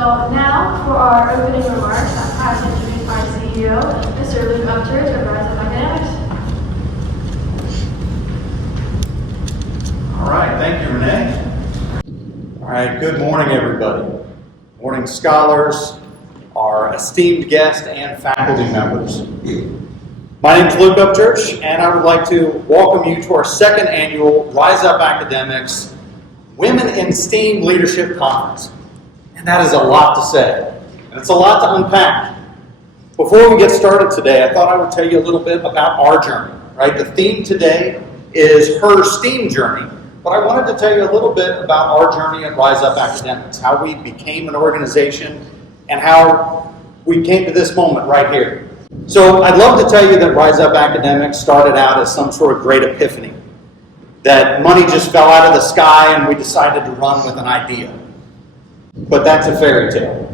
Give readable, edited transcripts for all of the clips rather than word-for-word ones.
now for our opening remarks, I'm happy to introduce our CEO, Mr. Luke Upchurch of Rise Up Academics. All right, thank you, Renee. All right, good morning, everybody. Morning, scholars, our esteemed guests, and faculty members. My name is Luke Upchurch, and I would like to welcome you to our second annual Rise Up Academics Women in STEAM Leadership Conference. And that is a lot to say, and it's a lot to unpack. Before we get started today, I thought I would tell you a little bit about our journey, right? The theme today is her STEAM journey, but I wanted to tell you a little bit about our journey at Rise Up Academics, how we became an organization, and how we came to this moment right here. So I'd love to tell you that Rise Up Academics started out as some sort of great epiphany, that money just fell out of the sky and we decided to run with an idea. But that's a fairy tale.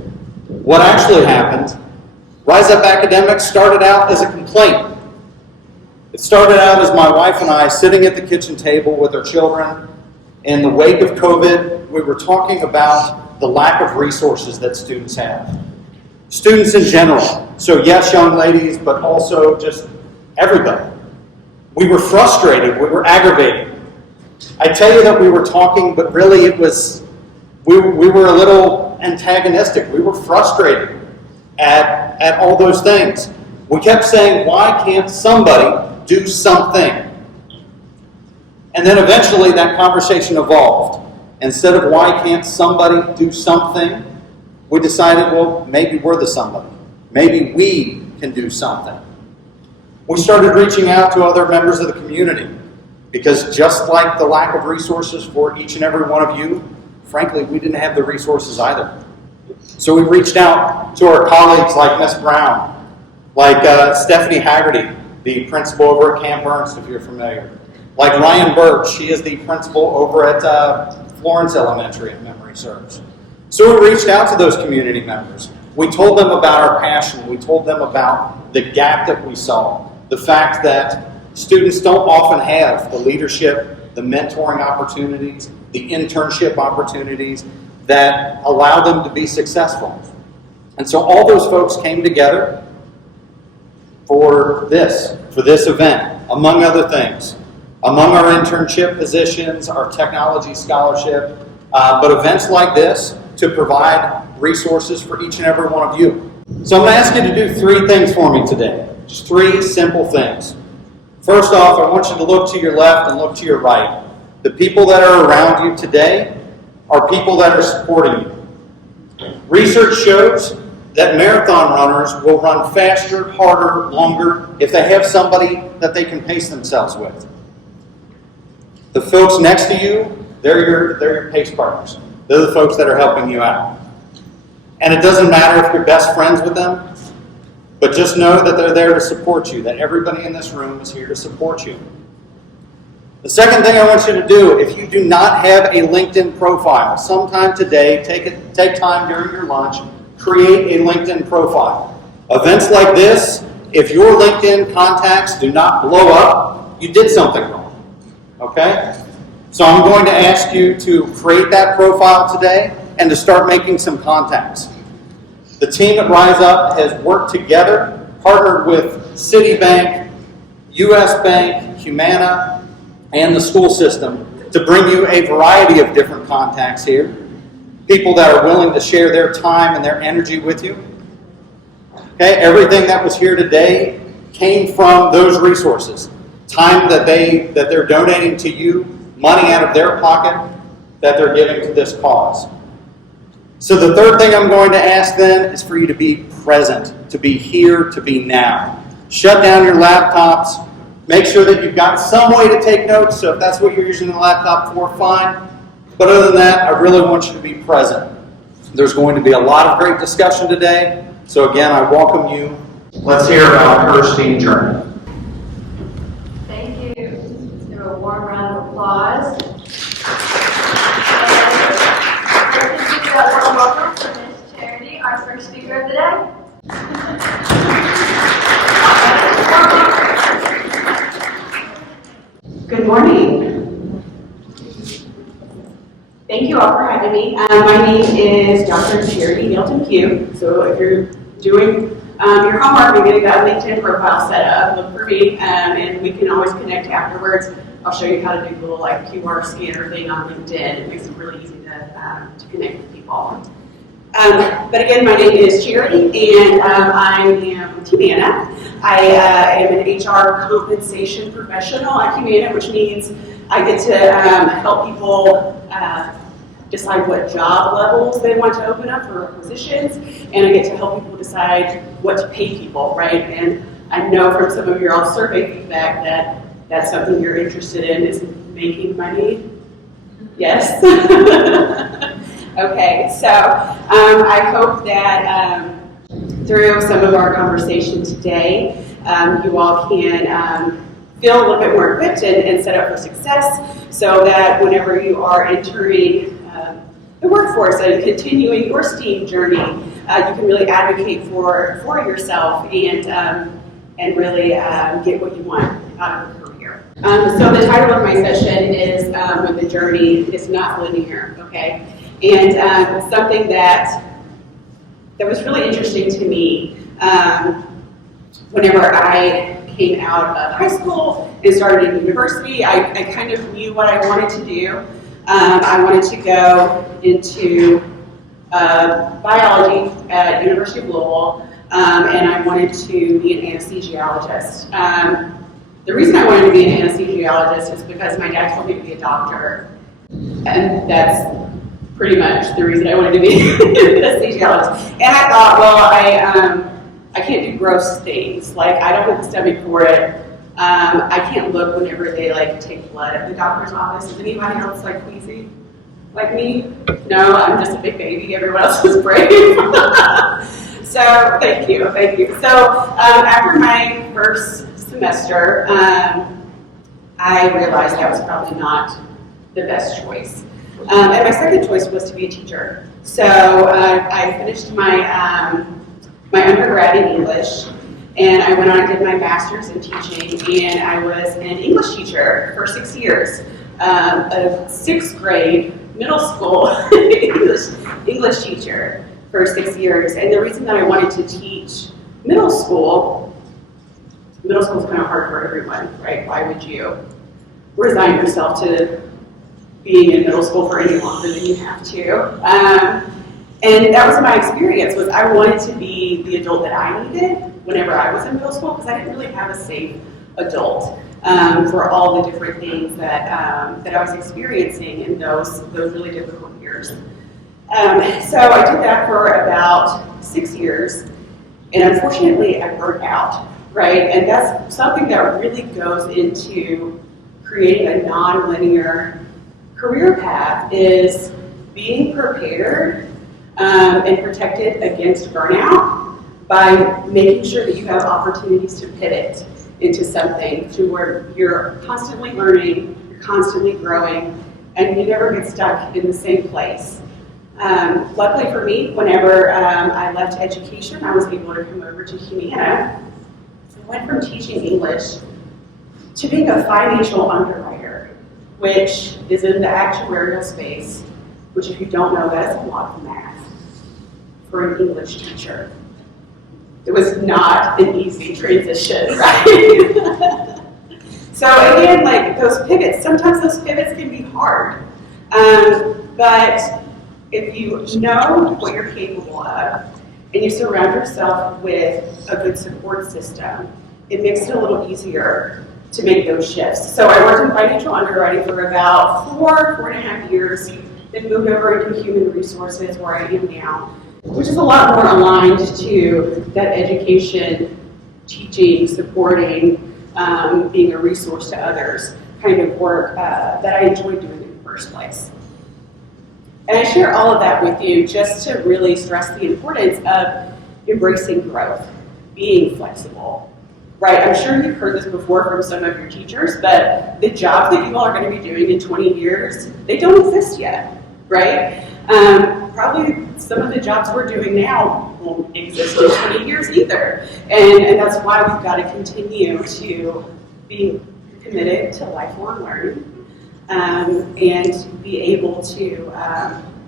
What actually happened, Rise Up Academics started out as a complaint. It started out as my wife and I sitting at the kitchen table with our children. In the wake of COVID, we were talking about the lack of resources that students have. Students in general. So yes, young ladies, but also just everybody. We were frustrated. We were aggravated. I tell you that we were talking, but really it was, we were a little antagonistic. We were frustrated at all those things. We kept saying, why can't somebody do something? And then eventually that conversation evolved. Instead of why can't somebody do something, we decided, well, maybe we're the somebody. Maybe we can do something. We started reaching out to other members of the community because just like the lack of resources for each and every one of you, frankly, we didn't have the resources either. So we reached out to our colleagues like Miss Brown, like Stephanie Haggerty, the principal over at Camp Ernst, if you're familiar. Like Ryan Birch, she is the principal over at Florence Elementary, if memory serves. So we reached out to those community members. We told them about our passion. We told them about the gap that we saw. The fact that students don't often have the leadership, the mentoring opportunities, the internship opportunities that allow them to be successful. And so all those folks came together for this event, among other things. Among our internship positions, our technology scholarship, but events like this to provide resources for each and every one of you. So I'm going to ask you to do three things for me today. Just three simple things. First off, I want you to look to your left and look to your right. The people that are around you today are people that are supporting you. Research shows that marathon runners will run faster, harder, longer if they have somebody that they can pace themselves with. The folks next to you, they're your pace partners. They're the folks that are helping you out. And it doesn't matter if you're best friends with them, but just know that they're there to support you, that everybody in this room is here to support you. The second thing I want you to do, if you do not have a LinkedIn profile, sometime today, take time during your lunch, create a LinkedIn profile. Events like this, if your LinkedIn contacts do not blow up, you did something wrong. Okay? So I'm going to ask you to create that profile today and to start making some contacts. The team at Rise Up has worked together, partnered with Citibank, US Bank, Humana, and the school system to bring you a variety of different contacts here. People that are willing to share their time and their energy with you. Okay, everything that was here today came from those resources. Time that they're donating to you, money out of their pocket that they're giving to this cause. So the third thing I'm going to ask then is for you to be present, to be here, to be now. Shut down your laptops. Make sure that you've got some way to take notes. So if that's what you're using the laptop for, fine. But other than that, I really want you to be present. There's going to be a lot of great discussion today. So again, I welcome you. Let's hear about her STEAM journey. Thank you. Let's give a warm round of applause. Welcome to Miss Charity, our first speaker of the day. Good morning. Thank you all for having me. My name is Dr. Charity Hilton Pugh. So if you're doing your homework and getting that LinkedIn profile set up, look for me, and we can always connect afterwards. I'll show you how to do the little like QR scanner thing on LinkedIn. It makes it really easy to connect with people. But again, my name is Charity, and I am with Humana. I am an HR compensation professional at Humana, which means I get to help people decide what job levels they want to open up for positions, and I get to help people decide what to pay people, right? And I know from some of your all survey feedback that that's something you're interested in, is making money. Yes? Okay, so I hope that through some of our conversation today, you all can feel a little bit more equipped and set up for success, so that whenever you are entering the workforce and continuing your STEAM journey, you can really advocate for yourself and really get what you want out of your career. So the title of my session is When the Journey is Not Linear, okay? And something that was really interesting to me whenever I came out of high school and started in university, I kind of knew what I wanted to do. I wanted to go into biology at University of Louisville, and I wanted to be an anesthesiologist. The reason I wanted to be an anesthesiologist is because my dad told me to be a doctor, and that's pretty much the reason I wanted to be an anesthesiologist. And I thought, well, I can't do gross things. Like, I don't have the stomach for it. I can't look whenever they like take blood at the doctor's office. Is anybody else like queasy? Like me? No, I'm just a big baby. Everyone else is brave. So thank you. So after my first semester, I realized that was probably not the best choice. And my second choice was to be a teacher. So I finished my my undergrad in English, and I went on and did my master's in teaching, and I was an English teacher for 6 years, a 6th grade middle school English teacher for 6 years. And the reason that I wanted to teach middle school is kind of hard for everyone, right? Why would you resign yourself to being in middle school for any longer than you have to? And that was my experience, was I wanted to be the adult that I needed whenever I was in middle school, because I didn't really have a safe adult for all the different things that I was experiencing in those really difficult years. So I did that for about 6 years, and unfortunately I burned out, right? And that's something that really goes into creating a non-linear career path, is being prepared and protected against burnout by making sure that you have opportunities to pivot into something to where you're constantly learning, you're constantly growing, and you never get stuck in the same place. Luckily for me, whenever I left education, I was able to come over to Humana. I went from teaching English to being a financial underwriter, which is in the actuarial space, which if you don't know, that is a lot of math for an English teacher. It was not an easy transition, right? So again, like those pivots, sometimes those pivots can be hard. But if you know what you're capable of and you surround yourself with a good support system, it makes it a little easier to make those shifts. So I worked in financial underwriting for about 4.5 years, then moved over into human resources, where I am now, which is a lot more aligned to that education, teaching, supporting, being a resource to others kind of work that I enjoy doing in the first place. And I share all of that with you just to really stress the importance of embracing growth, being flexible, right? I'm sure you've heard this before from some of your teachers, but the jobs that you all are going to be doing in 20 years, they don't exist yet, right? Probably some of the jobs we're doing now won't exist in 20 years either. And that's why we've got to continue to be committed to lifelong learning and be able to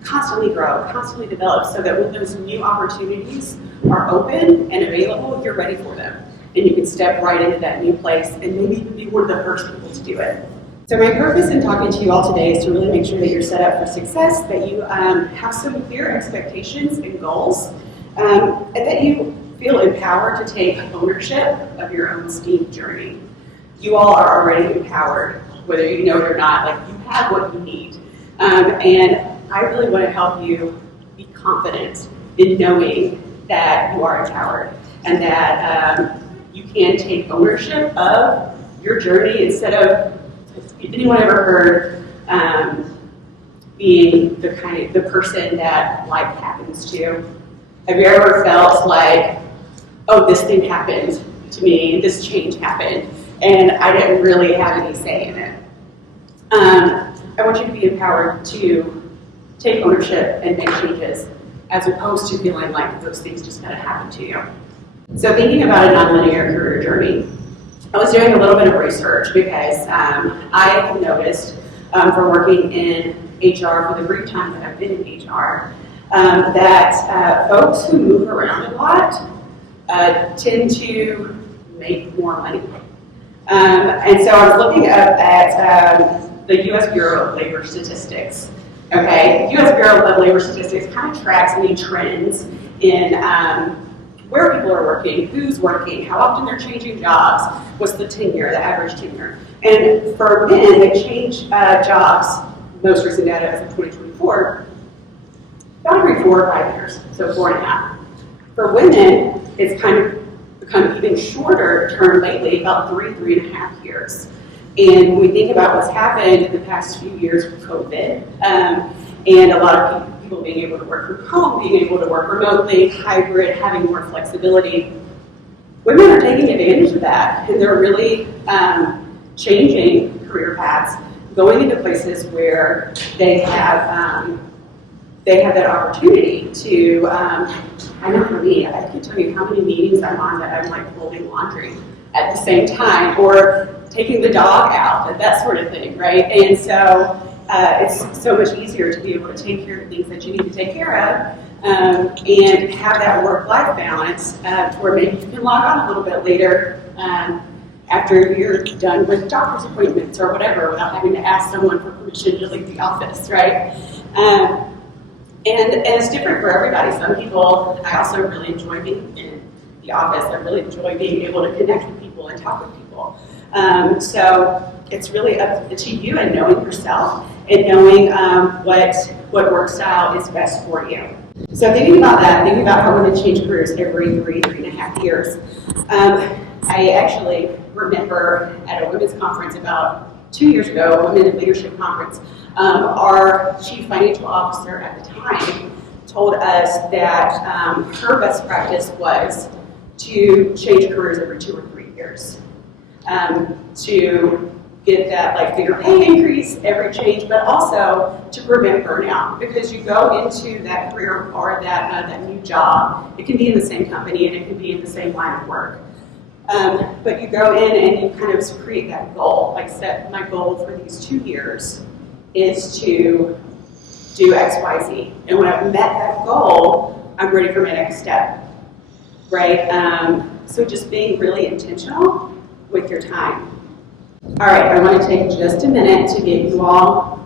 constantly grow, constantly develop, so that when those new opportunities are open and available, you're ready for them. And you can step right into that new place and maybe even be one of the first people to do it. So my purpose in talking to you all today is to really make sure that you're set up for success, that you have some clear expectations and goals, and that you feel empowered to take ownership of your own STEAM journey. You all are already empowered, whether you know it or not, like you have what you need. And I really want to help you be confident in knowing that you are empowered and that you can take ownership of your journey instead of, has anyone ever heard being the person that life happens to? Have you ever felt like, oh, this thing happened to me, this change happened, and I didn't really have any say in it? I want you to be empowered to take ownership and make changes, as opposed to feeling like those things just kind of happen to you. So thinking about a nonlinear career journey, I was doing a little bit of research because I have noticed from working in HR for the brief time that I've been in HR, that folks who move around a lot tend to make more money. And so I was looking up at the U.S. Bureau of Labor Statistics. Okay, U.S. Bureau of Labor Statistics kind of tracks any trends in where people are working, who's working, how often they're changing jobs, what's the tenure, the average tenure. And for men, they change jobs, most recent data as of 2024, about every 4 or 5 years, so 4.5. For women, it's kind of become even shorter term lately, about 3.5 years. And when we think about what's happened in the past few years with COVID, and a lot of people being able to work from home, being able to work remotely, hybrid, having more flexibility, women are taking advantage of that, and they're really changing career paths, going into places where they have that opportunity to, I know for me, I can tell you how many meetings I'm on that I'm like folding laundry at the same time, or taking the dog out, that sort of thing, right? And so it's so much easier to be able to take care of things that you need to take care of, and have that work-life balance where maybe you can log on a little bit later after you're done with doctor's appointments or whatever, without having to ask someone for permission to leave the office, right? And it's different for everybody. Some people, I also really enjoy being in the office. I really enjoy being able to connect with people and talk with people. So it's really up to you and knowing yourself and knowing what work style is best for you. So thinking about that, thinking about how women change careers every 3.5 years, I actually remember at a women's conference about 2 years ago, a Women in Leadership Conference, our chief financial officer at the time told us that her best practice was to change careers every 2 or 3 years. To get that like bigger pay increase, every change, but also to prevent burnout, because you go into that career or that new job. It can be in the same company and it can be in the same line of work. But you go in and you kind of create that goal, like set my goal for these 2 years is to do X, Y, Z. And when I've met that goal, I'm ready for my next step, right? So just being really intentional with your time. All right, I want to take just a minute to get you all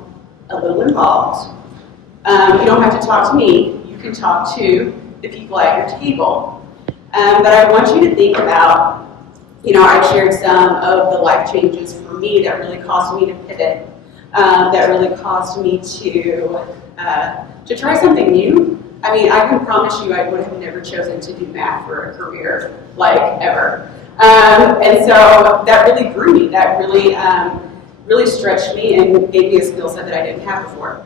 a little involved. You don't have to talk to me. You can talk to the people at your table. But I want you to think about, I shared some of the life changes for me that really caused me to pivot, that really caused me to try something new. I mean, I can promise you I would have never chosen to do math for a career, like ever. And so that really grew me. That really stretched me and gave me a skill set that I didn't have before.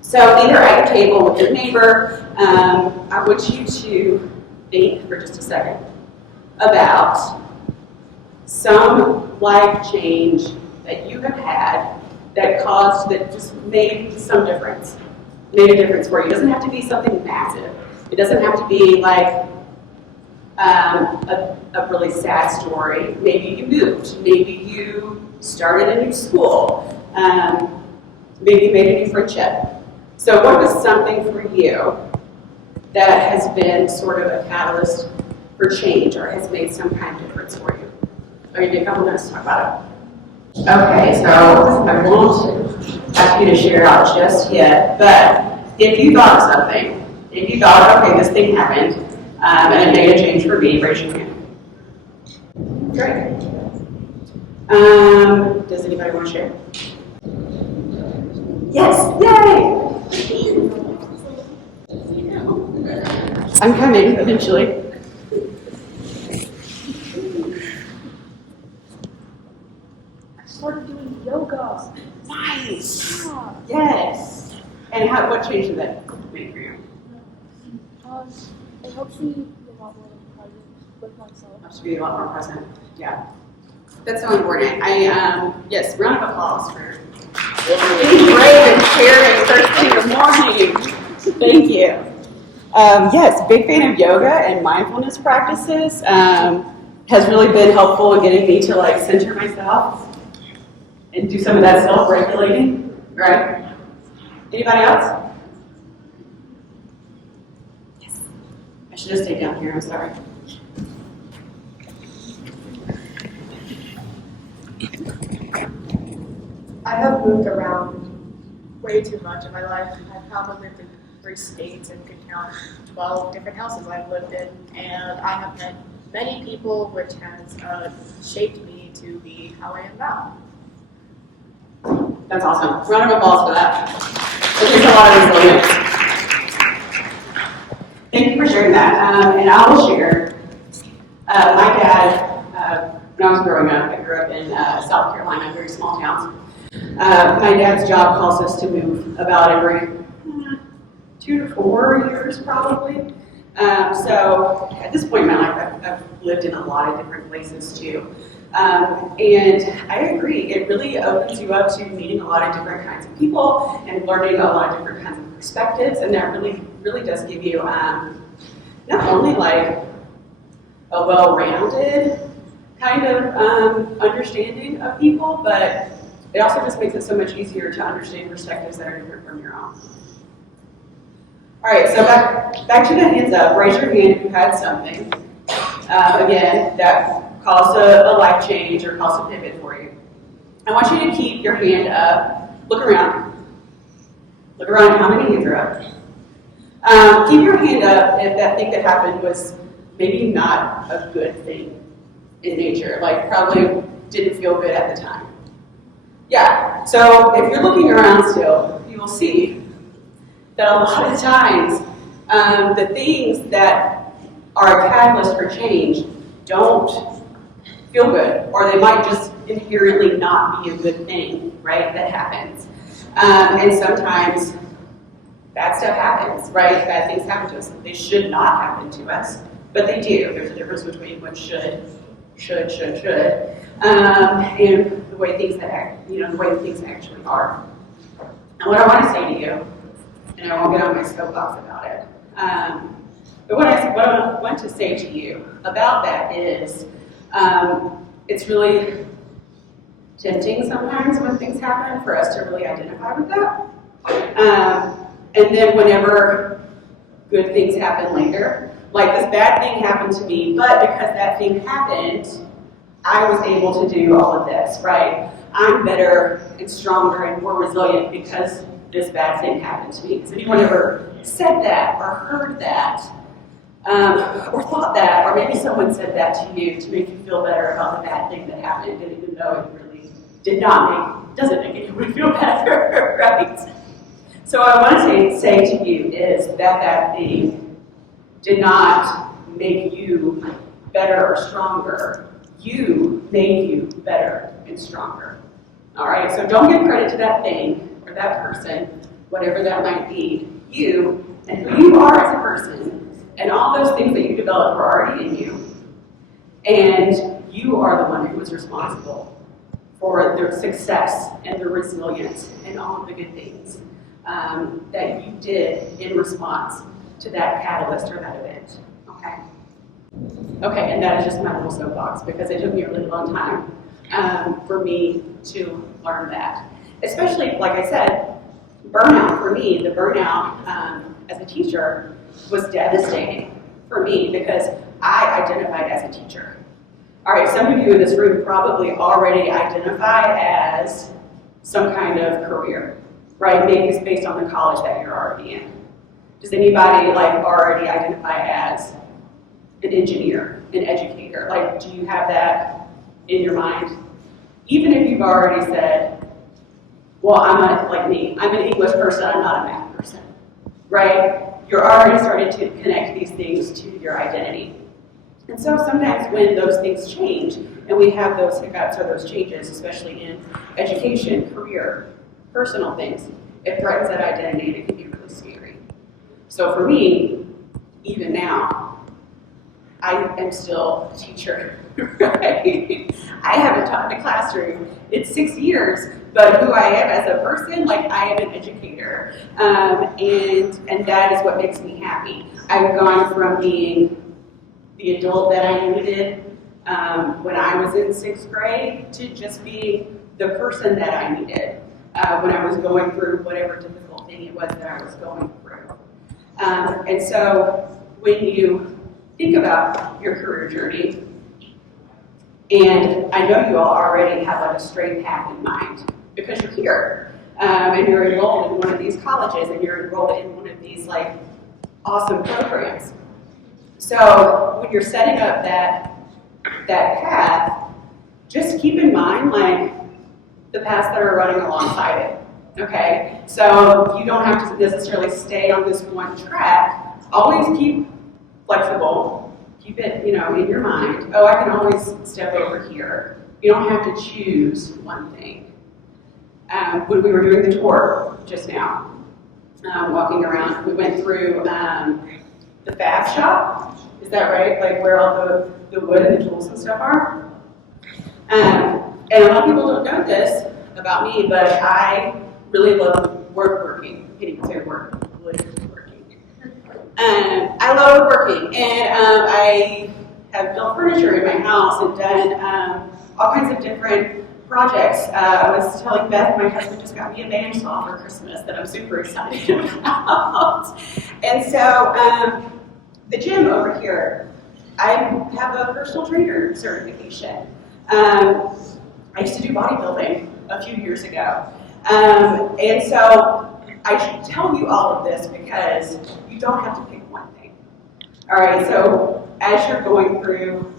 So either at your table with your neighbor, I want you to think for just a second about some life change that you have had that just made some difference. Made a difference for you. It doesn't have to be something massive. It doesn't have to be like a really sad story. Maybe you moved. Maybe you started a new school. Maybe you made a new friendship. So what was something for you that has been sort of a catalyst for change or has made some kind of difference for you? I'll give you a couple minutes to talk about it. Okay, so I won't ask you to share out just yet, but if you thought of something, if you thought, okay, this thing happened, and it made a change for me, raise your hand. Great. Does anybody want to share? Yes, yay! I'm coming eventually. I started doing yoga. Nice. Yeah. Yes. And what change did that make for you? It helps me be a lot more present with myself. Helps you be a lot more present. Yeah. That's so important. Yes, round of applause for being brave and sharing first thing in the morning. Thank you. Yes, big fan of yoga and mindfulness practices. Has really been helpful in getting me to like center myself and do some of that self-regulating, right? Anybody else? Yes. I should have stayed down here, I'm sorry. I have moved around way too much in my life. I've probably lived in 3 states and could count 12 different houses I've lived in, and I have met many people, which has shaped me to be how I am now. That's awesome. Round of applause for that. It takes a lot of resilience. Thank you for sharing that. And I will share. My dad, when I was growing up, I grew up in South Carolina, a very small town. My dad's job calls us to move about every 2 to 4 years, probably. So at this point in my life, I've lived in a lot of different places too. And I agree, it really opens you up to meeting a lot of different kinds of people and learning a lot of different kinds of perspectives, and that really does give you not only like a well-rounded kind of understanding of people, but it also just makes it so much easier to understand perspectives that are different from your own. All right, so back to the hands up. Raise your hand if you had something, again, that caused a life change or caused a pivot for you. I want you to keep your hand up. Look around. Look around. How many hands are up? Keep your hand up if that thing that happened was maybe not a good thing in nature, like probably didn't feel good at the time. Yeah, so if you're looking around still, you will see that a lot of times the things that are a catalyst for change don't feel good, or they might just inherently not be a good thing, right, that happens. And sometimes bad stuff happens, right? Bad things happen to us. They should not happen to us, but they do. There's a difference between what should, and the way things actually are. And what I want to say to you, and I won't get on my soapbox about it, but what I want to say to you about that is, it's really tempting sometimes when things happen for us to really identify with that. And then whenever good things happen later, like this bad thing happened to me, but because that thing happened, I was able to do all of this, right? I'm better and stronger and more resilient because this bad thing happened to me. Has anyone ever said that or heard that? Or thought that, or maybe someone said that to you to make you feel better about the bad thing that happened, and even though it really doesn't make anyone feel better, right? So what I want to say to you is that thing did not make you better or stronger. You made you better and stronger. All right, so don't give credit to that thing or that person, whatever that might be. You and who you are as a person, and all those things that you developed were already in you. And you are the one who was responsible for their success and their resilience and all of the good things that you did in response to that catalyst or that event. Okay? Okay, and that is just my little soapbox because it took me a really long time for me to learn that. Especially, like I said, burnout for me, the burnout as a teacher was devastating for me because I identified as a teacher. All right, some of you in this room probably already identify as some kind of career, right? Maybe it's based on the college that you're already in. Does anybody already identify as an engineer, an educator? Do you have that in your mind? Even if you've already said, well, I'm not like me, I'm an English person, I'm not a math person, right? You're already starting to connect these things to your identity. And so sometimes when those things change, and we have those hiccups or those changes, especially in education, career, personal things, it threatens that identity and it can be really scary. So for me, even now, I am still a teacher, right? I haven't taught in a classroom in 6 years, but who I am as a person, I am an educator. And that is what makes me happy. I've gone from being the adult that I needed when I was in 6th grade to just being the person that I needed when I was going through whatever difficult thing it was that I was going through. And so when you think about your career journey, and I know you all already have a straight path in mind because you're here and you're enrolled in one of these colleges and you're enrolled in one of these awesome programs. So when you're setting up that path, just keep in mind the paths that are running alongside it. Okay? So you don't have to necessarily stay on this one track. Always keep flexible. Keep it, in your mind. Oh, I can always step over here. You don't have to choose one thing. When we were doing the tour just now, walking around, we went through the fab shop. Is that right? Where all the wood and the tools and stuff are? And a lot of people don't know this about me, but I really love woodworking. I can't even say woodworking. I love woodworking, and I have built furniture in my house and done all kinds of different projects. I was telling Beth, my husband just got me a bandsaw for Christmas that I'm super excited about. And so the gym over here, I have a personal trainer certification. I used to do bodybuilding a few years ago. And so I should tell you all of this because you don't have to pick one thing. All right, so as you're going through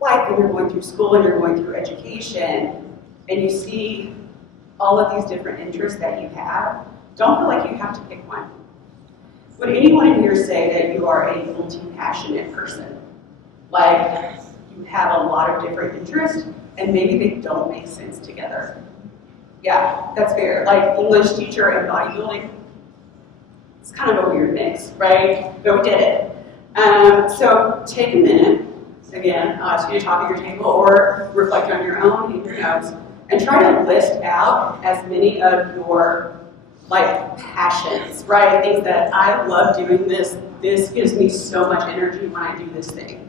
life and you're going through school and you're going through education and you see all of these different interests that you have, don't feel like you have to pick one. Would anyone in here say that you are a multi-passionate person? You have a lot of different interests and maybe they don't make sense together. Yeah, that's fair. English teacher and bodybuilding, it's kind of a weird mix, right? But we did it. So take a minute. Again, I'll ask you to talk at your table or reflect on your own in your notes and try to list out as many of your passions, right? Things that I love doing this. This gives me so much energy when I do this thing.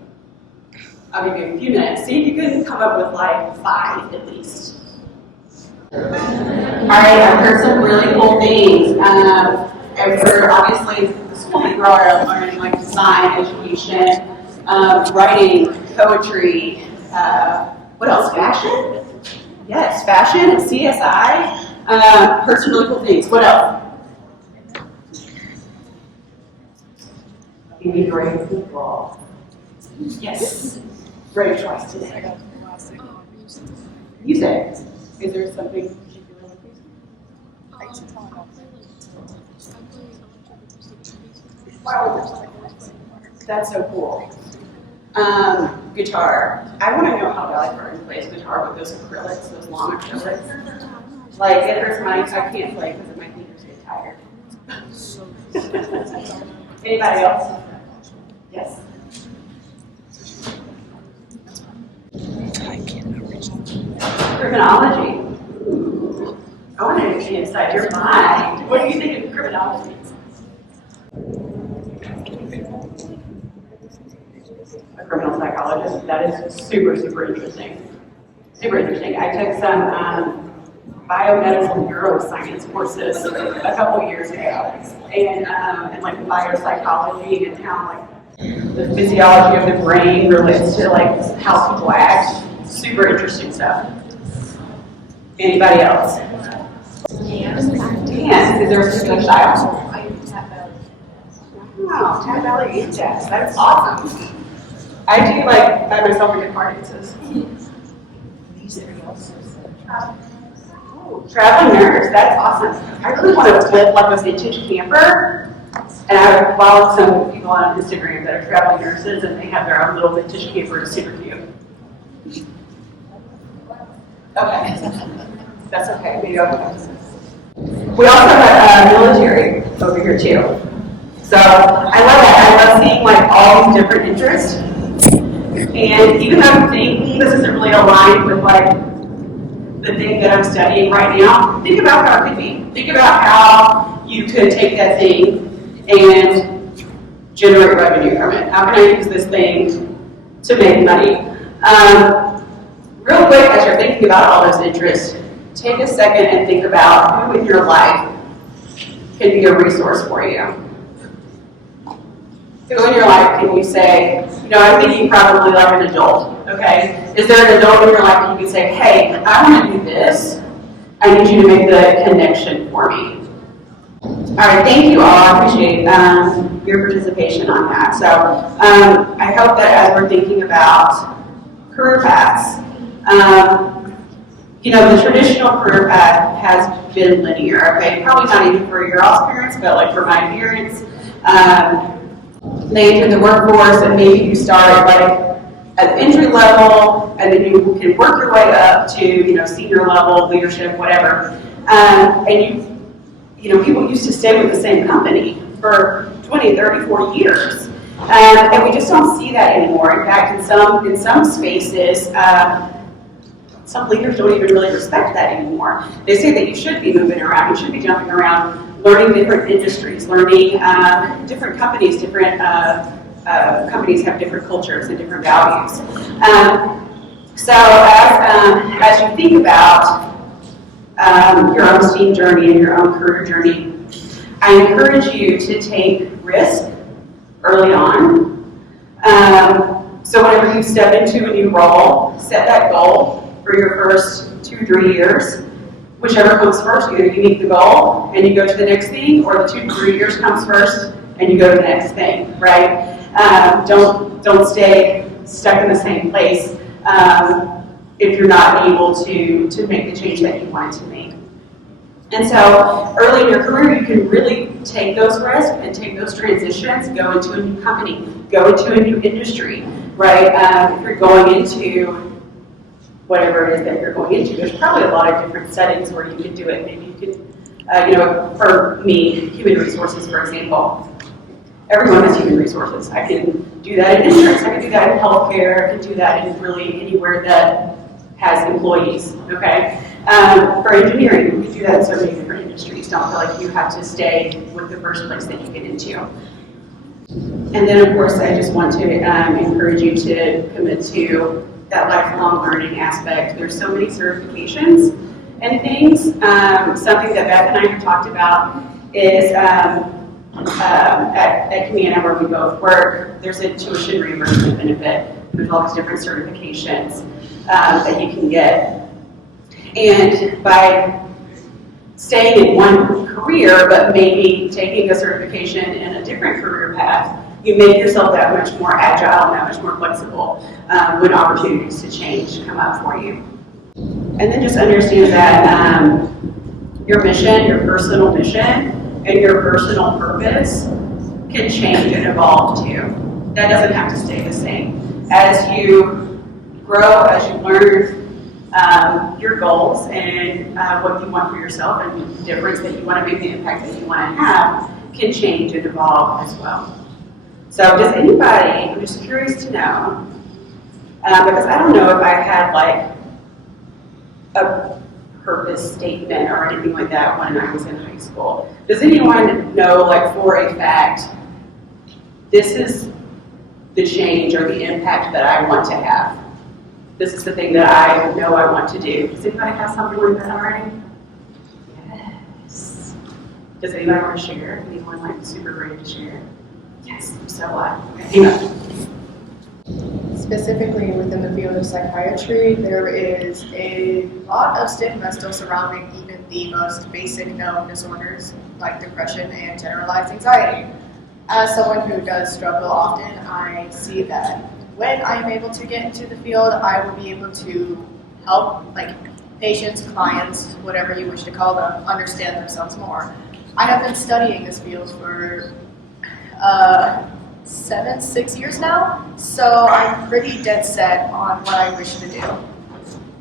I'll give you a few minutes. See if you can come up with 5 at least. All right, I've heard some really cool things. I've heard, obviously, the school that you are learning, design, education, writing, poetry, what else, fashion? Yes, fashion and CSI. Heard some really cool things. What else? Maybe great people. Yes, great choice today. Music. Is there something particular with music? Wow, that's so cool. Guitar. I want to know how Dolly Parton plays guitar with those acrylics, those long acrylics. It hurts I can't play because my fingers get tired. Anybody else? Yes. Criminology. Ooh. I want to see inside your mind. What do you think of criminology? A criminal psychologist. That is super, super interesting. Super interesting. I took some biomedical neuroscience courses a couple years ago, and like biopsychology and how like the physiology of the brain relates to like how people act. Super interesting stuff. Anybody else? Dance. Is there a particular style? Wow, tap belly and jazz. That's awesome. I do like by myself in guitar dances. Oh, traveling nurse. That's awesome. I really want to live like a vintage camper. And I follow some people on Instagram that are traveling nurses, and they have their own little vintage camper. It's super cute. Okay. That's okay. Maybe I'll have to. We also have military over here too. So I love that. I love seeing like all these different interests. And even though I'm thinking this isn't really aligned with like the thing that I'm studying right now, think about how it could be. Think about how you could take that thing and generate revenue from it. How can I use this thing to make money? Real quick, as you're thinking about all those interests, take a second and think about who in your life can be a resource for you. Who in your life can you say, I'm thinking probably like an adult, okay? Is there an adult in your life that you can say, hey, I want to do this. I need you to make the connection for me. All right, thank you all. I appreciate your participation on that. So I hope that as we're thinking about career paths, the traditional career path has been linear, okay? Probably not even for your all's parents, but like for my parents, they enter the workforce and maybe you start like at entry level and then you can work your way up to, senior level, leadership, whatever. And people used to stay with the same company for 20, 30, 40 years. And we just don't see that anymore. In fact, in some spaces, some leaders don't even really respect that anymore. They say that you should be moving around, you should be jumping around, learning different industries, learning different companies. Different companies have different cultures and different values. So as you think about your own STEAM journey and your own career journey, I encourage you to take risk early on. So whenever you step into a new role, set that goal for your first 2-3 years. Whichever comes first, either you meet the goal and you go to the next thing, or the 2-3 years comes first and you go to the next thing, right? Don't stay stuck in the same place if you're not able to make the change that you wanted to make. And so early in your career, you can really take those risks and take those transitions, go into a new company, go into a new industry, right? If you're going into whatever it is that you're going into, there's probably a lot of different settings where you can do it. Maybe you can, for me, human resources, for example. Everyone has human resources. I can do that in insurance, I can do that in healthcare, I can do that in really anywhere that has employees, okay? For engineering, you can do that in so many different industries. Don't feel like you have to stay with the first place that you get into. And then, of course, I just want to encourage you to commit to that lifelong learning aspect. There's so many certifications and things. Something that Beth and I have talked about is at Camino, where we both work, there's a tuition reimbursement benefit. There's all these different certifications that you can get. And by staying in one career, but maybe taking a certification in a different career path, you make yourself that much more agile and that much more flexible when opportunities to change come up for you. And then just understand that your mission, your personal mission, and your personal purpose can change and evolve too. That doesn't have to stay the same. As you grow, as you learn your goals and what you want for yourself and the difference that you want to make, the impact that you want to have, can change and evolve as well. So does anybody, I'm just curious to know, because I don't know if I had like a purpose statement or anything like that when I was in high school. Does anyone know, like for a fact, this is the change or the impact that I want to have? This is the thing that I know I want to do. Does anybody have something like that already? Does anybody want to share? Anyone like super ready to share? Yes, I'm so glad. Okay, hang on. Specifically within the field of psychiatry, there is a lot of stigma still surrounding even the most basic known disorders like depression and generalized anxiety. As someone who does struggle often, I see that when I am able to get into the field, I will be able to help patients, clients, whatever you wish to call them, understand themselves more. I have been studying this field for 6 years now, so I'm pretty dead set on what I wish to do.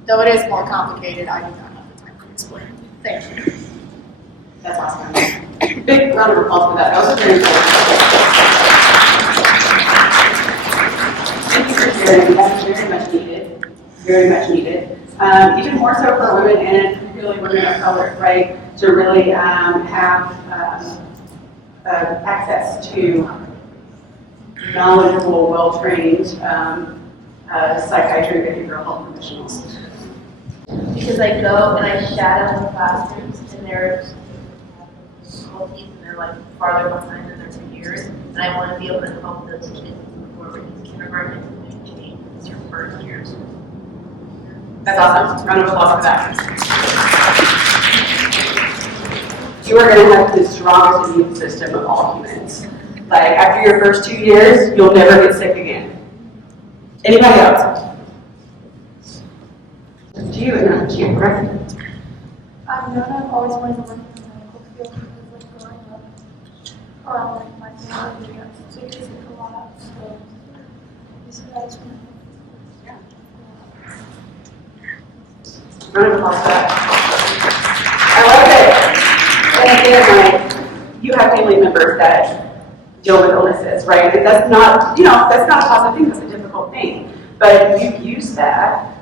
Though it is more complicated, I do not have the time to explain. Thank you. That's awesome. Big round of applause for that. That was very cool. Thank you for sharing. That's very much needed. Very much needed. Even more so for women and particularly women of color, right? To really have access to knowledgeable, well-trained psychiatry and behavioral health professionals. Because I go and I shadow the classrooms, and there's difficulties, and they're like farther behind than their peers, and I want to be able to help those kids before it's kindergarten and change. It's your first years. That's awesome. Round of applause for that. You are going to have the strongest immune system of all humans. Like, after your first 2 years, you'll never get sick again. Anybody else? Do you and right? I've known I've always wanted to work in the medical field because growing up, my family got sick a lot, so this is what I just want Round of applause for that. I love it. And again, you have family members that deal with illnesses, right? And that's not, that's not a positive thing, that's a difficult thing. But you use that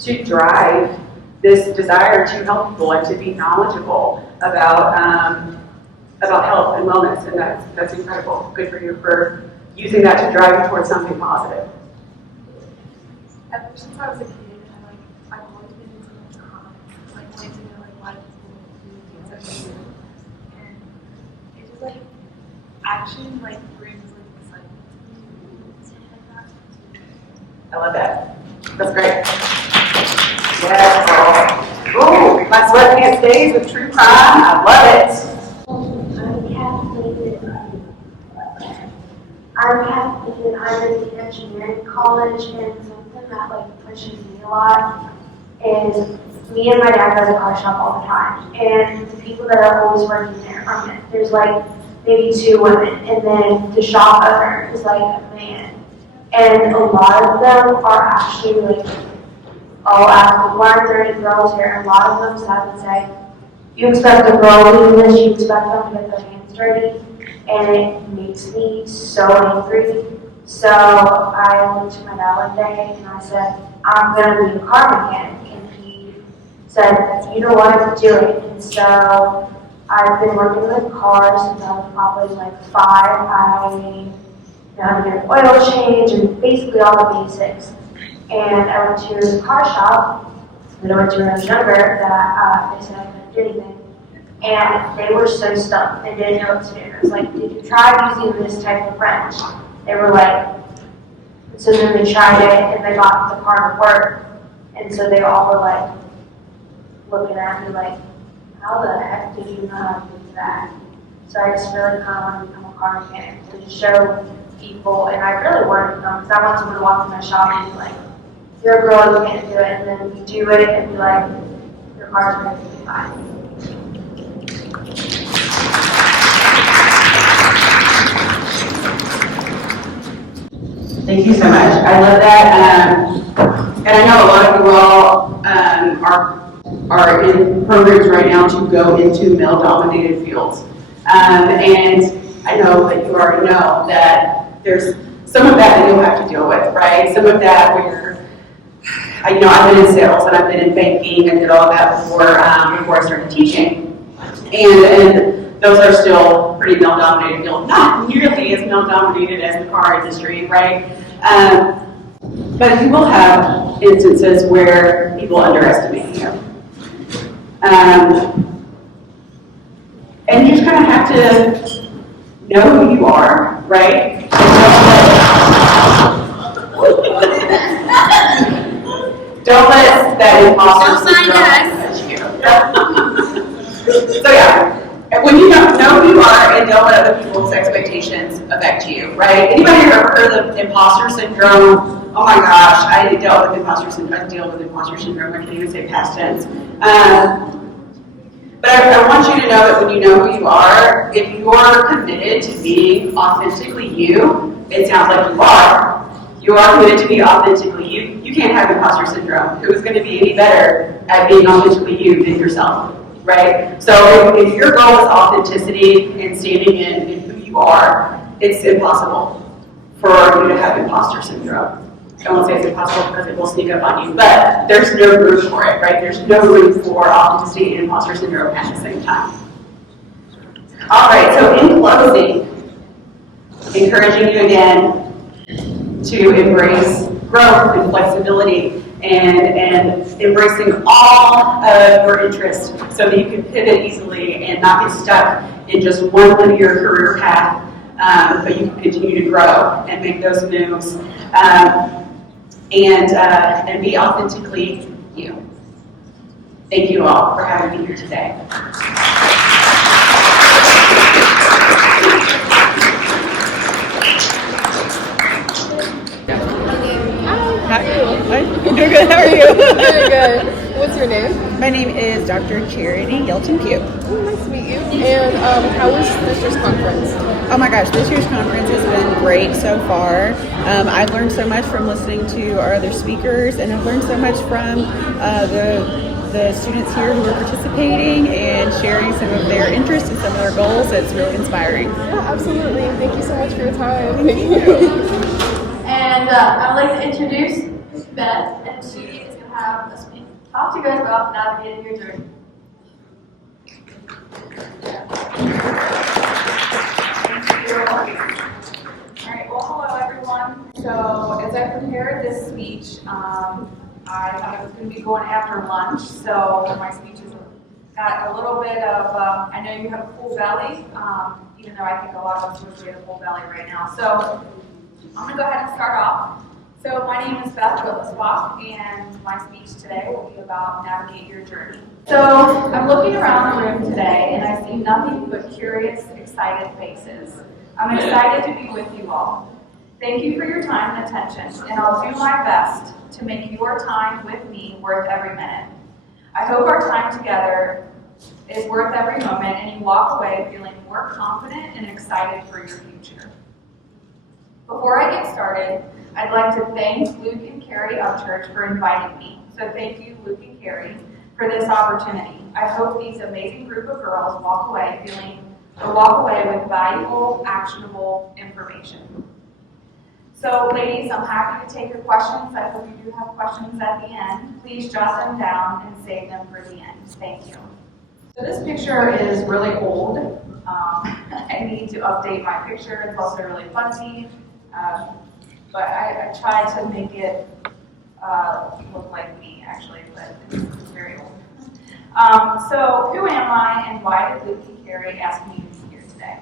to drive this desire to help people and to be knowledgeable about health and wellness, and that's incredible. Good for you for using that to drive you towards something positive. Ever since I was a kid, I've always been into comics, wanting to know why people do things that they do, and it just action brings this I love that. That's great. Yes, girl. Ooh, my sweatpants days with true crime. I love it. I'm Catholic and I'm in the engineering college, and something that pushes me a lot is me and my dad go to the car shop all the time, and the people that are always working there are men. There's maybe 2 women, and then the shop owner is a man. And a lot of them are actually why aren't there any girls here? And a lot of them stop and say, you expect a girl to do this, you expect them to get their hands dirty, and it makes me so angry. So I went to my dad one day and I said, I'm going to be a car mechanic. And he said, you know what, do it. And so I've been working with cars since I was probably 5. I know how to get an oil change and basically all the basics. And I went to the car shop that I went to when I was younger that they said I couldn't do anything. And they were so stumped and didn't know what to do. I was like, did you try using this type of wrench? They were so then they tried it and they got the car to work. And so they all were looking at me how the heck did you know how to do that? So I just really kind of want to become a car mechanic to show people, and I really wanted to become, because I want someone to walk in my shop and be you're a girl, you can't do it, and then you do it and be your car's going to be fine. Thank you so much. I love that. And I know a lot of you all are in programs right now to go into male-dominated fields. And I know that you already know that there's some of that you'll have to deal with, right? Some of that where, I've been in sales and I've been in banking and did all that before I started teaching. And those are still pretty male-dominated fields, not nearly as male-dominated as the car industry, right? But you will have instances where people underestimate you. And you just kind of have to know who you are, right? Don't let that imposter syndrome touch you. So yeah, when you know who you are and don't let other people's expectations affect you, right? Anybody ever heard of imposter syndrome? Oh my gosh, I dealt with imposter syndrome. I deal with imposter syndrome. I can't even say past tense. But I want you to know that when you know who you are, if you're committed to being authentically you, it sounds like you are committed to be authentically you. You can't have imposter syndrome. Who's going to be any better at being authentically you than yourself, right? So if your goal is authenticity and standing in who you are, it's impossible for you to have imposter syndrome. I won't say it's impossible because it will sneak up on you, but there's no room for it, right? There's no room for authenticity and imposter syndrome at the same time. All right, so in closing, encouraging you again to embrace growth and flexibility and embracing all of your interests so that you can pivot easily and not get stuck in just one linear career path, but you can continue to grow and make those moves and be authentically you. Thank you all for having me here today. Hi. I'm doing good. How are you? Very good. What's your name? My name is Dr. Charity Yelton Pugh. Oh, nice to meet you. And how was this year's conference? Oh my gosh, this year's conference has been great so far. I've learned so much from listening to our other speakers, and I've learned so much from the students here who are participating and sharing some of their interests and some of their goals. It's really inspiring. Yeah, absolutely. Thank you so much for your time. Thank you. And I would like to introduce Beth, and she is going to have us talk to you guys about navigating your journey. Thank you. All right, well, hello everyone. So as I prepared this speech, I thought I was going to be going after lunch, so my speech has got a little bit of, I know you have a full belly, even though I think a lot of us wish we had a full belly right now. So I'm going to go ahead and start off. So my name is Beth Willisbach, and my speech today will be about navigate your journey. So I'm looking around the room today, and I see nothing but curious, excited faces. I'm excited to be with you all. Thank you for your time and attention, and I'll do my best to make your time with me worth every minute. I hope our time together is worth every moment, and you walk away feeling more confident and excited for your future. Before I get started, I'd like to thank Luke and Carrie Upchurch for inviting me. So thank you, Luke and Carrie, for this opportunity. I hope these amazing group of girls walk away with valuable, actionable information. So ladies, I'm happy to take your questions. I hope you do have questions at the end. Please jot them down and save them for the end. Thank you. So this picture is really old. I need to update my picture. It's also really fuzzy. But I tried to make it look like me, actually, but it's very old. So who am I, and why did Luke and Carrie ask me to be here today?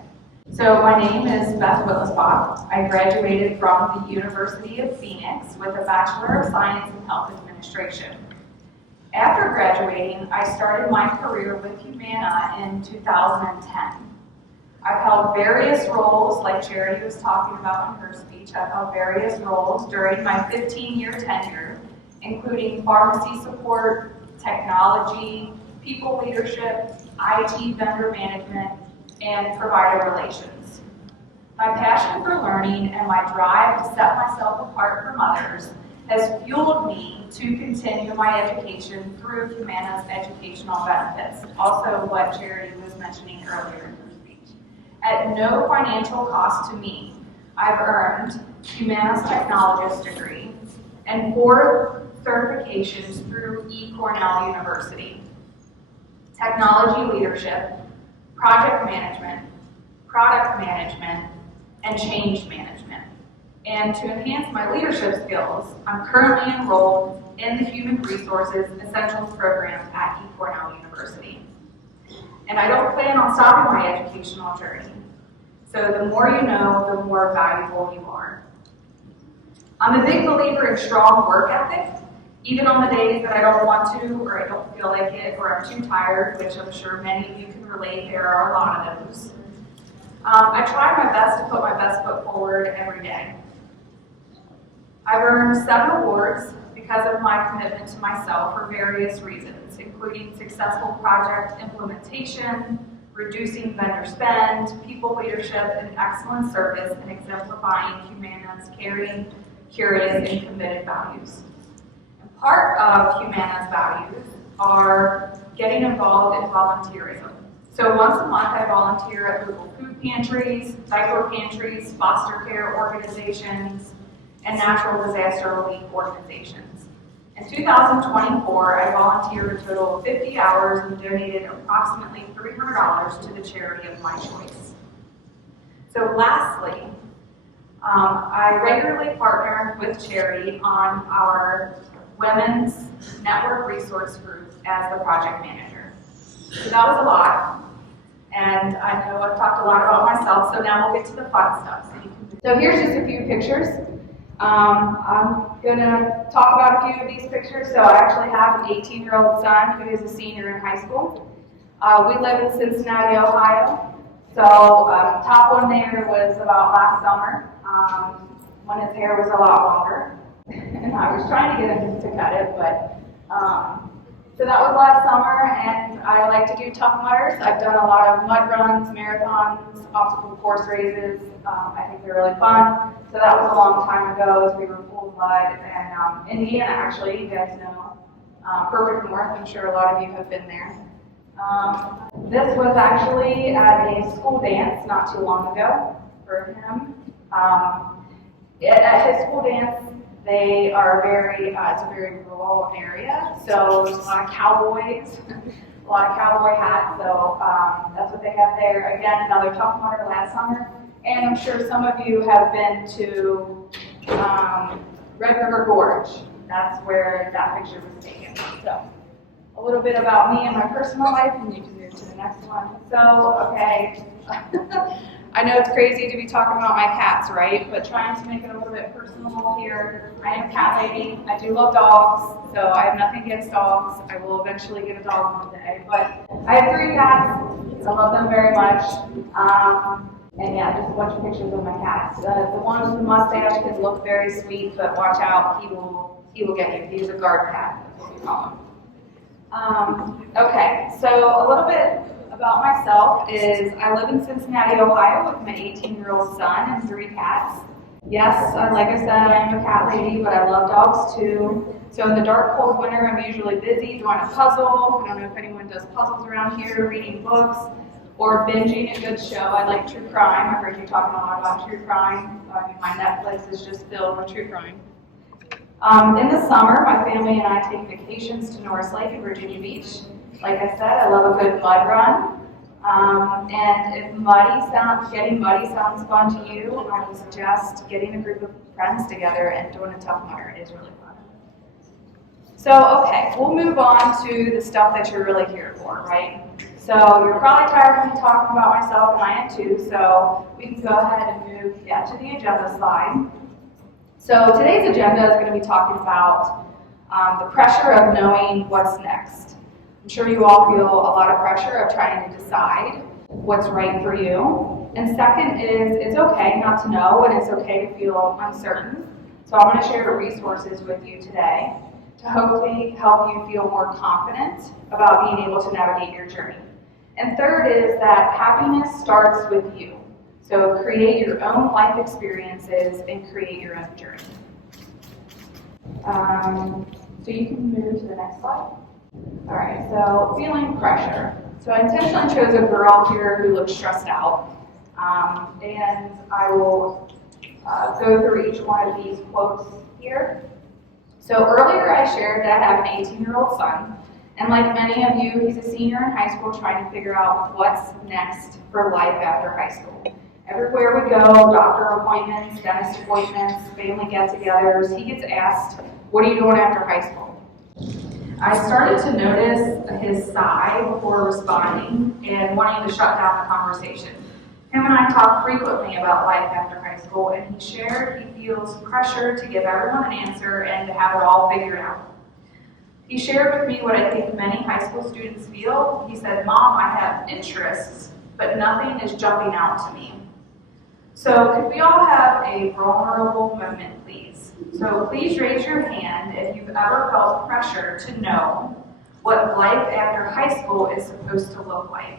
So my name is Beth Willisbach. I graduated from the University of Phoenix with a Bachelor of Science in Health Administration. After graduating, I started my career with Humana in 2010. I've held various roles, like Charity was talking about in her speech. I've held various roles during my 15-year tenure, including pharmacy support, technology, people leadership, IT vendor management, and provider relations. My passion for learning and my drive to set myself apart from others has fueled me to continue my education through Humana's educational benefits, also what Charity was mentioning earlier. At no financial cost to me, I've earned Humana's Technologist degree and 4 certifications through Cornell University: Technology Leadership, Project Management, Product Management, and Change Management. And to enhance my leadership skills, I'm currently enrolled in the Human Resources Essentials Program at Cornell University. And I don't plan on stopping my educational journey. So the more you know, the more valuable you are. I'm a big believer in strong work ethic, even on the days that I don't want to, or I don't feel like it, or I'm too tired, which I'm sure many of you can relate. There are a lot of those. I try my best to put my best foot forward every day. I've earned 7 awards because of my commitment to myself for various reasons, including successful project implementation, reducing vendor spend, people leadership, and excellent service in exemplifying Humana's caring, curious, and committed values. And part of Humana's values are getting involved in volunteerism. So once a month I volunteer at local food pantries, diaper pantries, foster care organizations, and natural disaster relief organizations. In 2024, I volunteered a total of 50 hours and donated approximately $300 to the charity of my choice. So lastly, I regularly partner with charity on our Women's Network Resource Group as the project manager. So that was a lot, and I know I've talked a lot about myself, so now we'll get to the fun stuff. So here's just a few pictures. I'm going to talk about a few of these pictures. So I actually have an 18-year-old son who is a senior in high school. We live in Cincinnati, Ohio. So top one there was about last summer when his hair was a lot longer. And I was trying to get him to cut it, but so that was last summer, and I like to do Tough Mudders. I've done a lot of mud runs, marathons, obstacle course races. I think they're really fun. So that was a long time ago as we were full blood. And Indiana, actually, you guys know. Perfect North, I'm sure a lot of you have been there. This was actually at a school dance not too long ago for him. At his school dance, they are it's a very rural area, so there's a lot of cowboys, a lot of cowboy hats, so that's what they have there. Again, another Tough Mudder last summer, and I'm sure some of you have been to Red River Gorge. That's where that picture was taken. So a little bit about me and my personal life, and you can move to the next one. So, okay. I know it's crazy to be talking about my cats, right? But trying to make it a little bit personal here. I am a cat lady. I do love dogs, so I have nothing against dogs. I will eventually get a dog one day. But I have 3 cats. I love them very much. And yeah, just a bunch of pictures of my cats. The one with the mustache can look very sweet, but watch out, he will get you. He's a guard cat, that's what we call him. Okay, so a little bit about myself is I live in Cincinnati, Ohio with my 18-year-old son and 3 cats. Yes, like I said, I am a cat lady, but I love dogs too. So in the dark, cold winter, I'm usually busy doing a puzzle. I don't know if anyone does puzzles around here, reading books, or binging a good show. I like true crime. I heard you talking a lot about true crime. My Netflix is just filled with true crime. In the summer, my family and I take vacations to Norris Lake in Virginia Beach. Like I said, I love a good mud run. And if getting muddy sounds fun to you, I would suggest getting a group of friends together and doing a Tough Mudder. It is really fun. So, okay, we'll move on to the stuff that you're really here for, right? So you're probably tired of me talking about myself, and I am too, so we can go ahead and move to the agenda slide. So today's agenda is going to be talking about the pressure of knowing what's next. I'm sure you all feel a lot of pressure of trying to decide what's right for you. And second is it's okay not to know, and it's okay to feel uncertain. So I'm going to share resources with you today to hopefully help you feel more confident about being able to navigate your journey. And third is that happiness starts with you. So create your own life experiences and create your own journey. So you can move to the next slide. All right, so feeling pressure. So I intentionally chose a girl here who looks stressed out. And I will go through each one of these quotes here. So earlier I shared that I have an 18-year-old son. And like many of you, he's a senior in high school trying to figure out what's next for life after high school. Everywhere we go, doctor appointments, dentist appointments, family get-togethers, he gets asked, what are you doing after high school? I started to notice his sigh before responding and wanting to shut down the conversation. Him and I talk frequently about life after high school, and he shared he feels pressure to give everyone an answer and to have it all figured out. He shared with me what I think many high school students feel. He said, "Mom, I have interests, but nothing is jumping out to me." So could we all have a vulnerable moment, please? So please raise your hand if you've ever felt pressure to know what life after high school is supposed to look like.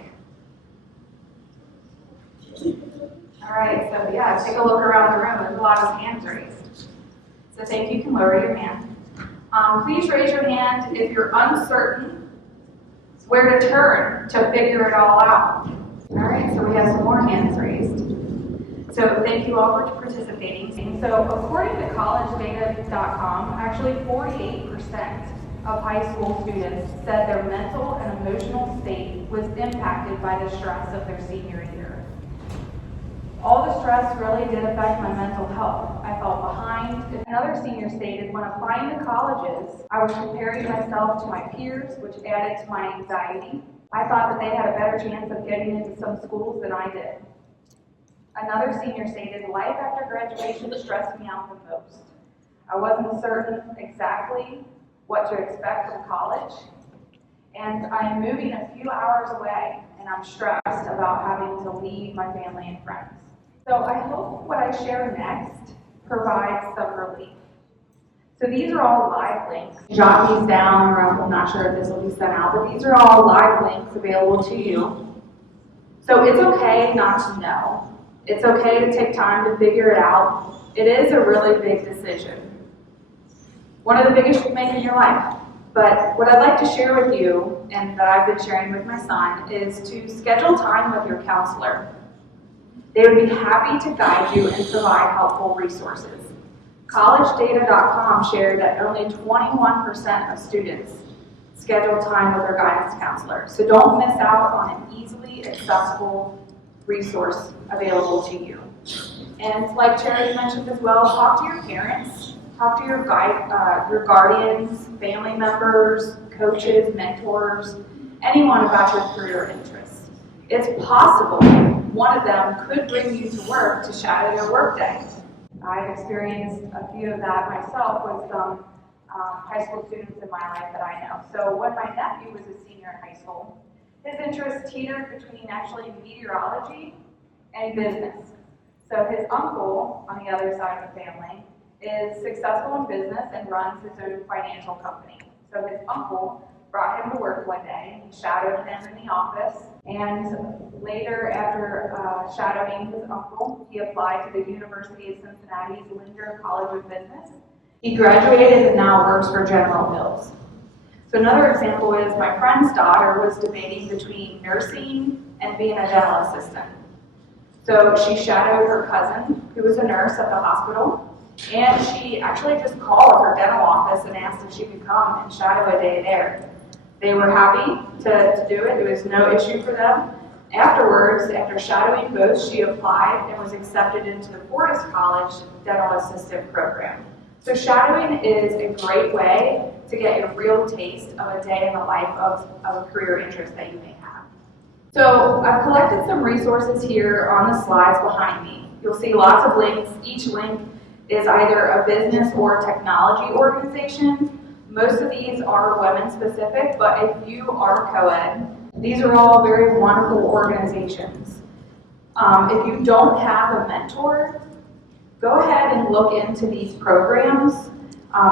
All right, so yeah, take a look around the room. There's a lot of hands raised. So thank you, you can lower your hand. Please raise your hand if you're uncertain where to turn to figure it all out. All right, so we have some more hands raised. So thank you all for participating. So according to collegedata.com, actually 48% of high school students said their mental and emotional state was impacted by the stress of their senior year. All the stress really did affect my mental health. I felt behind. Another senior stated, when applying to colleges, I was comparing myself to my peers, which added to my anxiety. I thought that they had a better chance of getting into some schools than I did. Another senior stated, life after graduation stressed me out the most. I wasn't certain exactly what to expect from college, and I'm moving a few hours away, and I'm stressed about having to leave my family and friends. So I hope what I share next provides some relief. So these are all live links. Jot these down, or I'm not sure if this will be sent out, but these are all live links available to you. So it's okay not to know. It's okay to take time to figure it out. It is a really big decision. One of the biggest you make in your life. But what I'd like to share with you, and that I've been sharing with my son, is to schedule time with your counselor. They would be happy to guide you and provide helpful resources. Collegedata.com shared that only 21% of students schedule time with their guidance counselor. So don't miss out on an easily accessible resource available to you. And like Charity mentioned as well, talk to your parents, talk to your guardians, family members, coaches, mentors, anyone about your career interests. It's possible one of them could bring you to work to shadow your workday. I've experienced a few of that myself with some high school students in my life that I know. So when my nephew was a senior in high school, his interest teetered between actually meteorology and business. So his uncle, on the other side of the family, is successful in business and runs his own financial company. So his uncle brought him to work one day, and he shadowed him in the office, and later, after shadowing his uncle, he applied to the University of Cincinnati's Linder College of Business. He graduated and now works for General Mills. So another example is my friend's daughter was debating between nursing and being a dental assistant. So she shadowed her cousin, who was a nurse at the hospital, and she actually just called her dental office and asked if she could come and shadow a day there. They were happy to do it. It was no issue for them. Afterwards, after shadowing both, she applied and was accepted into the Fortis College Dental Assistant Program. So shadowing is a great way to get a real taste of a day in the life of a career interest that you may have. So I've collected some resources here on the slides behind me. You'll see lots of links. Each link is either a business or technology organization. Most of these are women specific, but if you are co-ed, these are all very wonderful organizations. If you don't have a mentor, go ahead and look into these programs.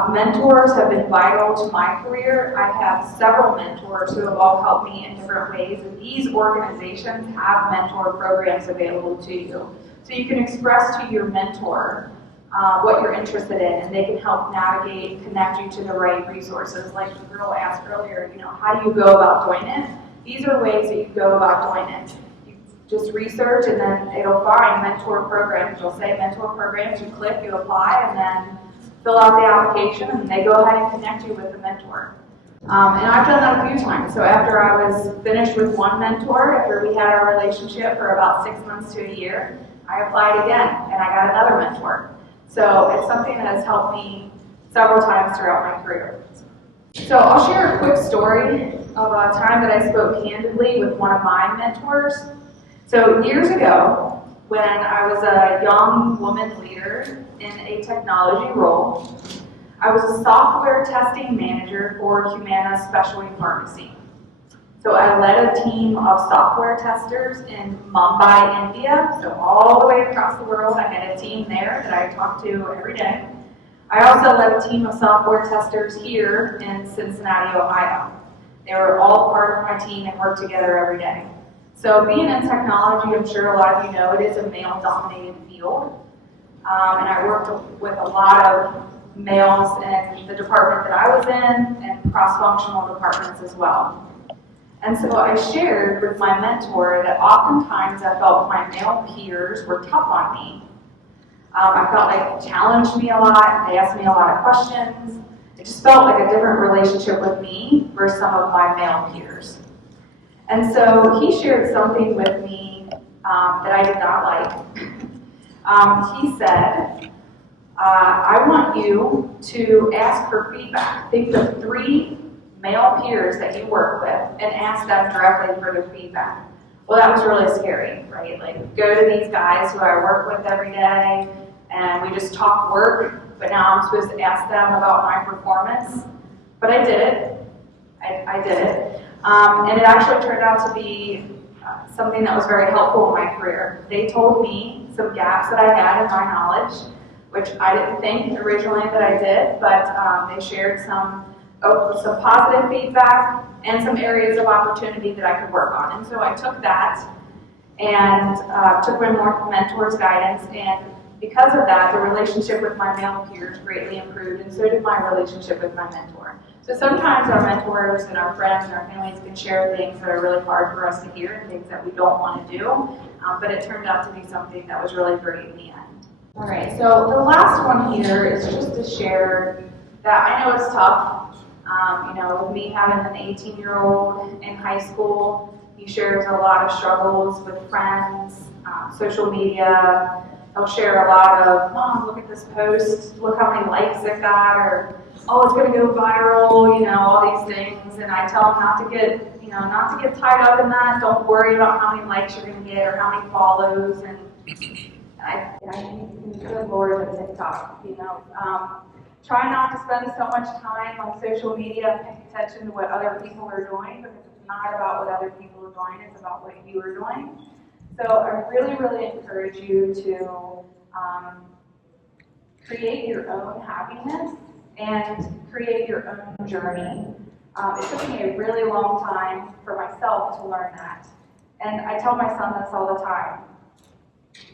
Mentors have been vital to my career. I have several mentors who have all helped me in different ways, and these organizations have mentor programs available to you. So you can express to your mentor what you're interested in, and they can help navigate and connect you to the right resources. Like the girl asked earlier, how do you go about doing it? These are ways that you go about doing it. You just research, and then it'll find mentor programs. You'll say mentor programs, you click, you apply, and then fill out the application, and they go ahead and connect you with the mentor. And I've done that a few times. So after I was finished with one mentor, after we had our relationship for about 6 months to a year, I applied again, and I got another mentor. So it's something that has helped me several times throughout my career. So I'll share a quick story of a time that I spoke candidly with one of my mentors. So years ago, when I was a young woman leader in a technology role, I was a software testing manager for Humana Specialty Pharmacy. So I led a team of software testers in Mumbai, India. So all the way across the world, I had a team there that I talked to every day. I also led a team of software testers here in Cincinnati, Ohio. They were all part of my team and worked together every day. So being in technology, I'm sure a lot of you know, it is a male-dominated field. And I worked with a lot of males in the department that I was in and cross-functional departments as well. And so I shared with my mentor that oftentimes I felt my male peers were tough on me. I felt like they challenged me a lot, they asked me a lot of questions. It just felt like a different relationship with me versus some of my male peers. And so he shared something with me that I did not like. He said, I want you to ask for feedback. Think of 3 male peers that you work with and ask them directly for their feedback. Well, that was really scary, right? Like, go to these guys who I work with every day and we just talk work, but now I'm supposed to ask them about my performance. But I did it. I did it. And it actually turned out to be something that was very helpful in my career. They told me some gaps that I had in my knowledge, which I didn't think originally that I did, but they shared some positive feedback and some areas of opportunity that I could work on. And so I took that and took my mentor's guidance, and because of that, the relationship with my male peers greatly improved, and so did my relationship with my mentor. So sometimes our mentors and our friends and our families can share things that are really hard for us to hear and things that we don't want to do, but it turned out to be something that was really great in the end. All right, so the last one here is just to share that I know it's tough. With me having an 18-year-old in high school, he shares a lot of struggles with friends, social media. He'll share a lot of, Mom, look at this post, look how many likes it got, or, oh, it's going to go viral, all these things. And I tell him not to get tied up in that. Don't worry about how many likes you're going to get or how many follows. And good Lord, with TikTok, try not to spend so much time on social media and pay attention to what other people are doing, because it's not about what other people are doing, it's about what you are doing. So I really, really encourage you to create your own happiness and create your own journey. It took me a really long time for myself to learn that. And I tell my son this all the time.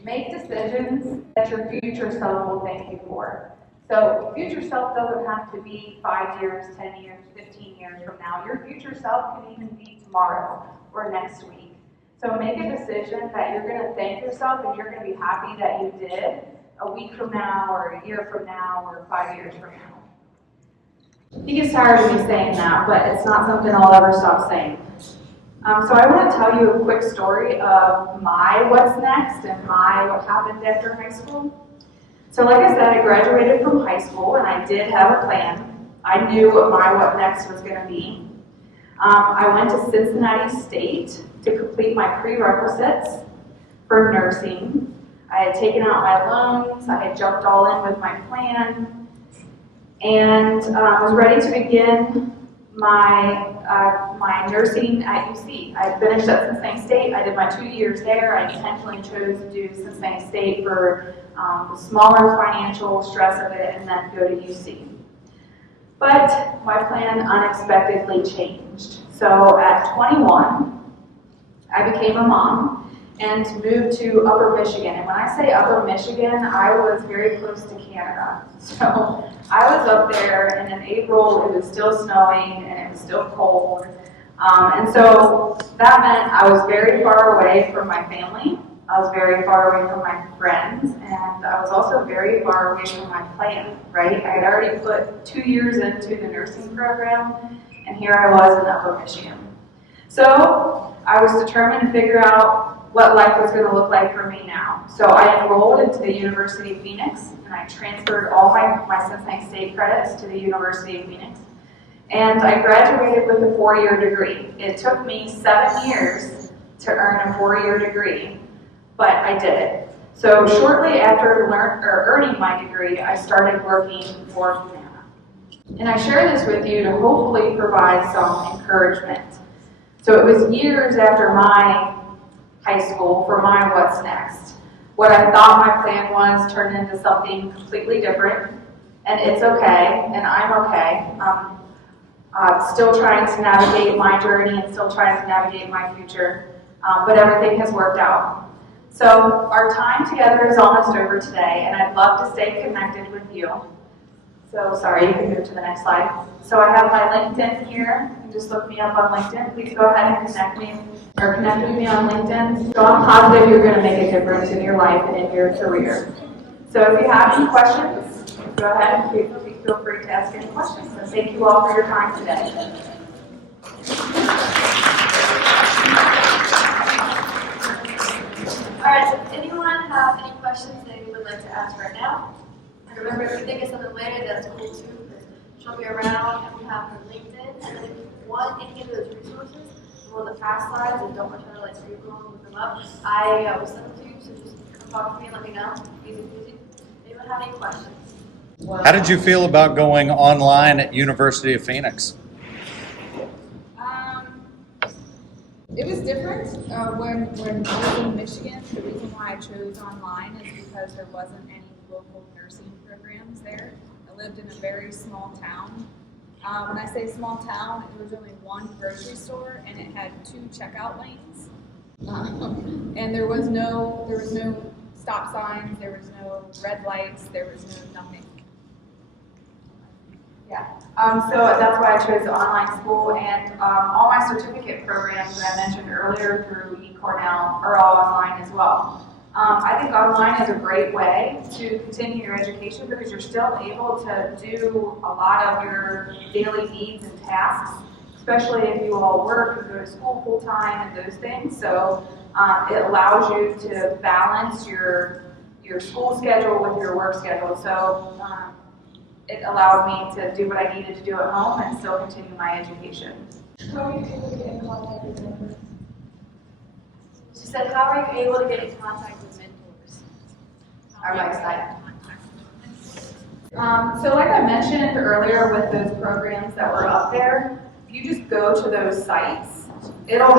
Make decisions that your future self will thank you for. So future self doesn't have to be 5 years, 10 years, 15 years from now. Your future self can even be tomorrow or next week. So make a decision that you're going to thank yourself and you're going to be happy that you did a week from now or a year from now or 5 years from now. He gets tired of me saying that, but it's not something I'll ever stop saying. So I want to tell you a quick story of my what's next and my what happened after high school. So like I said, I graduated from high school and I did have a plan. I knew what my what next was going to be. I went to Cincinnati State to complete my prerequisites for nursing. I had taken out my loans, I had jumped all in with my plan, and was ready to begin my nursing at UC. I finished at Cincinnati State. I did my 2 years there. I intentionally chose to do Cincinnati State for the smaller financial stress of it and then go to UC. But my plan unexpectedly changed. So at 21, I became a mom and moved to Upper Michigan. And when I say Upper Michigan, I was very close to Canada. So I was up there, and in April it was still snowing and it was still cold. And so that meant I was very far away from my family. I was very far away from my friends, and I was also very far away from my plan, right? I had already put 2 years into the nursing program, and here I was in Upper Michigan. So I was determined to figure out what life was going to look like for me now. So I enrolled into the University of Phoenix, and I transferred all my Cincinnati State credits to the University of Phoenix. And I graduated with a 4-year degree. It took me 7 years to earn a 4-year degree, but I did it. So shortly after earning my degree, I started working for Humana. And I share this with you to hopefully provide some encouragement. So it was years after my high school for my what's next. What I thought my plan was turned into something completely different, and it's okay, and I'm okay. Still trying to navigate my journey and still trying to navigate my future, but everything has worked out. So our time together is almost over today, and I'd love to stay connected with you. So sorry, you can move to the next slide. So I have my LinkedIn here. You can just look me up on LinkedIn. Please go ahead and connect with me on LinkedIn. So I'm positive you're going to make a difference in your life and in your career. So if you have any questions, go ahead and feel free to ask any questions. And thank you all for your time today. All right, so if anyone has any questions they would like to ask right now, and remember, if you think of something later, that's cool too, because she'll be around, and we have her LinkedIn, and then if you want any of those resources, one of the past slides, and don't want to like Google and look them up, I will send them to you, so just come talk to me and let me know. Easy peasy. Anyone have any questions? How did you feel about going online at University of Phoenix? It was different when I was in Michigan. The reason why I chose online is because there wasn't any local nursing programs there. I lived in a very small town. When I say small town, there was only one grocery store and it had 2 checkout lanes. And there was no stop signs, there was no red lights, there was no nothing. Yeah, so that's why I chose online school, and all my certificate programs that I mentioned earlier through eCornell are all online as well. I think online is a great way to continue your education because you're still able to do a lot of your daily needs and tasks, especially if you all work and go to school full time and those things. So it allows you to balance your school schedule with your work schedule. So it allowed me to do what I needed to do at home and still continue my education. How are you able to get in contact with mentors? She said, how are you able to get in contact with mentors? Our website. So like I mentioned earlier with those programs that were up there, if you just go to those sites, it'll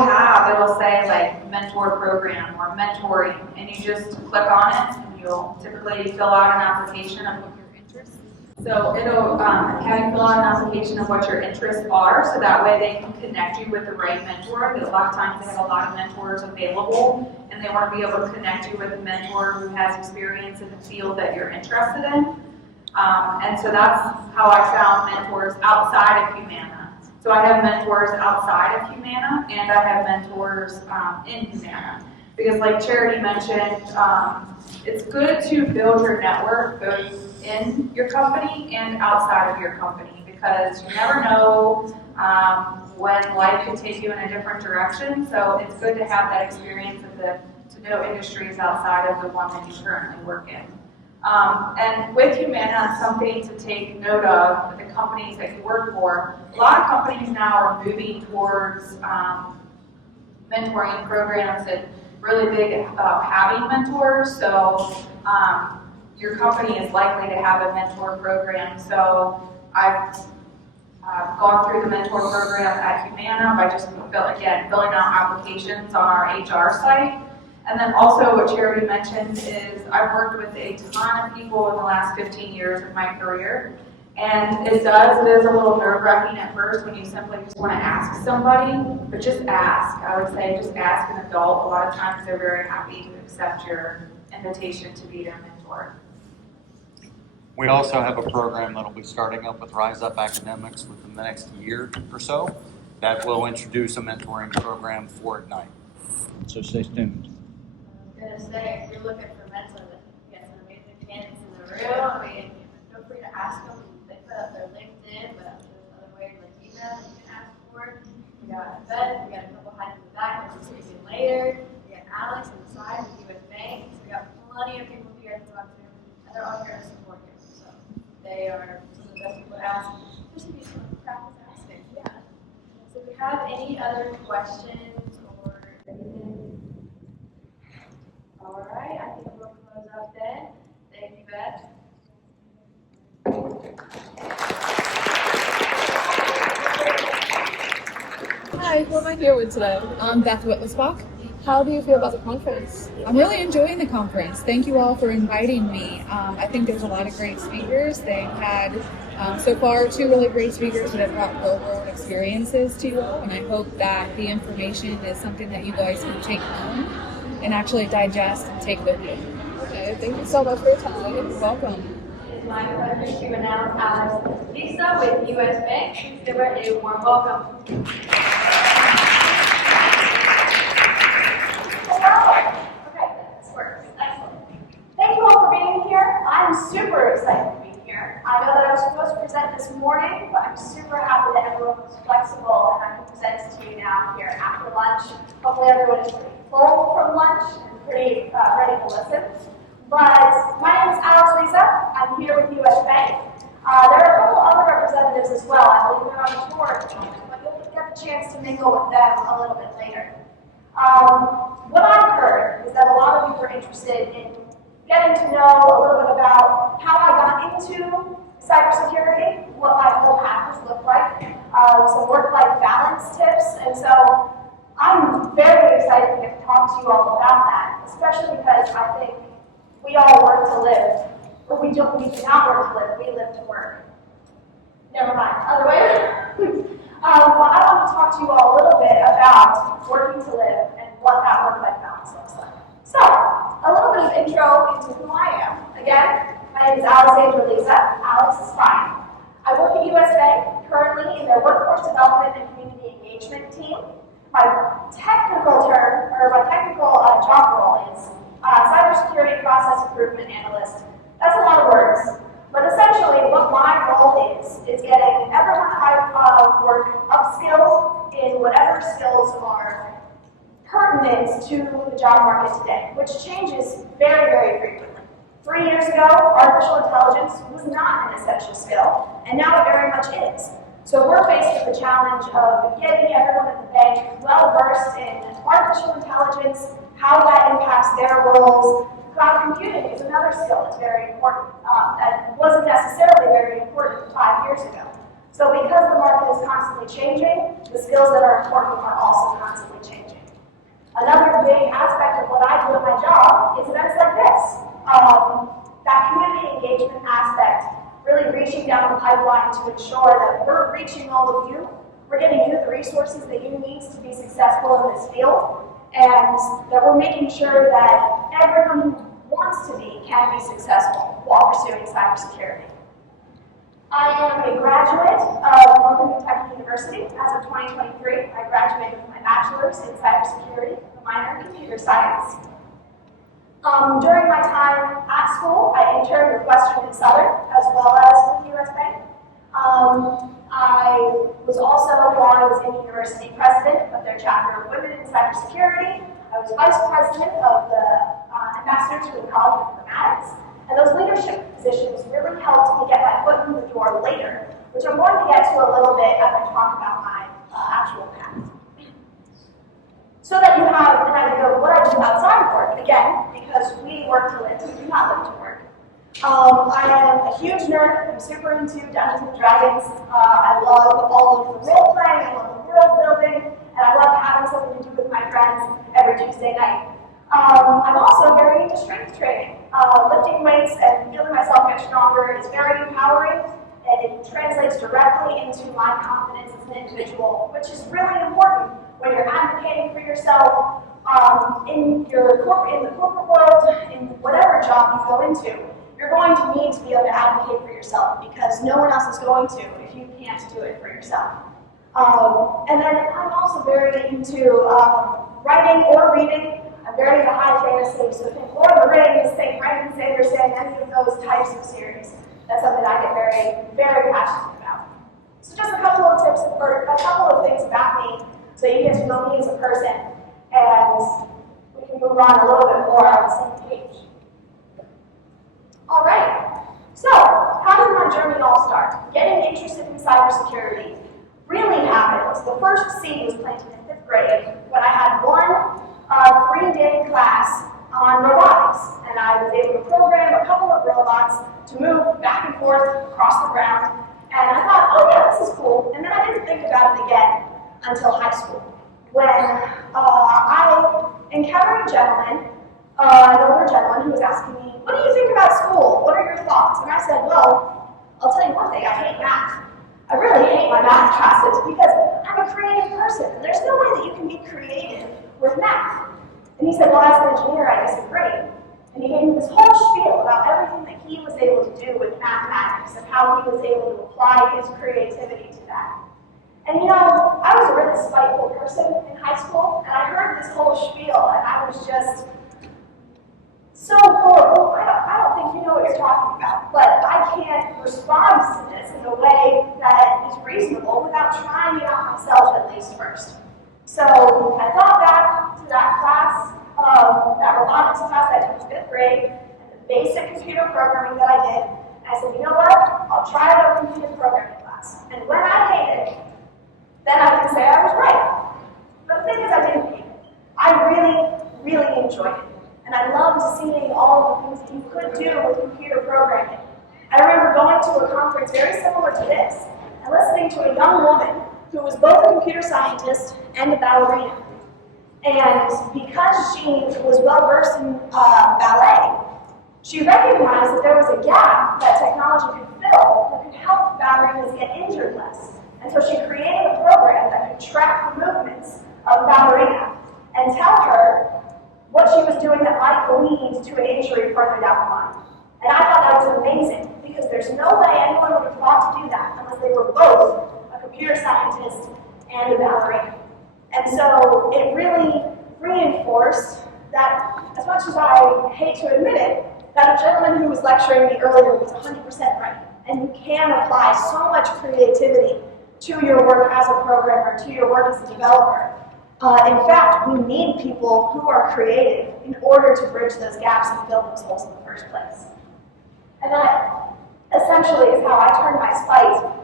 say like mentor program or mentoring, and you just click on it and you'll typically fill out an application of what your interests. So it'll have you fill out an application of what your interests are, so that way they can connect you with the right mentor. Because a lot of times they have a lot of mentors available, and they want to be able to connect you with a mentor who has experience in the field that you're interested in. And so that's how I found mentors outside of Humana. So I have mentors outside of Humana, and I have mentors in Humana. Because like Charity mentioned, it's good to build your network both in your company and outside of your company, because you never know when life can take you in a different direction. So it's good to have that experience to know industries outside of the one that you currently work in. And with Humana, something to take note of, the companies that you work for, a lot of companies now are moving towards mentoring programs and really big about having mentors. So your company is likely to have a mentor program. So I've gone through the mentor program at Humana by just filling out applications on our HR site. And then also what Charity mentioned is I've worked with a ton of people in the last 15 years of my career. And it is a little nerve-wracking at first when you simply just want to ask somebody, but just ask. I would say just ask an adult. A lot of times they're very happy to accept your invitation to be their mentor. We also have a program that will be starting up with Rise Up Academics within the next year or so that will introduce a mentoring program for Ignite. So stay tuned. I was going to say, if you're looking for mentors, we got some amazing candidates in the room. I mean, feel free to ask them. They put up their LinkedIn, but there's other ways like email that you can ask for. We got Beth, we got a couple hiding in the back that we'll see you later. We got Alex on the side with US Bank. So we got plenty of people here to talk to, and they're all here to support you. So they are some of the best people to ask. Just to be some practice asking. have any other questions or anything? All right, I think we'll close up then. Thank you, Beth. Hi, who am I here with today? I'm Beth Whitlisbach. How do you feel about the conference? I'm really enjoying the conference. Thank you all for inviting me. I think there's a lot of great speakers. They've had, so far, 2 really great speakers that have brought real-world experiences to you, and I hope that the information is something that you guys can take home and actually digest and take with you. Okay, thank you so much for your time. You're welcome. It's my pleasure to announce Alex Lisa with U.S. Bank. Please give her a warm welcome. Thank you all for being here. I'm super excited to be here. I know that I was supposed to present this morning, but I'm super happy that everyone was flexible and I can present to you now here after lunch. Hopefully everyone is pretty full from lunch and pretty ready to listen. But my name is Alex Lisa. I'm here with U.S. Bank. There are a couple other representatives as well. I believe they're on the tour, but you'll get the chance to mingle with them a little bit later. What I've heard is that a lot of you are interested in getting to know a little bit about how I got into cybersecurity, what my whole path has looked like, some work-life balance tips, and so I'm very excited to get to talk to you all about that, especially because I think we all work to live, but we do not work to live, we live to work. Never mind, other way around. Well, I want to talk to you all a little bit about working to live and what that work-life balance looks like. So, a little bit of intro into who I am. Again, my name is Alexandra Lisa. Alex is fine. I work at U.S. Bank, currently in their workforce development and community engagement team. My technical job role is cybersecurity process improvement analyst. That's a lot of words, but essentially what my role is getting everyone I work upskilled in whatever skills are pertinent to the job market today, which changes very, very frequently. 3 years ago, artificial intelligence was not an essential skill, and now it very much is. So we're faced with the challenge of getting everyone at the bank well-versed in artificial intelligence, how that impacts their roles. Cloud computing is another skill that's very important. That wasn't necessarily very important 5 years ago. So because the market is constantly changing, the skills that are important are also constantly changing. Another big aspect of what I do at my job is events like this. That community engagement aspect, really reaching down the pipeline to ensure that we're reaching all of you, we're getting you the resources that you need to be successful in this field, and that we're making sure that everyone who wants to be can be successful while pursuing cybersecurity. I am a graduate of Northern Kentucky University as of 2023. I graduated with my bachelor's in cybersecurity, a minor in computer science. During my time at school, I interned with Western and Southern, as well as with U.S. Bank. I was also, while I was in university, president of their chapter of Women in Cybersecurity. I was vice president of the ambassadors for the College of Informatics. And those leadership positions really helped me get my foot in the door later, which I'm going to get to a little bit as I talk about my actual path. So that you have an idea of what I do outside of work. Again, because we work to live, we do not live to work. I am a huge nerd. I'm super into Dungeons and Dragons. I love all of the role playing, I love the world building, and I love having something to do with my friends every Tuesday night. I'm also very into strength training. Lifting weights and feeling myself get stronger is very empowering, and it translates directly into my confidence as an individual, which is really important when you're advocating for yourself in the corporate world, in whatever job you go into. You're going to need to be able to advocate for yourself because no one else is going to if you can't do it for yourself. And then I'm also very into writing or reading. I'm very into high fantasy, so think Lord of the Rings, St. Brandon Sanderson, any of those types of series. That's something I get very, very passionate about. So just a couple of tips, or a couple of things about me, so you get to know me as a person, and we can move on a little bit more on the same page. All right, so how did my journey all start? Getting interested in cybersecurity really happened was the first seed was planted in 5th grade when I had one 3-day class on robotics, and I was able to program a couple of robots to move back and forth across the ground, and I thought, oh yeah, this is cool, and then I didn't think about it again until high school, when I encountered an older gentleman who was asking me, what do you think about school? What are your thoughts? And I said, well, I'll tell you one thing, I hate math. I really hate my math classes because I'm a creative person, and there's no way that you can be creative with math. And he said, well, as an engineer, I disagree. And he gave me this whole spiel about everything that he was able to do with mathematics and how he was able to apply his creativity to that. And you know, I was a really spiteful person in high school, and I heard this whole spiel, and I was just so horrible. I don't think you know what you're talking about, but I can't respond to this in a way that is reasonable without trying it out myself at least first. So I thought back to that class, that robotics class that I took in 5th grade, and the basic computer programming that I did. And I said, you know what? I'll try out a computer programming class. And when I hate it, then I can say I was right. But the thing is, I didn't hate it. I really, really enjoyed it. And I loved seeing all of the things that you could do with computer programming. I remember going to a conference very similar to this, and listening to a young woman who was both a computer scientist and a ballerina. And because she was well-versed in ballet, she recognized that there was a gap that technology could fill that could help ballerinas get injured less. And so she created a program that could track the movements of a ballerina and tell her what she was doing that might lead to an injury further down the line. And I thought that was amazing, because there's no way anyone would have thought to do that unless they were both computer scientist and a ballerina. And so it really reinforced that, as much as I hate to admit it, that a gentleman who was lecturing me earlier was 100% right. And you can apply so much creativity to your work as a programmer, to your work as a developer. In fact, we need people who are creative in order to bridge those gaps and fill those holes in the first place. And that essentially is how I turned my spite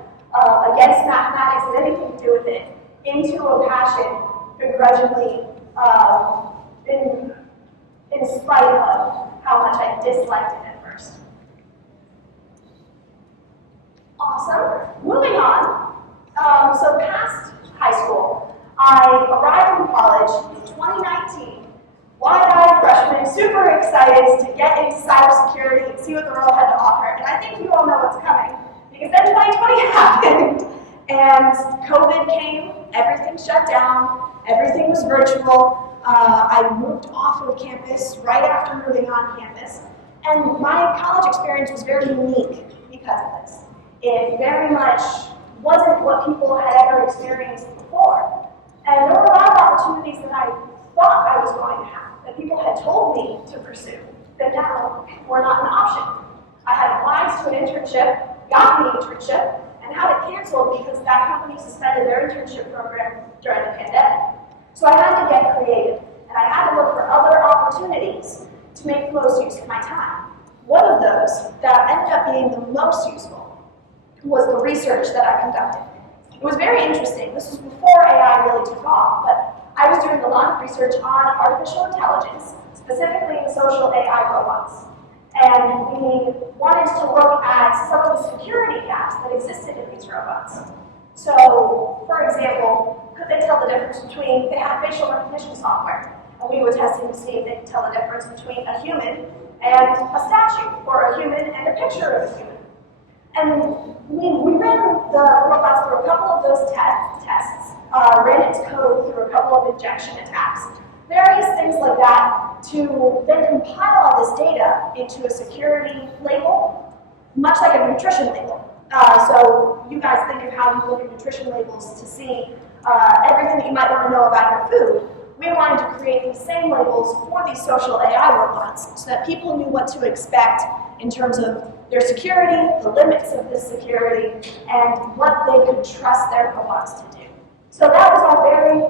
against mathematics and anything to do with it into a passion, begrudgingly, in spite of how much I disliked it at first. Awesome. Moving on. So past high school, I arrived in college in 2019, wide-eyed freshman, super excited to get into cybersecurity and see what the world had to offer. And I think you all know what's coming, because then 2020 happened, and COVID came, everything shut down, everything was virtual. I moved off of campus right after moving on campus, and my college experience was very unique because of this. It very much wasn't what people had ever experienced before. And there were a lot of opportunities that I thought I was going to have, that people had told me to pursue, that now were not an option. I had applied to an internship, got the internship, and had it canceled because that company suspended their internship program during the pandemic. So I had to get creative, and I had to look for other opportunities to make the most use of my time. One of those that ended up being the most useful was the research that I conducted. It was very interesting. This was before AI really took off, but I was doing a lot of research on artificial intelligence, specifically the social AI robots. And we wanted to look at some of the security gaps that existed in these robots. So, for example, could they tell the difference between, they had facial recognition software, and we were testing to see if they could tell the difference between a human and a statue, or a human and a picture of a human. And we ran the robots through a couple of those tests, ran its code through a couple of injection attacks, various things like that, to then compile all this data into a security label, much like a nutrition label. So you guys think of how you look at nutrition labels to see everything that you might want to know about your food. We wanted to create these same labels for these social AI robots so that people knew what to expect in terms of their security, the limits of this security, and what they could trust their robots to do. So that was all very,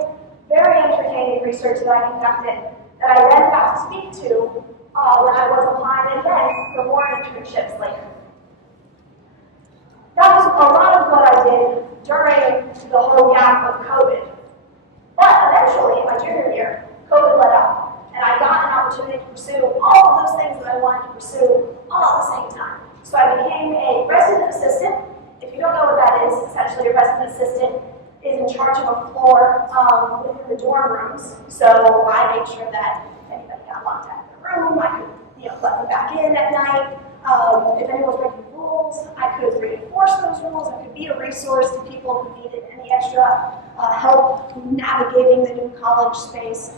very entertaining research that I conducted that I then got to speak to when I was applying again for more internships later. That was a lot of what I did during the whole especially a resident assistant, is in charge of a floor within the dorm rooms. So I made sure that if anybody got locked out of the room, I could let them back in at night. If anyone was breaking rules, I could reinforce those rules. I could be a resource to people who needed any extra help navigating the new college space.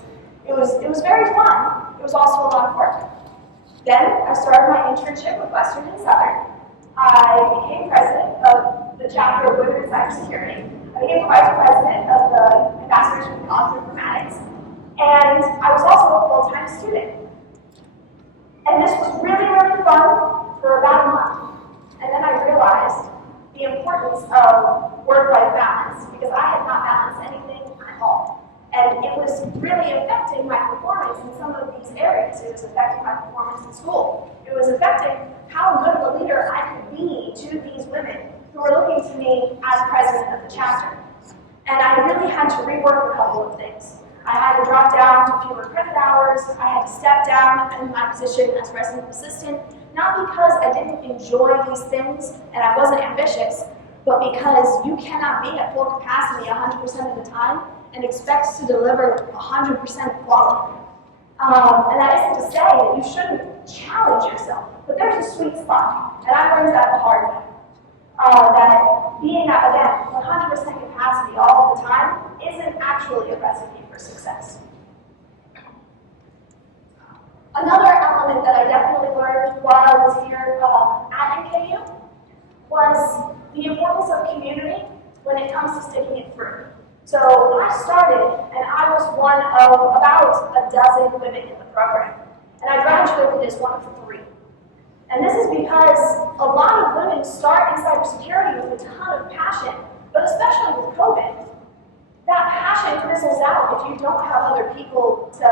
It was very fun. It was also a lot of work. Then I started my internship with Western and Southern. I became president of the chapter of Women in Cybersecurity. I became vice president of the Ambassadors for the College of Informatics. And I was also a full-time student. And this was really, really fun for about a month. And then I realized the importance of work-life balance because I had not balanced anything at all. And it was really affecting my performance in some of these areas. It was affecting my performance in school. It was affecting how good of a leader I could be to these women who were looking to me as president of the chapter. And I really had to rework a couple of things. I had to drop down to fewer credit hours. I had to step down in my position as resident assistant, not because I didn't enjoy these things and I wasn't ambitious, but because you cannot be at full capacity 100% of the time and expect to deliver 100% quality. And that isn't to say that you shouldn't challenge yourself, but there's a sweet spot, and I learned that the hard way. That being at, again, 100% capacity all of the time isn't actually a recipe for success. Another element that I definitely learned while I was here at NKU was the importance of community when it comes to sticking it through. So I started, and I was one of about a dozen women in the program, and I graduated as one of 3. And this is because a lot of women start in cybersecurity with a ton of passion, but especially with COVID, that passion fizzles out if you don't have other people to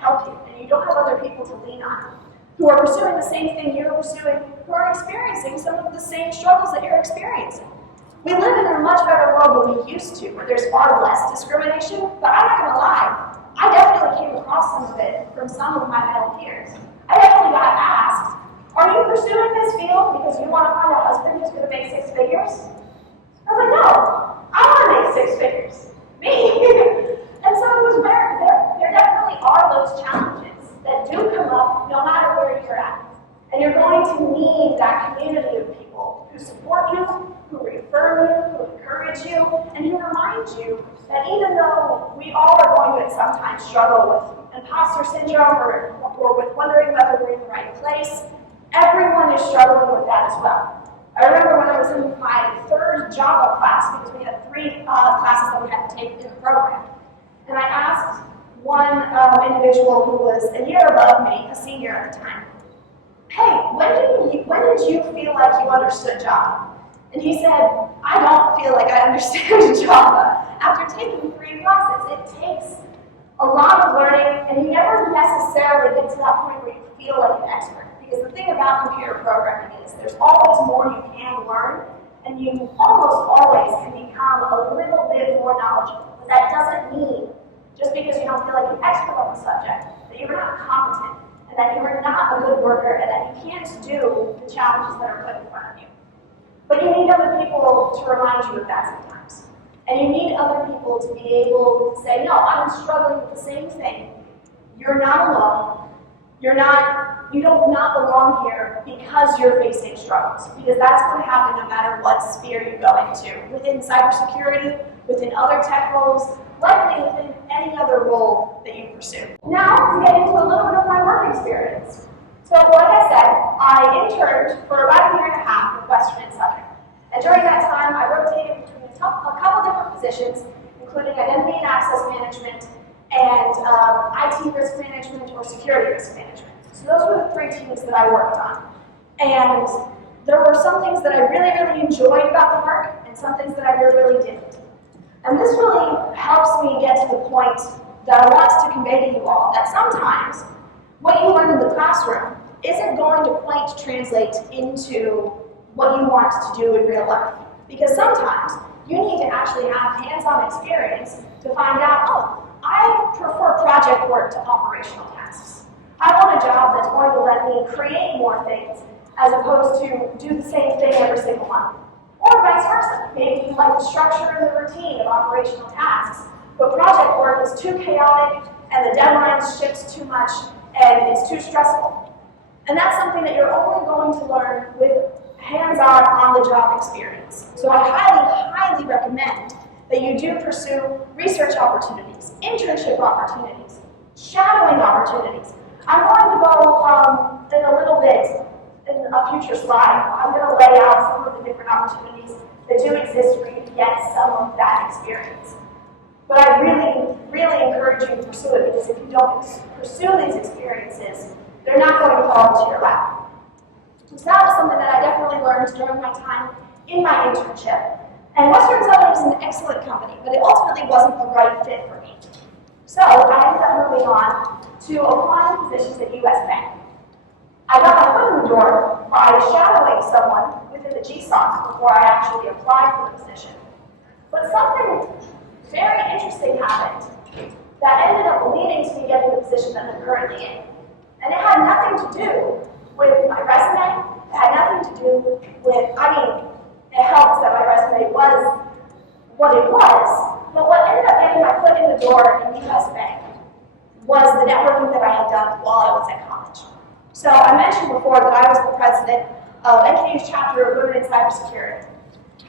help you, and you don't have other people to lean on, who are pursuing the same thing you're pursuing, who are experiencing some of the same struggles that you're experiencing. We live in a much better world than we used to, where there's far less discrimination, but I'm not gonna lie, I definitely came across some of it from some of my male peers. I definitely got asked, are you pursuing this field because you want to find a husband who's gonna make 6 figures? I was like, no, I wanna make 6 figures, me. And so it was there definitely are those challenges that do come up no matter where you're at. And you're going to need that community of people who support you, who reaffirm you, who encourage you, and who remind you that even though we all are going to at some time struggle with imposter syndrome or with wondering whether we're in the right place, everyone is struggling with that as well. I remember when I was in my 3rd Java class, because we had 3 classes that we had to take in the program, and I asked one individual who was a year above me, a senior at the time, hey, when did you feel like you understood Java? And he said, I don't feel like I understand Java. After taking 3 classes, it takes a lot of learning, and you never necessarily get to that point where you feel like an expert. Because the thing about computer programming is there's always more you can learn, and you almost always can become a little bit more knowledgeable. But that doesn't mean, just because you don't feel like an expert on the subject, that you're not competent, and that you're not a good worker, and that you can't do the challenges that are put in front of you. But you need other people to remind you of that sometimes. And you need other people to be able to say, no, I'm struggling with the same thing. You're not alone. You don't not belong here because you're facing struggles. Because that's going to happen no matter what sphere you go into. Within cybersecurity, within other tech roles, likely within any other role that you pursue. Now, to get into a little bit of my work experience. So, like I said, I interned for about 1.5 years with Western and Southern. And during that time, I rotated between a couple different positions, including identity and access management and IT risk management or security risk management. So those were the 3 teams that I worked on. And there were some things that I really, really enjoyed about the work and some things that I really, really didn't. And this really helps me get to the point that I want to convey to you all, that sometimes what you learn in the classroom isn't going to quite translate into what you want to do in real life. Because sometimes you need to actually have hands-on experience to find out, oh, I prefer project work to operational tasks. I want a job that's going to let me create more things as opposed to do the same thing every single month. Or vice versa. Maybe you like the structure and the routine of operational tasks, but project work is too chaotic and the deadlines shift too much and it's too stressful. And that's something that you're only going to learn with hands-on, on-the-job experience. So I highly, highly recommend that you do pursue research opportunities, internship opportunities, shadowing opportunities. I'm going to go in a little bit, in a future slide, I'm going to lay out some of the different opportunities that do exist for you to get some of that experience. But I really, really encourage you to pursue it, because if you don't pursue these experiences, they're not going to fall into your lap. So that was something that I definitely learned during my time in my internship. And Western Southern is an excellent company, but it ultimately wasn't the right fit for me. So I ended up moving on to applying positions at US Bank. I got my foot in the door by shadowing someone within the GSOC before I actually applied for the position. But something very interesting happened that ended up leading to me getting the position that I'm currently in. And it had nothing to do with my resume. It had nothing to do with, it helps that my resume was what it was, but what ended up getting my foot in the door in US Bank was the networking that I had done while I was at college. So I mentioned before that I was the president of NKU's chapter of Women in Cybersecurity.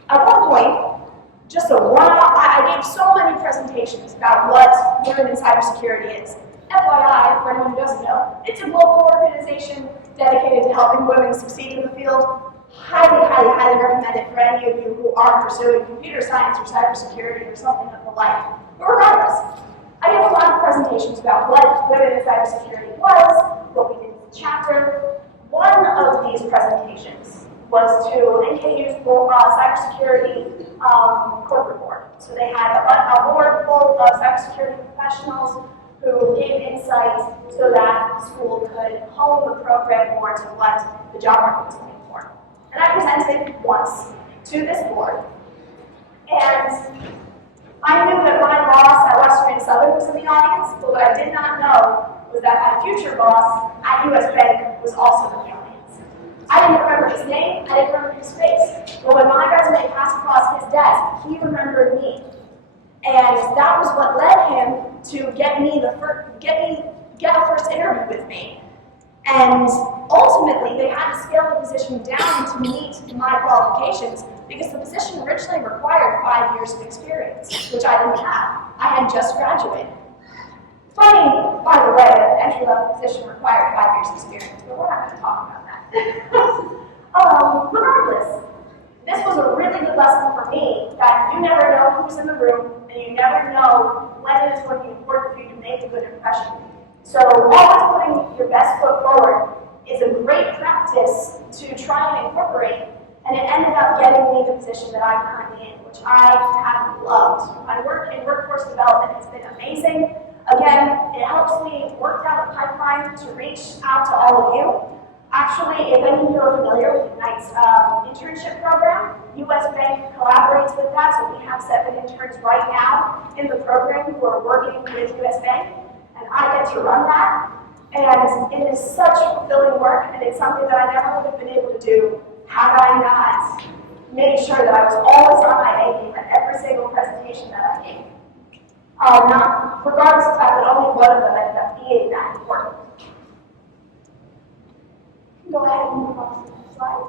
At one point, just a one-off, I gave so many presentations about what Women in Cybersecurity is. FYI, for anyone who doesn't know, it's a global organization dedicated to helping women succeed in the field. Highly, highly, highly recommend it for any of you who are pursuing computer science or cybersecurity or something of the like. But regardless, I gave a lot of presentations about what Women in Cybersecurity was, what we did as a chapter. One of these presentations was to NKU's cybersecurity corporate board. So they had a board full of cybersecurity professionals who gave insight so that the school could hone the program more to what the job market was looking for. And I presented once to this board, and I knew that my boss at Western and Southern was in the audience, but what I did not know was that my future boss at US Bank was also in the audience. I didn't remember his name, I didn't remember his face, but when my resume passed across his desk, he remembered me. And that was what led him to get a first interview with me. And ultimately, they had to scale the position down to meet my qualifications because the position originally required 5 years of experience, which I didn't have. I had just graduated. Funny, by the way, that the entry-level position required 5 years of experience, but we're not going to talk about that. Regardless, this was a really good lesson for me that you never know who's in the room and you never know when it is going to be important for you to make a good impression. So always putting your best foot forward is a great practice to try and incorporate, and it ended up getting me the position that I'm currently in, which I have loved. My work in workforce development has been amazing. Again, it helps me work out a pipeline to reach out to all of you. Actually, if any of you are familiar with Ignite's internship program, US Bank collaborates with that, so we have 7 interns right now in the program who are working with US Bank, and I get to run that, and it is such fulfilling work, and it's something that I never would have been able to do had I not made sure that I was always on my A game at every single presentation that I gave. Regardless of the fact that only one of them ended up being that important. Go ahead and move on to the next slide.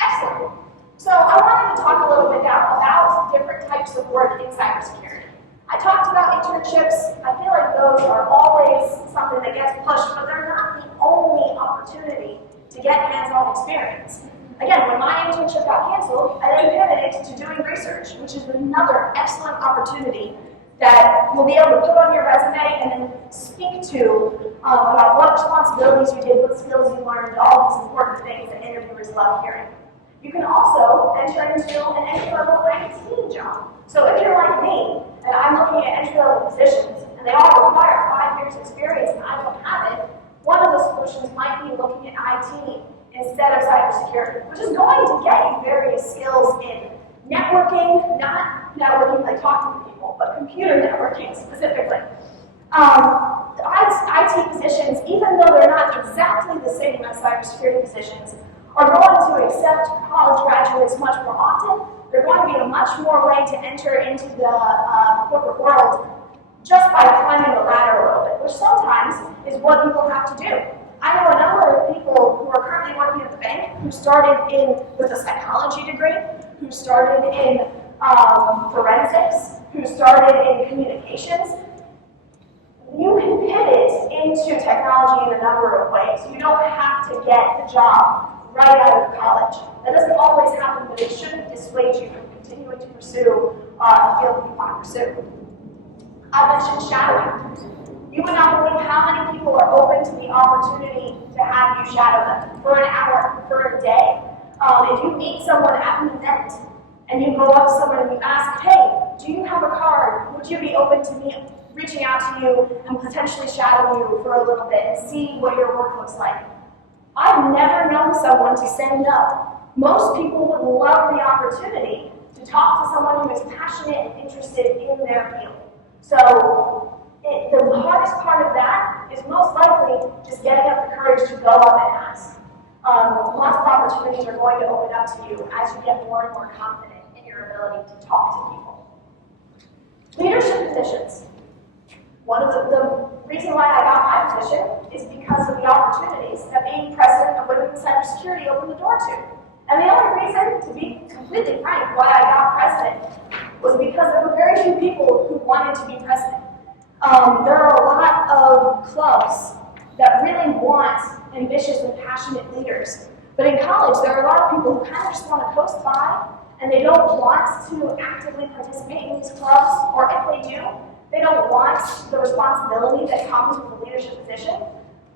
Excellent. So I wanted to talk a little bit now about different types of work in cybersecurity. I talked about internships. I feel like those are always something that gets pushed, but they're not the only opportunity to get hands-on experience. Again, when my internship got canceled, I then pivoted to doing research, which is another excellent opportunity that you'll be able to put on your resume and then speak to about what responsibilities you did, what skills you learned, all these important things that interviewers love hearing. You can also enter into an entry-level IT job. So if you're like me, and I'm looking at entry-level positions, and they all require 5 years experience and I don't have it, one of the solutions might be looking at IT instead of cybersecurity, which is going to get you various skills in networking, not networking like talking to people, but computer networking specifically. IT positions, even though they're not exactly the same as cybersecurity positions, are going to accept college graduates much more often. They're going to be much more way to enter into the corporate world just by climbing the ladder a little bit, which sometimes is what people have to do. I know a number of people who are currently working at the bank who started with a psychology degree, who started in forensics, who started in communications. You can pivot into technology in a number of ways. You don't have to get the job right out of college. That doesn't always happen, but it shouldn't dissuade you from continuing to pursue the field that you want to pursue. I mentioned shadowing. You would not believe how many people are open to the opportunity to have you shadow them for an hour, for a day. If you meet someone at an event and you go up to someone and you ask, hey, do you have a card? Would you be open to me reaching out to you and potentially shadow you for a little bit and see what your work looks like? I've never known someone to say no. Most people would love the opportunity to talk to someone who is passionate and interested in their field. So the hardest part of that is most likely just getting up the courage to go up and ask. Lots of opportunities are going to open up to you as you get more and more confident in your ability to talk to people. Leadership positions. One of the reason why I got my position is because of the opportunities that being president of Women in Cybersecurity opened the door to. And the only reason, to be completely frank, why I got president was because there were very few people who wanted to be president. There are a lot of clubs that really want ambitious and passionate leaders. But in college, there are a lot of people who kind of just want to coast by, and they don't want to actively participate in these clubs, or if they do, they don't want the responsibility that comes with a leadership position.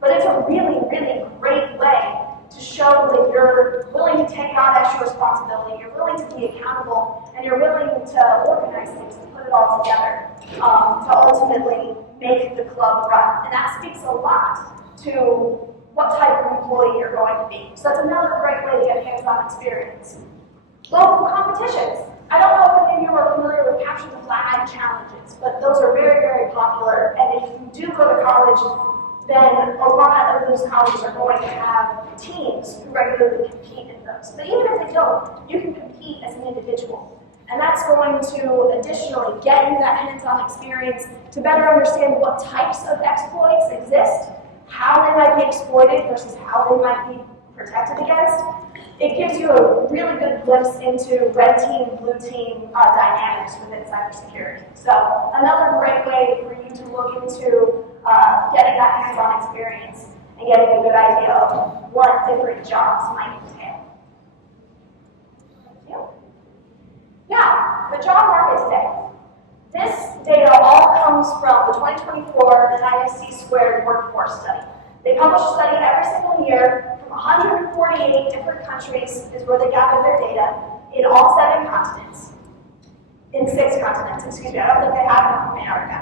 But it's a really, really great way to show that you're willing to take on extra responsibility, you're willing to be accountable, and you're willing to organize things and put it all together to ultimately make the club run. And that speaks a lot to what type of employee you're going to be. So that's another great way to get hands-on experience. Local competitions. I don't know if any of you are familiar with capture the flag challenges, but those are very, very popular. And if you do go to college, then a lot of those colleges are going to have teams who regularly compete in those. But even if they don't, you can compete as an individual. And that's going to additionally get you that hands-on experience to better understand what types of exploits exist, how they might be exploited versus how they might be protected against. It gives you a really good glimpse into red team, blue team dynamics within cybersecurity. So another great way for you to look into getting that hands-on experience and getting a good idea of what different jobs might entail. Thank you. Now, the job market today. This data all comes from the 2024 NIST Squared Workforce Study. They publish a study every single year from 148 different countries is where they gather their data in all 7 continents. In 6 continents, excuse me. I don't think they have enough in America.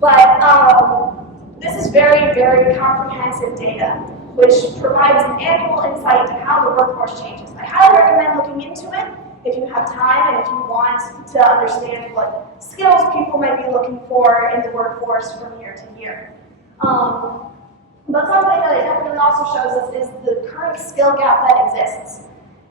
But this is very, very comprehensive data, which provides an annual insight to how the workforce changes. I highly recommend looking into it if you have time and if you want to understand what skills people might be looking for in the workforce from year to year. But something that it definitely also shows us is the current skill gap that exists.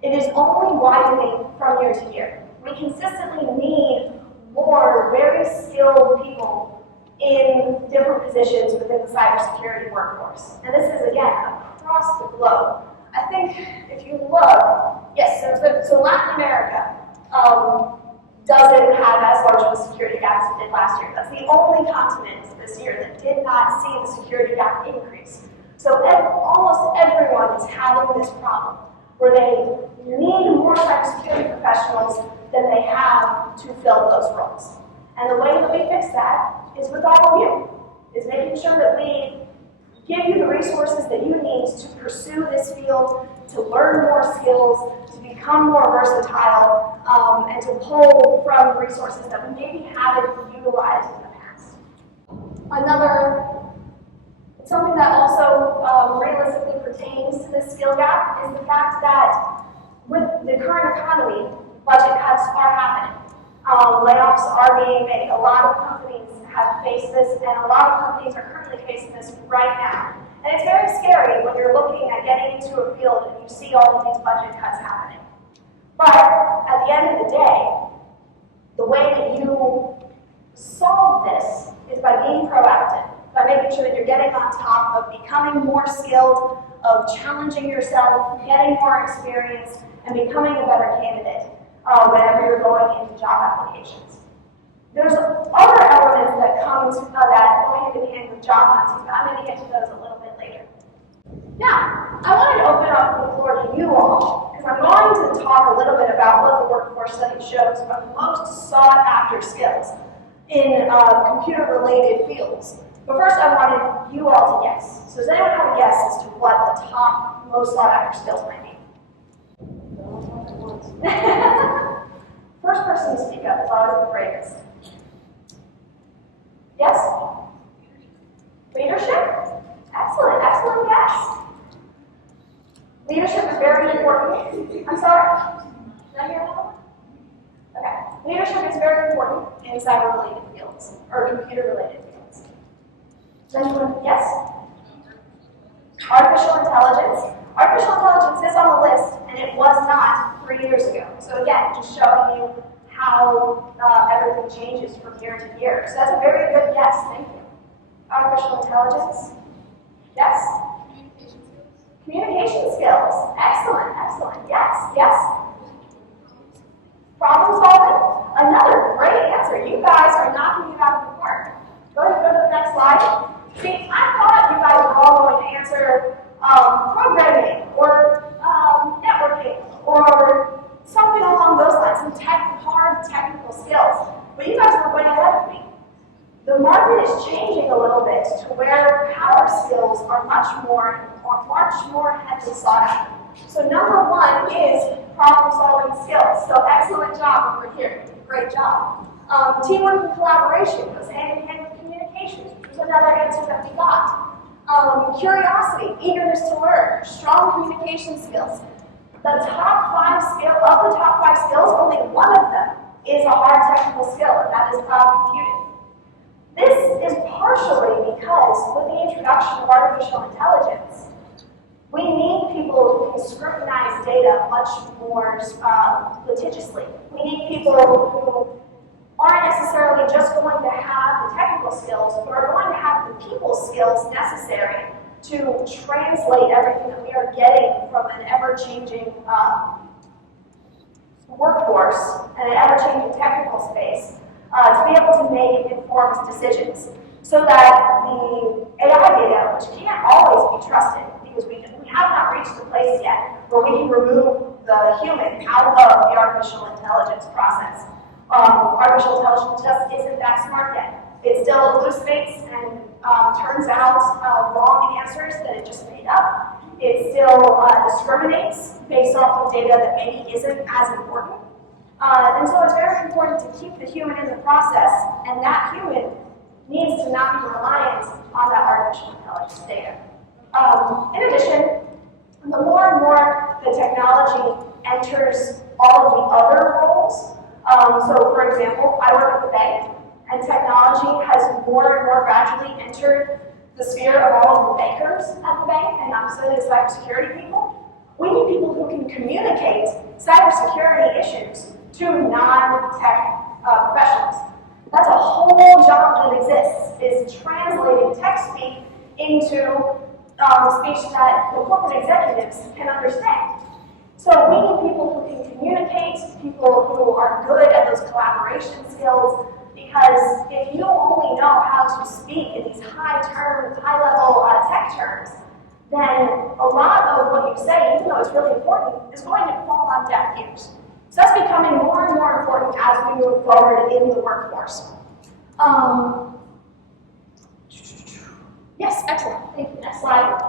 It is only widening from year to year. We consistently need more very skilled people in different positions within the cybersecurity workforce. And this is, again, across the globe. I think if you look, yes, so Latin America doesn't have as large of a security gap as it did last year. That's the only continent this year that did not see the security gap increase. So almost everyone is having this problem where they need more cybersecurity professionals than they have to fill those roles. And the way that we fix that is with all of you, is making sure that we give you the resources that you need to pursue this field, to learn more skills, to become more versatile, and to pull from resources that we maybe haven't utilized in the past. Something that also realistically pertains to this skill gap is the fact that with the current economy, budget cuts are happening. Layoffs are being made. A lot of companies have faced this, and a lot of companies are currently facing this right now. And it's very scary when you're looking at getting into a field and you see all of these budget cuts happening. But at the end of the day, The way that you solve this is by being proactive, by making sure that you're getting on top of becoming more skilled, of challenging yourself, getting more experience, and becoming a better candidate whenever you're going into job applications. There's other elements that come that go hand in hand with job hunting, but I'm going to get to those a little bit later. Now, I wanted to open up the floor to you all, because I'm going to talk a little bit about what the workforce study shows are the most sought after skills in computer-related fields. But first, I wanted you all to guess. So does anyone have a guess as to what the top most sought after skills might be? First person to speak up is always the bravest. Yes? Leadership? Excellent, excellent guess. Leadership is very important. I'm sorry? Did I hear another one? Okay. Leadership is very important in cyber-related fields, or computer-related fields. Yes? Artificial intelligence. Artificial intelligence is on the list, and it was not 3 years ago. So again, just showing you how everything changes from year to year. So that's a very good guess. Thank you. Artificial intelligence. Yes? Communication skills. Excellent, excellent. Yes, yes. Problem solving. Another great answer. You guys are knocking it out of the park. Go to the next slide. See, I thought you guys were all going to answer programming or networking or something along those lines, some hard technical skills. But you guys were way ahead of me. The market is changing a little bit to where power skills are much more heavily sought after. So number one is problem-solving skills. So excellent job over here. Great job. Teamwork and collaboration goes hand in hand with communications, which was another answer that we got. Curiosity, eagerness to learn, strong communication skills. The top 5 skills, only one of them is a hard technical skill, and that is cloud computing. This is partially because with the introduction of artificial intelligence, we need people who can scrutinize data much more litigiously. We need people who aren't necessarily just going to have the technical skills, but are going to have the people skills necessary to translate everything that we are getting from an ever-changing workforce and an ever-changing technical space to be able to make informed decisions so that the AI data, which can't always be trusted because we have not reached the place yet where we can remove the human out of the artificial intelligence process. Artificial intelligence just isn't that smart yet. It still hallucinates and turns out wrong answers that it just made up. It still discriminates based off of data that maybe isn't as important. And so it's very important to keep the human in the process, and that human needs to not be reliant on that artificial intelligence data. In addition, the more and more the technology enters all of the other roles, so for example, I work at the bank, and technology has more and more gradually entered the sphere of all of the bankers at the bank, and obviously the cybersecurity people. We need people who can communicate cybersecurity issues to non-tech professionals. That's a whole job that exists, is translating tech speak into speech that the corporate executives can understand. So we need people who can communicate, people who are good at those collaboration skills, because if you only know how to speak in these high-level tech terms, then a lot of what you say, even though it's really important, is going to fall on deaf ears. So that's becoming more and more important as we move forward in the workforce. Yes, excellent. Thank you. Next slide.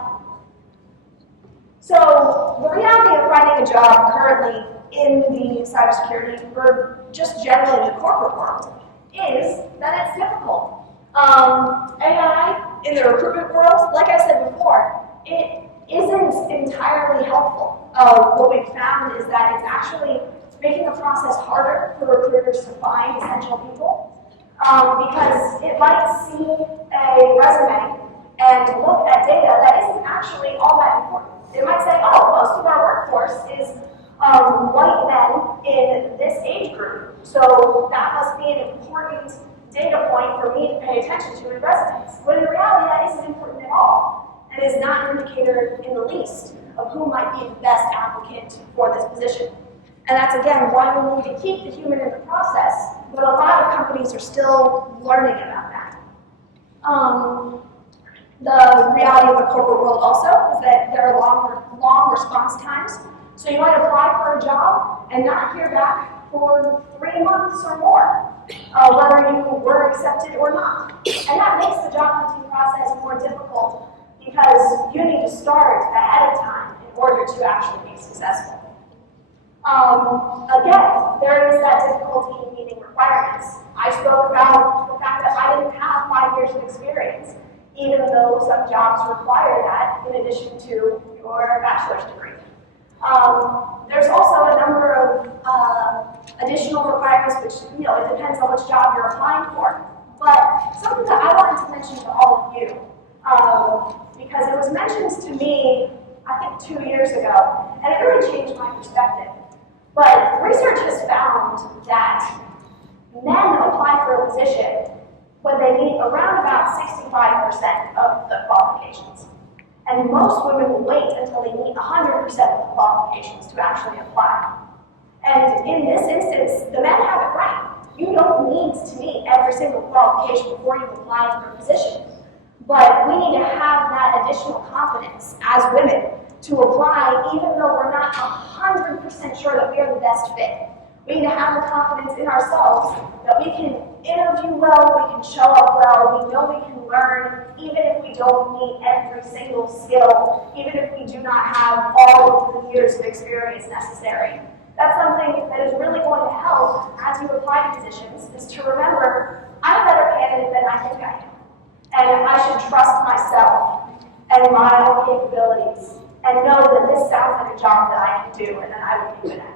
So the reality of finding a job currently in the cybersecurity, or just generally in the corporate world, is that it's difficult. AI in the recruitment world, like I said before, it isn't entirely helpful. What we've found is that it's actually making the process harder for recruiters to find essential people, because it might see a resume and look at data that isn't actually all that important. It might say, oh, most of our workforce is white men in this age group, So that must be an important data point for me to pay attention to in resumes. When in reality, that isn't important at all, and is not an indicator in the least of who might be the best applicant for this position. And that's, again, why we need to keep the human in the process, but a lot of companies are still learning about that. The reality of the corporate world also is that there are long response times. So you might apply for a job and not hear back for 3 months or more, whether you were accepted or not. And that makes the job hunting process more difficult because you need to start ahead of time in order to actually be successful. Again, there is that difficulty in meeting requirements. I spoke about the fact that I didn't have 5 years of experience, even though some jobs require that in addition to your bachelor's degree. There's also a number of additional requirements, which, it depends on which job you're applying for. But something that I wanted to mention to all of you, because it was mentioned to me, I think 2 years ago, and it really changed my perspective. But research has found that men apply for a position when they meet around about 65% of the qualifications. And most women will wait until they meet 100% of the qualifications to actually apply. And in this instance, the men have it right. You don't need to meet every single qualification before you apply for a position. But we need to have that additional confidence as women to apply even though we're not 100% sure that we are the best fit. We need to have the confidence in ourselves that we can interview well, we can show up well, we know we can learn, even if we don't meet every single skill, even if we do not have all of the years of experience necessary. That's something that is really going to help as you apply to positions, is to remember, I'm a better candidate than I think I am. And I should trust myself and my own capabilities and know that this sounds like a job that I can do and that I would be good at.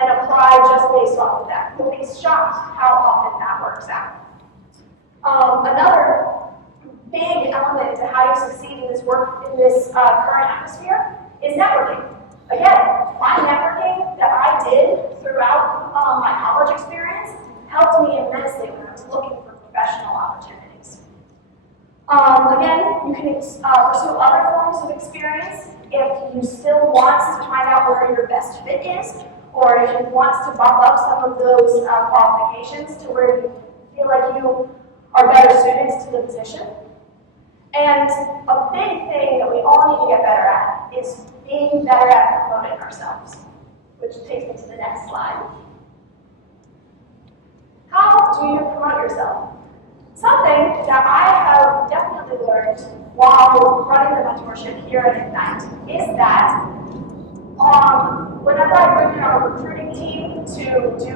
And apply just based off of that. You'll be shocked how often that works out. Another big element to how you succeed in this current atmosphere is networking. Again, my networking that I did throughout my college experience helped me immensely when I was looking for professional opportunities. Again, you can pursue other forms of experience if you still want to find out where your best fit is, or if you want to bump up some of those qualifications to where you feel like you are better suited to the position. And a big thing that we all need to get better at is being better at promoting ourselves, which takes me to the next slide. How do you promote yourself? Something that I have definitely learned while running the mentorship here at Ignite is that whenever I bring in our recruiting team to do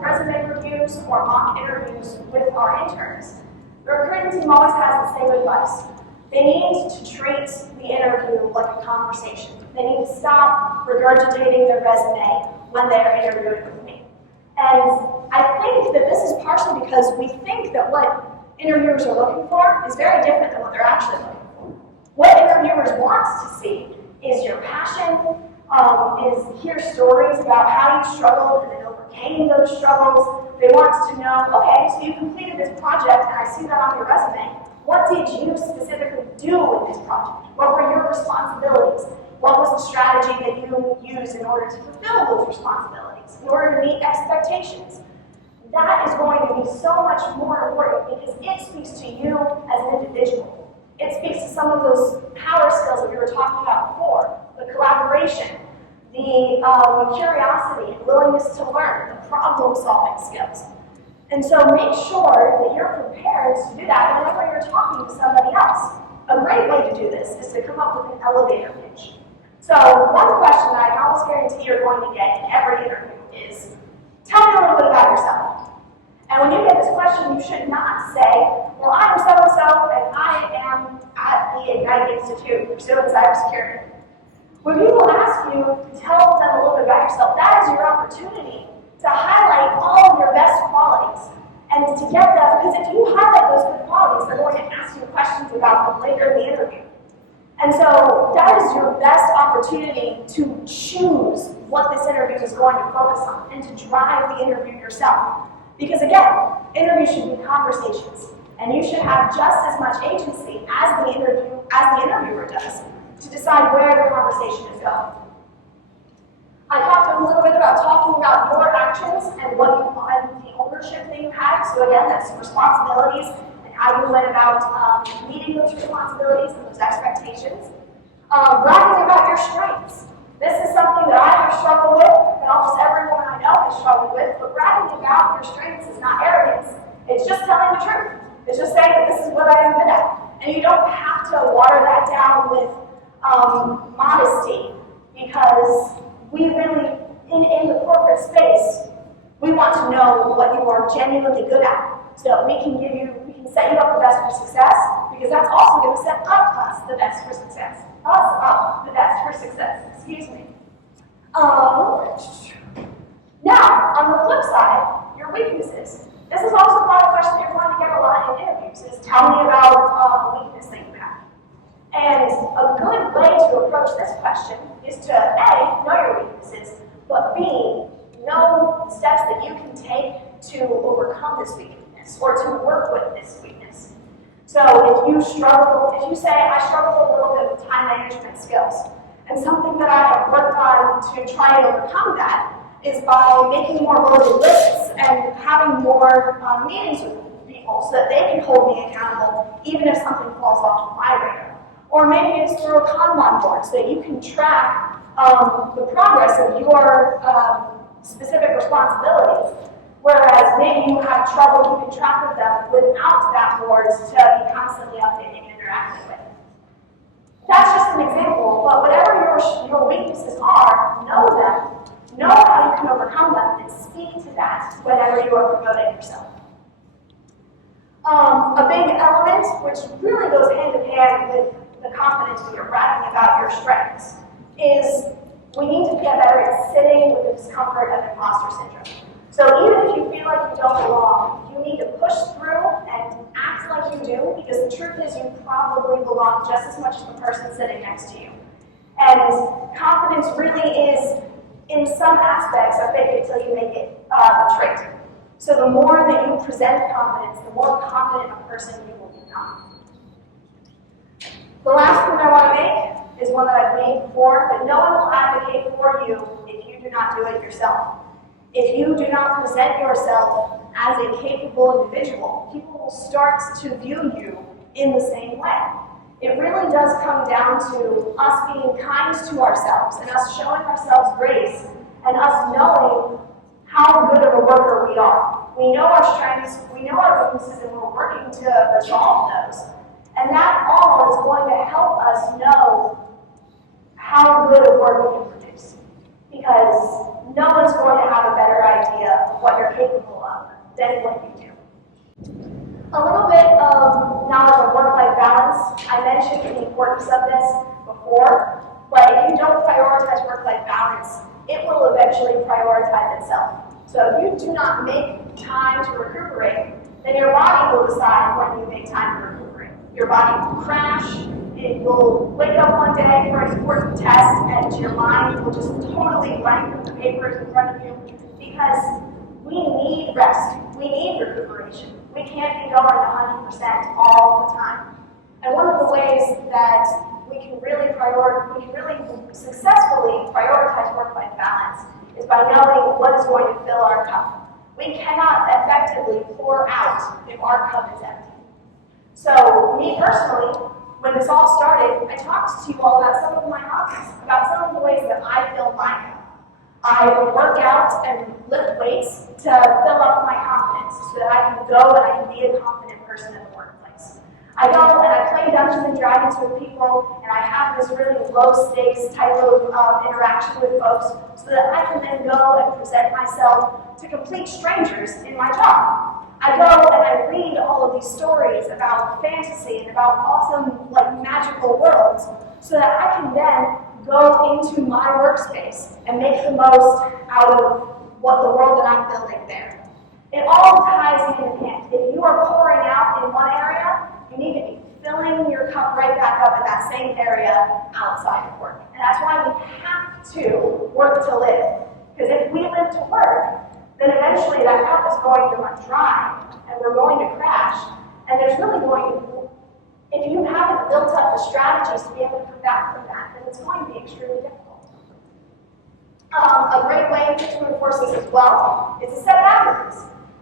resume reviews or mock interviews with our interns, the recruiting team always has the same advice. They need to treat the interview like a conversation. They need to stop regurgitating their resume when they're interviewing with me. And I think that this is partially because we think that what interviewers are looking for is very different than what they're actually looking for. What interviewers want to see is your passion, is hear stories about how you struggled and then overcame those struggles. They want to know, okay, so you completed this project and I see that on your resume. What did you specifically do in this project? What were your responsibilities? What was the strategy that you used in order to fulfill those responsibilities, in order to meet expectations? That is going to be so much more important because it speaks to you as an individual. It speaks to some of those power skills that we were talking about before, the collaboration, the curiosity and willingness to learn, the problem-solving skills. And so make sure that you're prepared to do that whenever you're talking to somebody else. A great way to do this is to come up with an elevator pitch. So one question that I can almost guarantee you're going to get in every interview is, tell me a little bit about yourself. And when you get this question, you should not say, well, I'm so-and-so and I am at the Ignite Institute pursuing cybersecurity. When people ask you to tell them a little bit about yourself, that is your opportunity to highlight all of your best qualities and to get them, because if you highlight those good qualities, they're going to ask you questions about them later in the interview. And so that is your best opportunity to choose what this interview is going to focus on and to drive the interview yourself. Because again, interviews should be conversations, and you should have just as much agency as the interviewer does to decide where the conversation is going. I talked a little bit about talking about your actions and what you want, the ownership that you have. So again, that's responsibilities and how you went about meeting those responsibilities and those expectations. Bragging about your strengths. This is something that I have struggled with, and almost everyone I know has struggled with, but bragging about your strengths is not arrogance. It's just telling the truth. It's just saying that this is what I am good at. And you don't have to water that down with modesty, because we really, in the corporate space, we want to know what you are genuinely good at, so that we can set you up the best for success, because that's also going to set us the best for success. Excuse me. Now, on the flip side, your weaknesses. This is also a question you're going to get a lot in interviews, is tell me about a weakness that you have. And a good way to approach this question is to A, know your weaknesses, but B, know the steps that you can take to overcome this weakness or to work with this weakness. So if you say, I struggle a little bit with time management skills, and something that I have worked on to try and overcome that is by making more loaded lists and having more meetings with people so that they can hold me accountable even if something falls off my radar. Or maybe it's through a Kanban board so that you can track the progress of your specific responsibilities, whereas maybe you have trouble keeping track of them without that board to be constantly updating and interacting with. That's just an example, but whatever your weaknesses are, know them, know how you can overcome them, and speak to that whenever you are promoting yourself. A big element, which really goes hand in hand with the confidence when you're bragging about your strengths, is we need to get better at sitting with the discomfort of imposter syndrome. So even if you feel like you don't belong, you need to push through and act like you do, because the truth is you probably belong just as much as the person sitting next to you. And confidence really is, in some aspects, a fake it till you make it a trait. So the more that you present confidence, the more confident a person you will become. The last point I want to make is one that I've made before, but no one will advocate for you if you do not do it yourself. If you do not present yourself as a capable individual, people will start to view you in the same way. It really does come down to us being kind to ourselves and us showing ourselves grace and us knowing how good of a worker we are. We know our strengths, we know our weaknesses, and we're working to resolve those. And that all is going to help us know how good of work we can produce. Because no one's going to have a better idea of what you're capable of than what you do. A little bit of knowledge of work-life balance. I mentioned the importance of this before, but if you don't prioritize work-life balance, it will eventually prioritize itself. So if you do not make time to recuperate, then your body will decide when you make time to recuperate. Your body will crash, it will wake up one day for an important test, and your mind will just totally blank with the papers in front of you, because we need rest, we need recuperation. We can't be going 100% all the time. And one of the ways that we can really successfully prioritize work-life balance is by knowing what is going to fill our cup. We cannot effectively pour out if our cup is empty. So, me personally, when this all started, I talked to you all about some of my hobbies, about some of the ways that I fill my cup. I work out and lift weights to fill up my confidence so that I can go and I can be a confident person in the workplace. I go and I play Dungeons and Dragons with people, and I have this really low-stakes type of interaction with folks so that I can then go and present myself to complete strangers in my job. I go and I read all of these stories about fantasy and about awesome, magical worlds so that I can then go into my workspace and make the most out of what the world that I'm building there. It all ties hand in hand. If you are pouring out in one area, you need to be filling your cup right back back up in that same area outside of work. And that's why we have to work to live. Because if we live to work, then eventually that cup is going to run dry, and we're going to crash, and there's really going to, if you haven't built up the strategies to be able to come back from that, then it's going to be extremely difficult. A great way to enforce this as well is to set boundaries.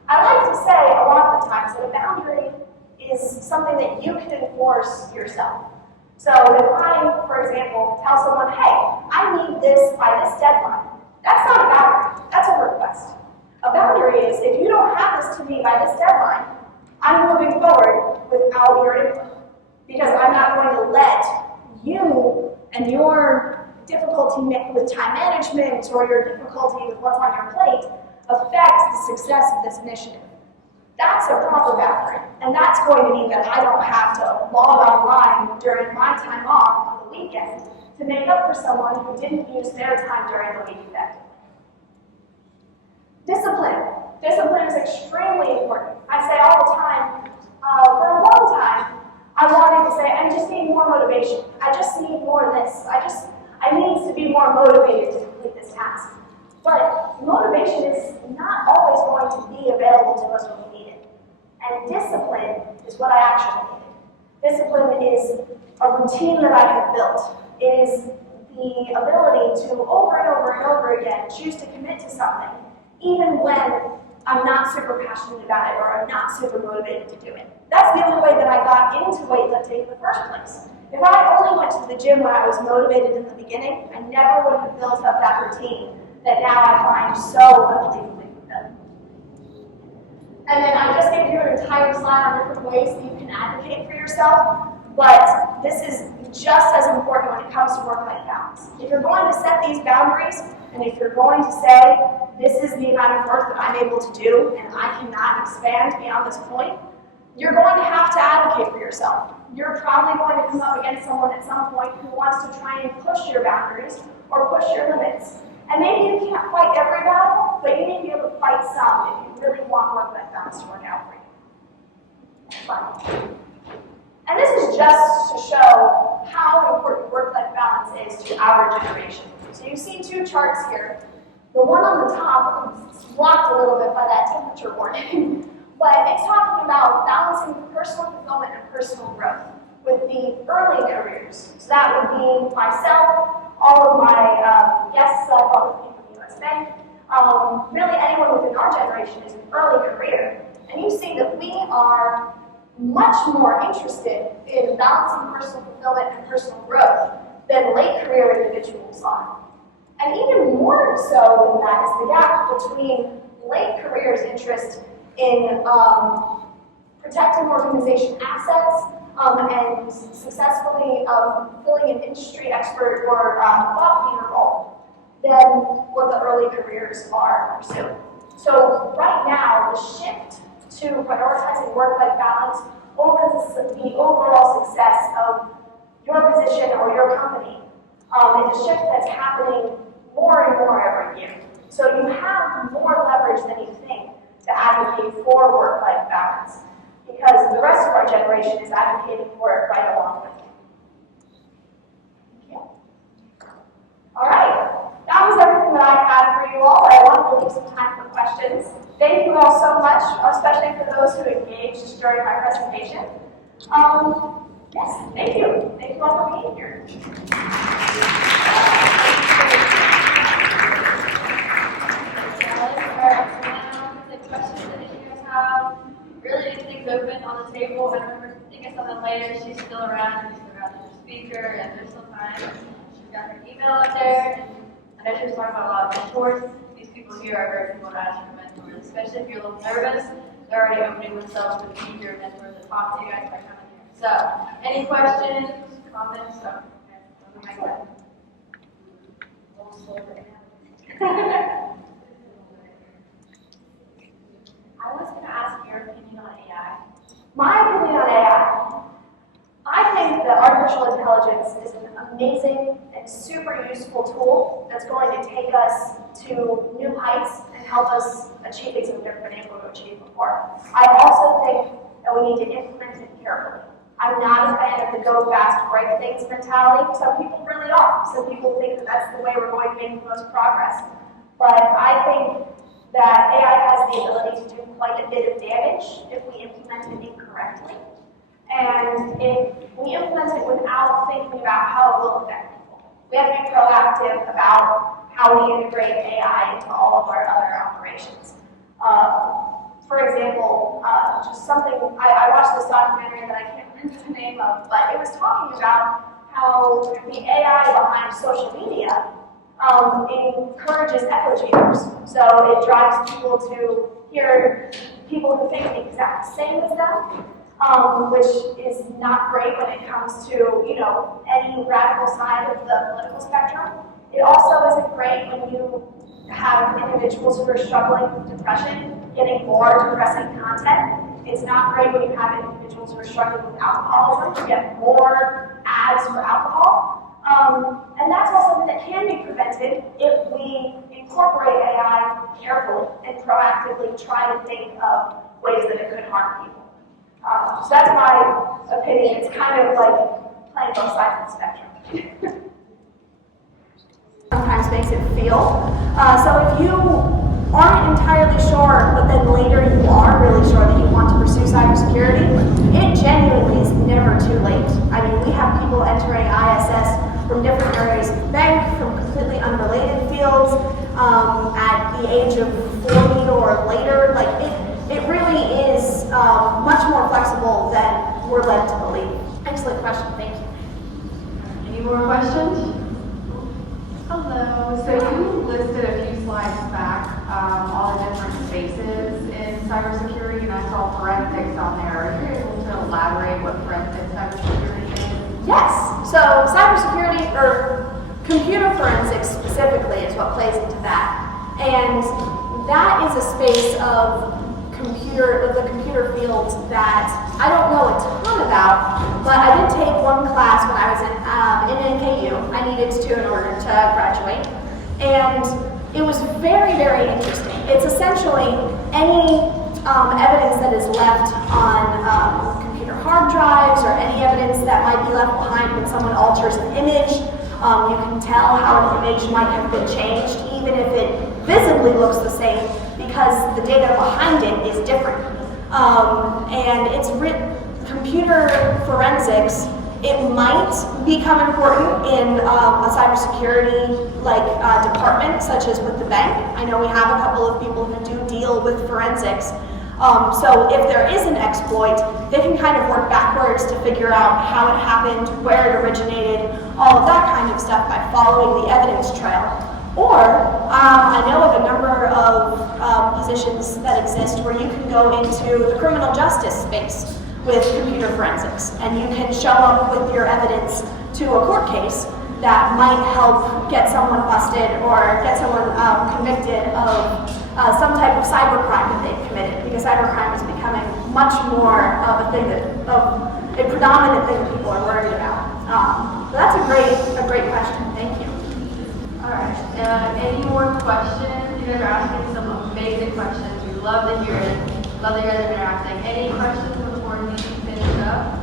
I like to say a lot of the times that a boundary is something that you can enforce yourself. So if I, for example, tell someone, hey, I need this by this deadline, that's not a boundary, that's a request. A boundary is, if you don't have this to me by this deadline, I'm moving forward without your input. Because I'm not going to let you and your difficulty with time management or your difficulty with what's on your plate affect the success of this initiative. That's a proper boundary. And that's going to mean that I don't have to log online during my time off on the weekend to make up for someone who didn't use their time during the week effectively. Discipline. Discipline is extremely important. I say all the time, for a long time, I wanted to say, I just need more motivation. I just need more of this. I need to be more motivated to complete this task. But motivation is not always going to be available to us when we need it. And discipline is what I actually needed. Discipline is a routine that I have built. It is the ability to over and over and over again choose to commit to something, even when I'm not super passionate about it or I'm not super motivated to do it. That's the only way that I got into weightlifting in the first place. If I only went to the gym when I was motivated in the beginning, I never would have built up that routine that now I find so unbelievably fulfilling. And then I just gave you an entire slide on different ways that you can advocate for yourself, but this is just as important when it comes to work-life balance. If you're going to set these boundaries, and if you're going to say, this is the amount of work that I'm able to do, and I cannot expand beyond this point, you're going to have to advocate for yourself. You're probably going to come up against someone at some point who wants to try and push your boundaries or push your limits. And maybe you can't fight every battle, but you need to be able to fight some if you really want work-life balance to work out for you. Fun. And this is just to show how important work-life balance is to our generation. So you see two charts here. The one on the top is blocked a little bit by that temperature warning, but it's talking about balancing personal fulfillment and personal growth with the early careers. So that would be myself, all of my guests, all the people from US Bank, really anyone within our generation is an early career. And you see that we are much more interested in balancing personal fulfillment and personal growth than late career individuals are. And even more so than that is the gap between late careers' interest in protecting organization assets and successfully filling an industry expert or thought leader role than what the early careers are pursuing. So right now, the shift to prioritizing work-life balance over the overall success of your position or your company is a shift that's happening more and more every year. So you have more leverage than you think to advocate for work-life balance because the rest of our generation is advocating for it right along with you. All right, that was everything that I had for you all. I wanted to leave some time for questions. Thank you all so much, especially for those who engaged during my presentation. Yes, thank you. Thank you all for being here. Questions that you guys have, really leave things open on the table. I remember thinking something later, she's still around, she's still around as a speaker, and there's still time. She's got her email up there. I know she was talking about a lot of mentors. These people here are very people to ask for mentors, especially if you're a little nervous. They're already opening themselves to be your mentor to talk to you guys by coming here. So, any questions, comments? So, okay. I was going to ask your opinion on AI. My opinion on AI. I think that artificial intelligence is an amazing and super useful tool that's going to take us to new heights and help us achieve things that we've never been able to achieve before. I also think that we need to implement it carefully. I'm not a fan of the go fast, break things mentality. Some people really are. Some people think that that's the way we're going to make the most progress. But I think that AI has the ability to do quite a bit of damage if we implement it incorrectly. And if we implement it without thinking about how it will affect people. We have to be proactive about how we integrate AI into all of our other operations. For example, just something, I watched this documentary that I can't remember the name of, but it was talking about how the AI behind social media encourages echo chambers. So it drives people to hear people who think the exact same as them, which is not great when it comes to, any radical side of the political spectrum. It also isn't great when you have individuals who are struggling with depression getting more depressing content. It's not great when you have individuals who are struggling with alcoholism to get more ads for alcohol. And that's all something that can be prevented if we incorporate AI carefully and proactively try to think of ways that it could harm people. So that's my opinion. It's kind of like playing both sides of the spectrum. Sometimes makes it feel. So if you aren't entirely sure, but then later you are really sure that you want to pursue cybersecurity, it genuinely is never too late. I mean, we have people entering ISS from different areas of the bank, from completely unrelated fields, at the age of 40 or later. Like, it really is much more flexible than we're led to believe. Excellent question, thank you. Any more questions? Hello. So you listed a few slides back all the different spaces in cybersecurity, and I saw forensics on there. Are you able to elaborate what forensic cybersecurity is? Yes. So cybersecurity, or computer forensics specifically, is what plays into that. And that is a space of the computer field that I don't know a ton about, but I did take one class when I was in NKU. I needed to in order to graduate. And it was very, very interesting. It's essentially any evidence that is left on computer hard drives, or any evidence that might be left behind when someone alters an image. You can tell how an image might have been changed, even if it visibly looks the same, because the data behind it is different. And it's computer forensics. It might become important in a cybersecurity department, such as with the bank. I know we have a couple of people who do deal with forensics. So if there is an exploit, they can kind of work backwards to figure out how it happened, where it originated, all of that kind of stuff by following the evidence trail. Or I know of a number of positions that exist where you can go into the criminal justice space with computer forensics, and you can show up with your evidence to a court case that might help get someone busted or get someone convicted of some type of cybercrime that they've committed, because cybercrime is becoming much more of a predominant thing that people are worried about. So that's a great question. Thank you. All right. Any more questions? You guys are asking some amazing questions. We love to hear it. Love to hear them interacting. Any questions before we finish up?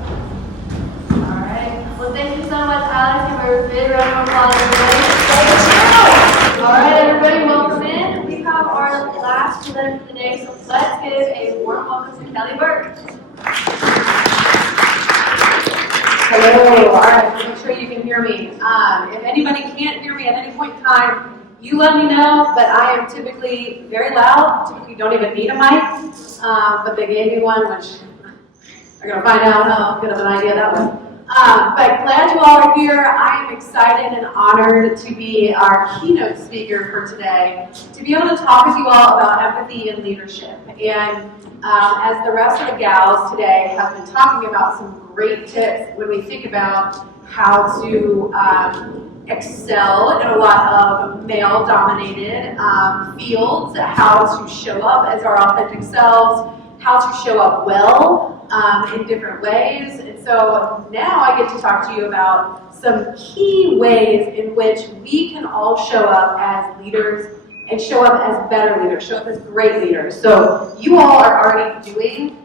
All right. Well, thank you so much, Alex. Give her a big round of applause, everybody. All right, everybody, welcome in. We have our last presenter for the day, so let's give a warm welcome to Kelly Burke. Hello, all right, make sure you can hear me. If anybody can't hear me at any point in time, you let me know, but I am typically very loud, typically don't even need a mic, but they gave me one, which I'm gonna find out how good of an idea that was. But glad you all are here. I am excited and honored to be our keynote speaker for today, to be able to talk with you all about empathy and leadership. And as the rest of the gals today have been talking about some great tips when we think about how to excel in a lot of male-dominated fields, how to show up as our authentic selves, how to show up well in different ways. And so now I get to talk to you about some key ways in which we can all show up as leaders and show up as better leaders, show up as great leaders. So you all are already doing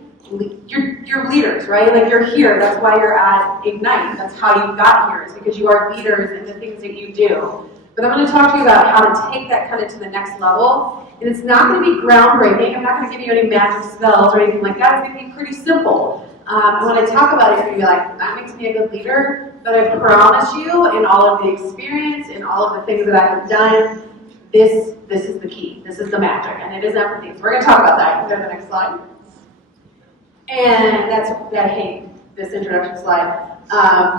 you're leaders, right? Like you're here. That's why you're at Ignite. That's how you got here. It's because you are leaders in the things that you do. But I'm going to talk to you about how to take that kind of to the next level. And it's not going to be groundbreaking. I'm not going to give you any magic spells or anything like that. It's going to be pretty simple. And when I talk about it, you're going to be like, that makes me a good leader. But I promise you, in all of the experience, in all of the things that I have done, this is the key. This is the magic. And it is everything. So we're going to talk about that. You can go to the next slide. And I hate this introduction slide,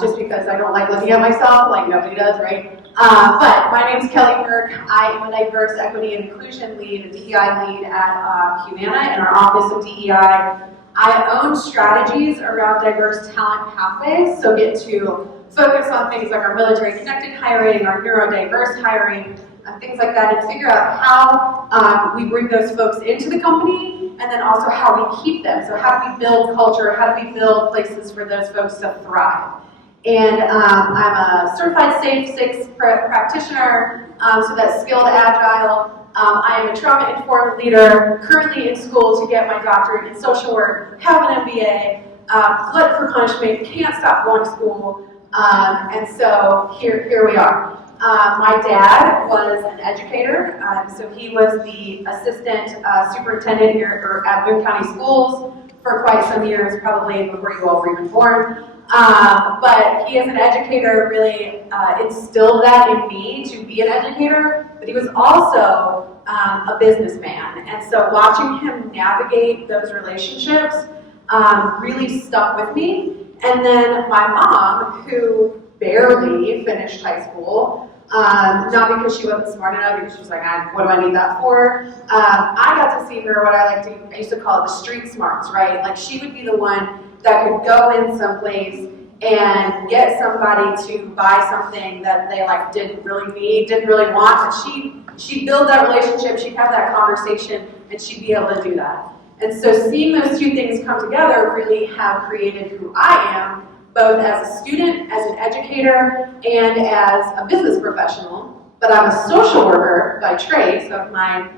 just because I don't like looking at myself like nobody does, right? But my name is Kelly Burke. I am a Diverse Equity and Inclusion Lead, a DEI lead at Humana in our Office of DEI. I own strategies around diverse talent pathways, so get to focus on things like our military connected hiring, our neurodiverse hiring, things like that, and figure out how we bring those folks into the company, and then also how we keep them. So how do we build culture? How do we build places for those folks to thrive? And I'm a certified Safe Six practitioner, so that's skilled agile. I am a trauma-informed leader, currently in school to get my doctorate in social work, have an MBA, glutton for punishment, can't stop going to school, and so here we are. My dad was an educator, so he was the assistant superintendent here at Boone County Schools for quite some years, probably before you all were even born. But he as an educator really instilled that in me to be an educator, but he was also a businessman. And so watching him navigate those relationships really stuck with me. And then my mom, who barely finished high school, not because she wasn't smart enough, because she was like, what do I need that for? I got to see her, I used to call it the street smarts, right? Like she would be the one that could go in someplace and get somebody to buy something that they like didn't really need, didn't really want, but she'd build that relationship, she'd have that conversation, and she'd be able to do that. And so seeing those two things come together really have created who I am, both as a student, as an educator, and as a business professional. But I'm a social worker by trade, so I have my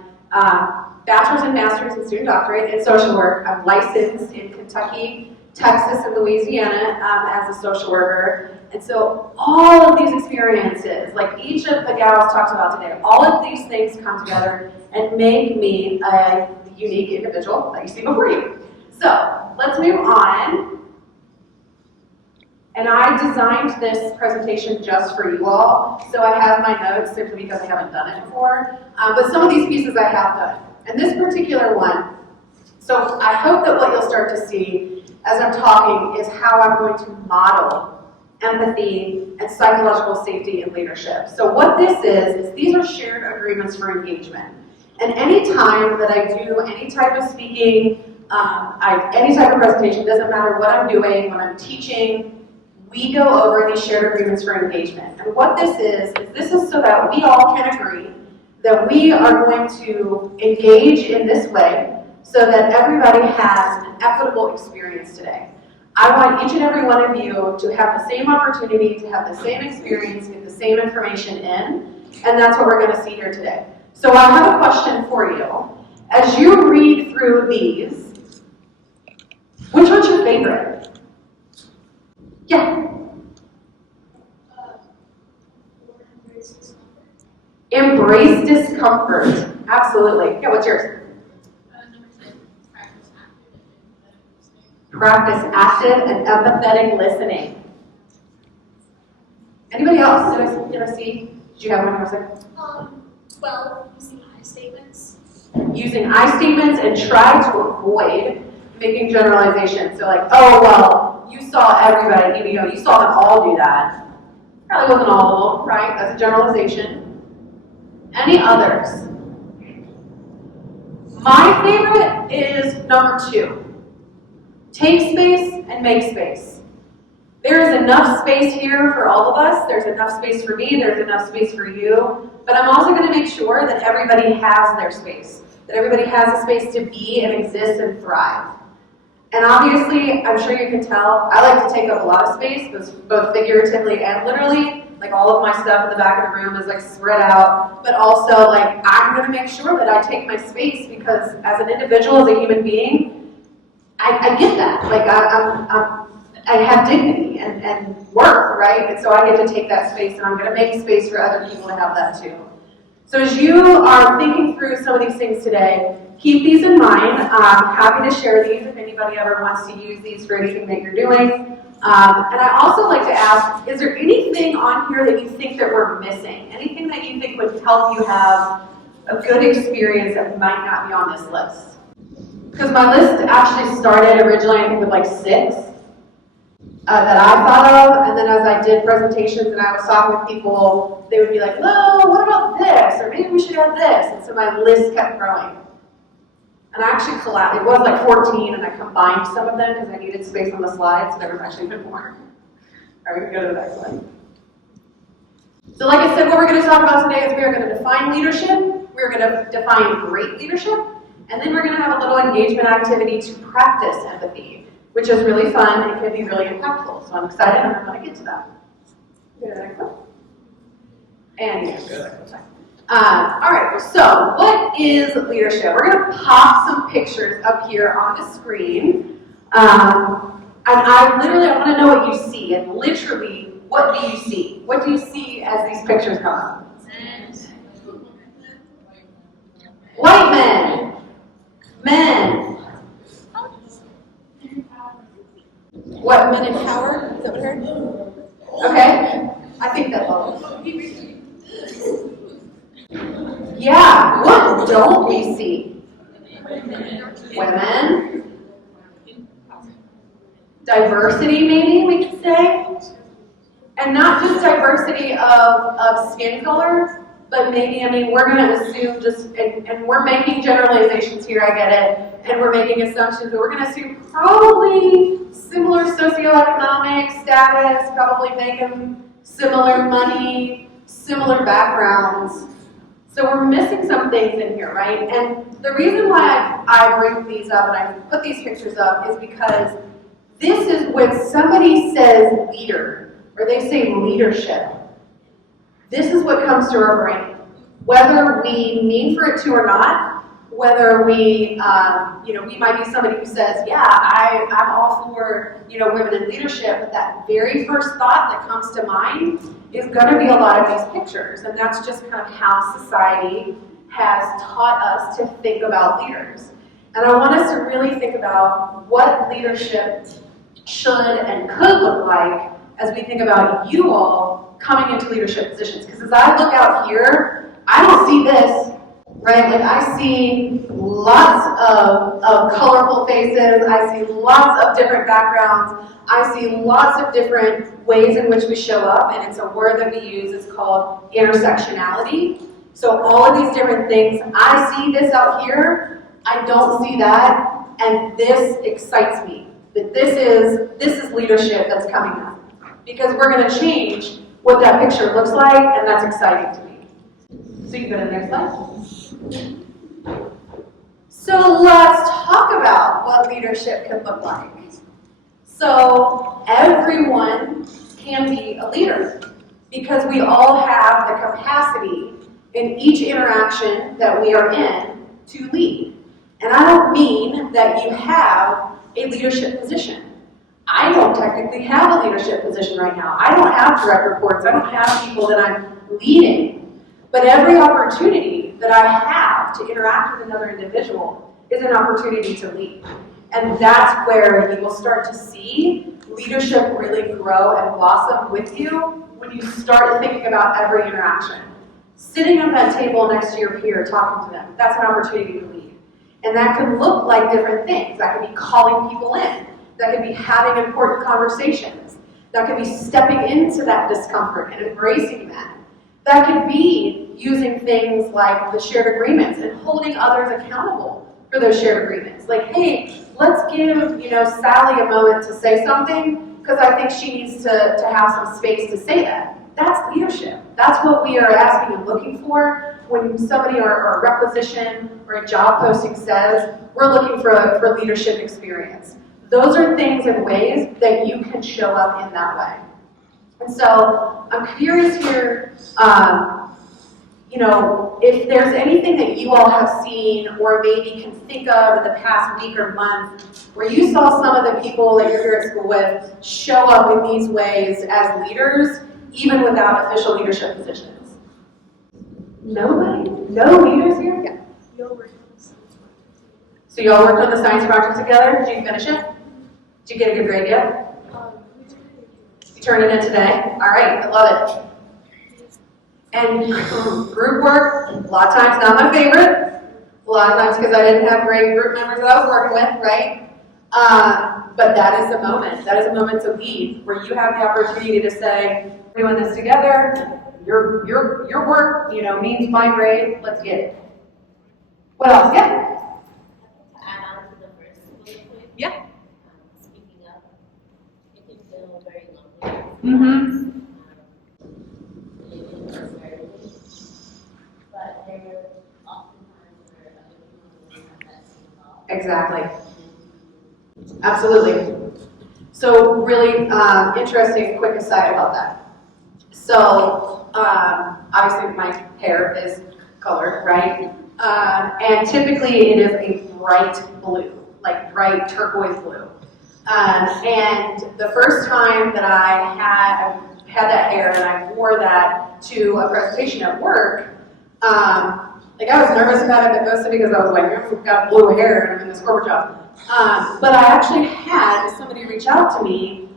bachelor's and master's and student doctorate in social work. I'm licensed in Kentucky, Texas, and Louisiana as a social worker. And so all of these experiences, like each of the gals talked about today, all of these things come together and make me a unique individual that you see before you. So let's move on. And I designed this presentation just for you all, so I have my notes simply because I haven't done it before. But some of these pieces I have done. And this particular one, so I hope that what you'll start to see as I'm talking is how I'm going to model empathy and psychological safety in leadership. So what this is these are shared agreements for engagement. And any time that I do any type of speaking, any type of presentation, doesn't matter what I'm doing, when I'm teaching, we go over these shared agreements for engagement. And what this is so that we all can agree that we are going to engage in this way so that everybody has an equitable experience today. I want each and every one of you to have the same opportunity, to have the same experience, get the same information in, and that's what we're going to see here today. So I have a question for you. As you read through these, which one's your favorite? Yeah. Embrace discomfort. Absolutely. Yeah, what's yours? Practice active and empathetic listening. Anybody else? Did I see? Did you have one more? Well, using I statements. Using I statements and try to avoid making generalizations. So like, oh, well, you saw everybody, you saw them all do that. Probably wasn't all of them, right? That's a generalization. Any others? My favorite is number 2. Take space and make space. There is enough space here for all of us. There's enough space for me. There's enough space for you. But I'm also going to make sure that everybody has their space, that everybody has a space to be and exist and thrive. And obviously, I'm sure you can tell, I like to take up a lot of space, both figuratively and literally. Like all of my stuff in the back of the room is like spread out, but also like I'm going to make sure that I take my space because as an individual, as a human being, I get that. Like I have dignity and worth, right? And so I get to take that space, and I'm going to make space for other people to have that too. So as you are thinking through some of these things today, keep these in mind. I'm happy to share these if anybody ever wants to use these for anything that you're doing. And I also like to ask, is there anything on here that you think that we're missing? Anything that you think would help you have a good experience that might not be on this list? Because my list actually started originally, I think, with like 6 that I thought of, and then as I did presentations and I was talking with people, they would be like, no, what about this? Or maybe we should add this. And so my list kept growing. And I actually it was like 14, and I combined some of them because I needed space on the slide, so there was actually even more. All right, we can go to the next slide. So like I said, what we're going to talk about today is we are going to define leadership, we're going to define great leadership, and then we're going to have a little engagement activity to practice empathy, which is really fun and can be really impactful. So I'm excited, and I'm going to get to that. Go to the next one. And yes. All right, so what is leadership? We're going to pop some pictures up here on the screen. And I want to know what you see. And literally, what do you see? What do you see as these pictures come up? White men. Men. What? Men in power? Is that what I heard? Okay. I think that follows. Yeah, what don't we see? Women. Diversity, maybe we could say. And not just diversity of skin color, but maybe, we're going to assume and we're making generalizations here, I get it, and we're making assumptions, but we're going to assume probably similar socioeconomic status, probably making similar money, similar backgrounds. So we're missing some things in here, right? And the reason why I bring these up and I put these pictures up is because this is when somebody says leader, or they say leadership. This is what comes to our brain. Whether we mean for it to or not, whether we might be somebody who says, yeah, I'm all for, women in leadership, but that very first thought that comes to mind is going to be a lot of these pictures. And that's just kind of how society has taught us to think about leaders. And I want us to really think about what leadership should and could look like as we think about you all coming into leadership positions. Because as I look out here, I don't see this, right? Like I see lots of colorful faces, I see lots of different backgrounds, I see lots of different ways in which we show up, and it's a word that we use, it's called intersectionality. So all of these different things, I see this out here, I don't see that, and this excites me. That this is leadership that's coming up. Because we're going to change what that picture looks like, and that's exciting to me. So you can go to the next slide. So let's talk about what leadership can look like. So everyone can be a leader because we all have the capacity in each interaction that we are in to lead. And I don't mean that you have a leadership position. I don't technically have a leadership position right now. I don't have direct reports. I don't have people that I'm leading. But every opportunity that I have to interact with another individual is an opportunity to lead. And that's where you will start to see leadership really grow and blossom with you when you start thinking about every interaction. Sitting at that table next to your peer, talking to them, that's an opportunity to lead. And that can look like different things. That could be calling people in. That could be having important conversations. That could be stepping into that discomfort and embracing that. That could be using things like the shared agreements and holding others accountable for those shared agreements. Like, hey, let's give Sally a moment to say something because I think she needs to have some space to say that. That's leadership. That's what we are asking and looking for when somebody or a requisition or a job posting says, we're looking for leadership experience. Those are things and ways that you can show up in that way. And so I'm curious here, you know, if there's anything that you all have seen or maybe can think of in the past week or month where you saw some of the people that you're here at school with show up in these ways as leaders, even without official leadership positions. Nobody? No leaders here? Yeah. So you all worked on the science project together? Did you finish it? Did you get a good grade yet? You turned it in today? All right, I love it. And group work, a lot of times not my favorite. A lot of times because I didn't have great group members that I was working with, right? But that is a moment. That is a moment to lead, where you have the opportunity to say, we're doing this together. Your work, you know, means my grade. Let's get it. What else? Yeah. To add on to the first bullet point. Yeah. Speaking up, it can feel very lonely. Mm-hmm. But there are often times where other people have that same thought. Exactly. Absolutely. So really interesting quick aside about that. So obviously my hair is colored, right? And typically it is a bright blue, like bright turquoise blue. And the first time that I had that hair and I wore that to a presentation at work, like I was nervous about it, but mostly because I was like, I've got blue hair and I'm in this corporate job. But I actually had somebody reach out to me.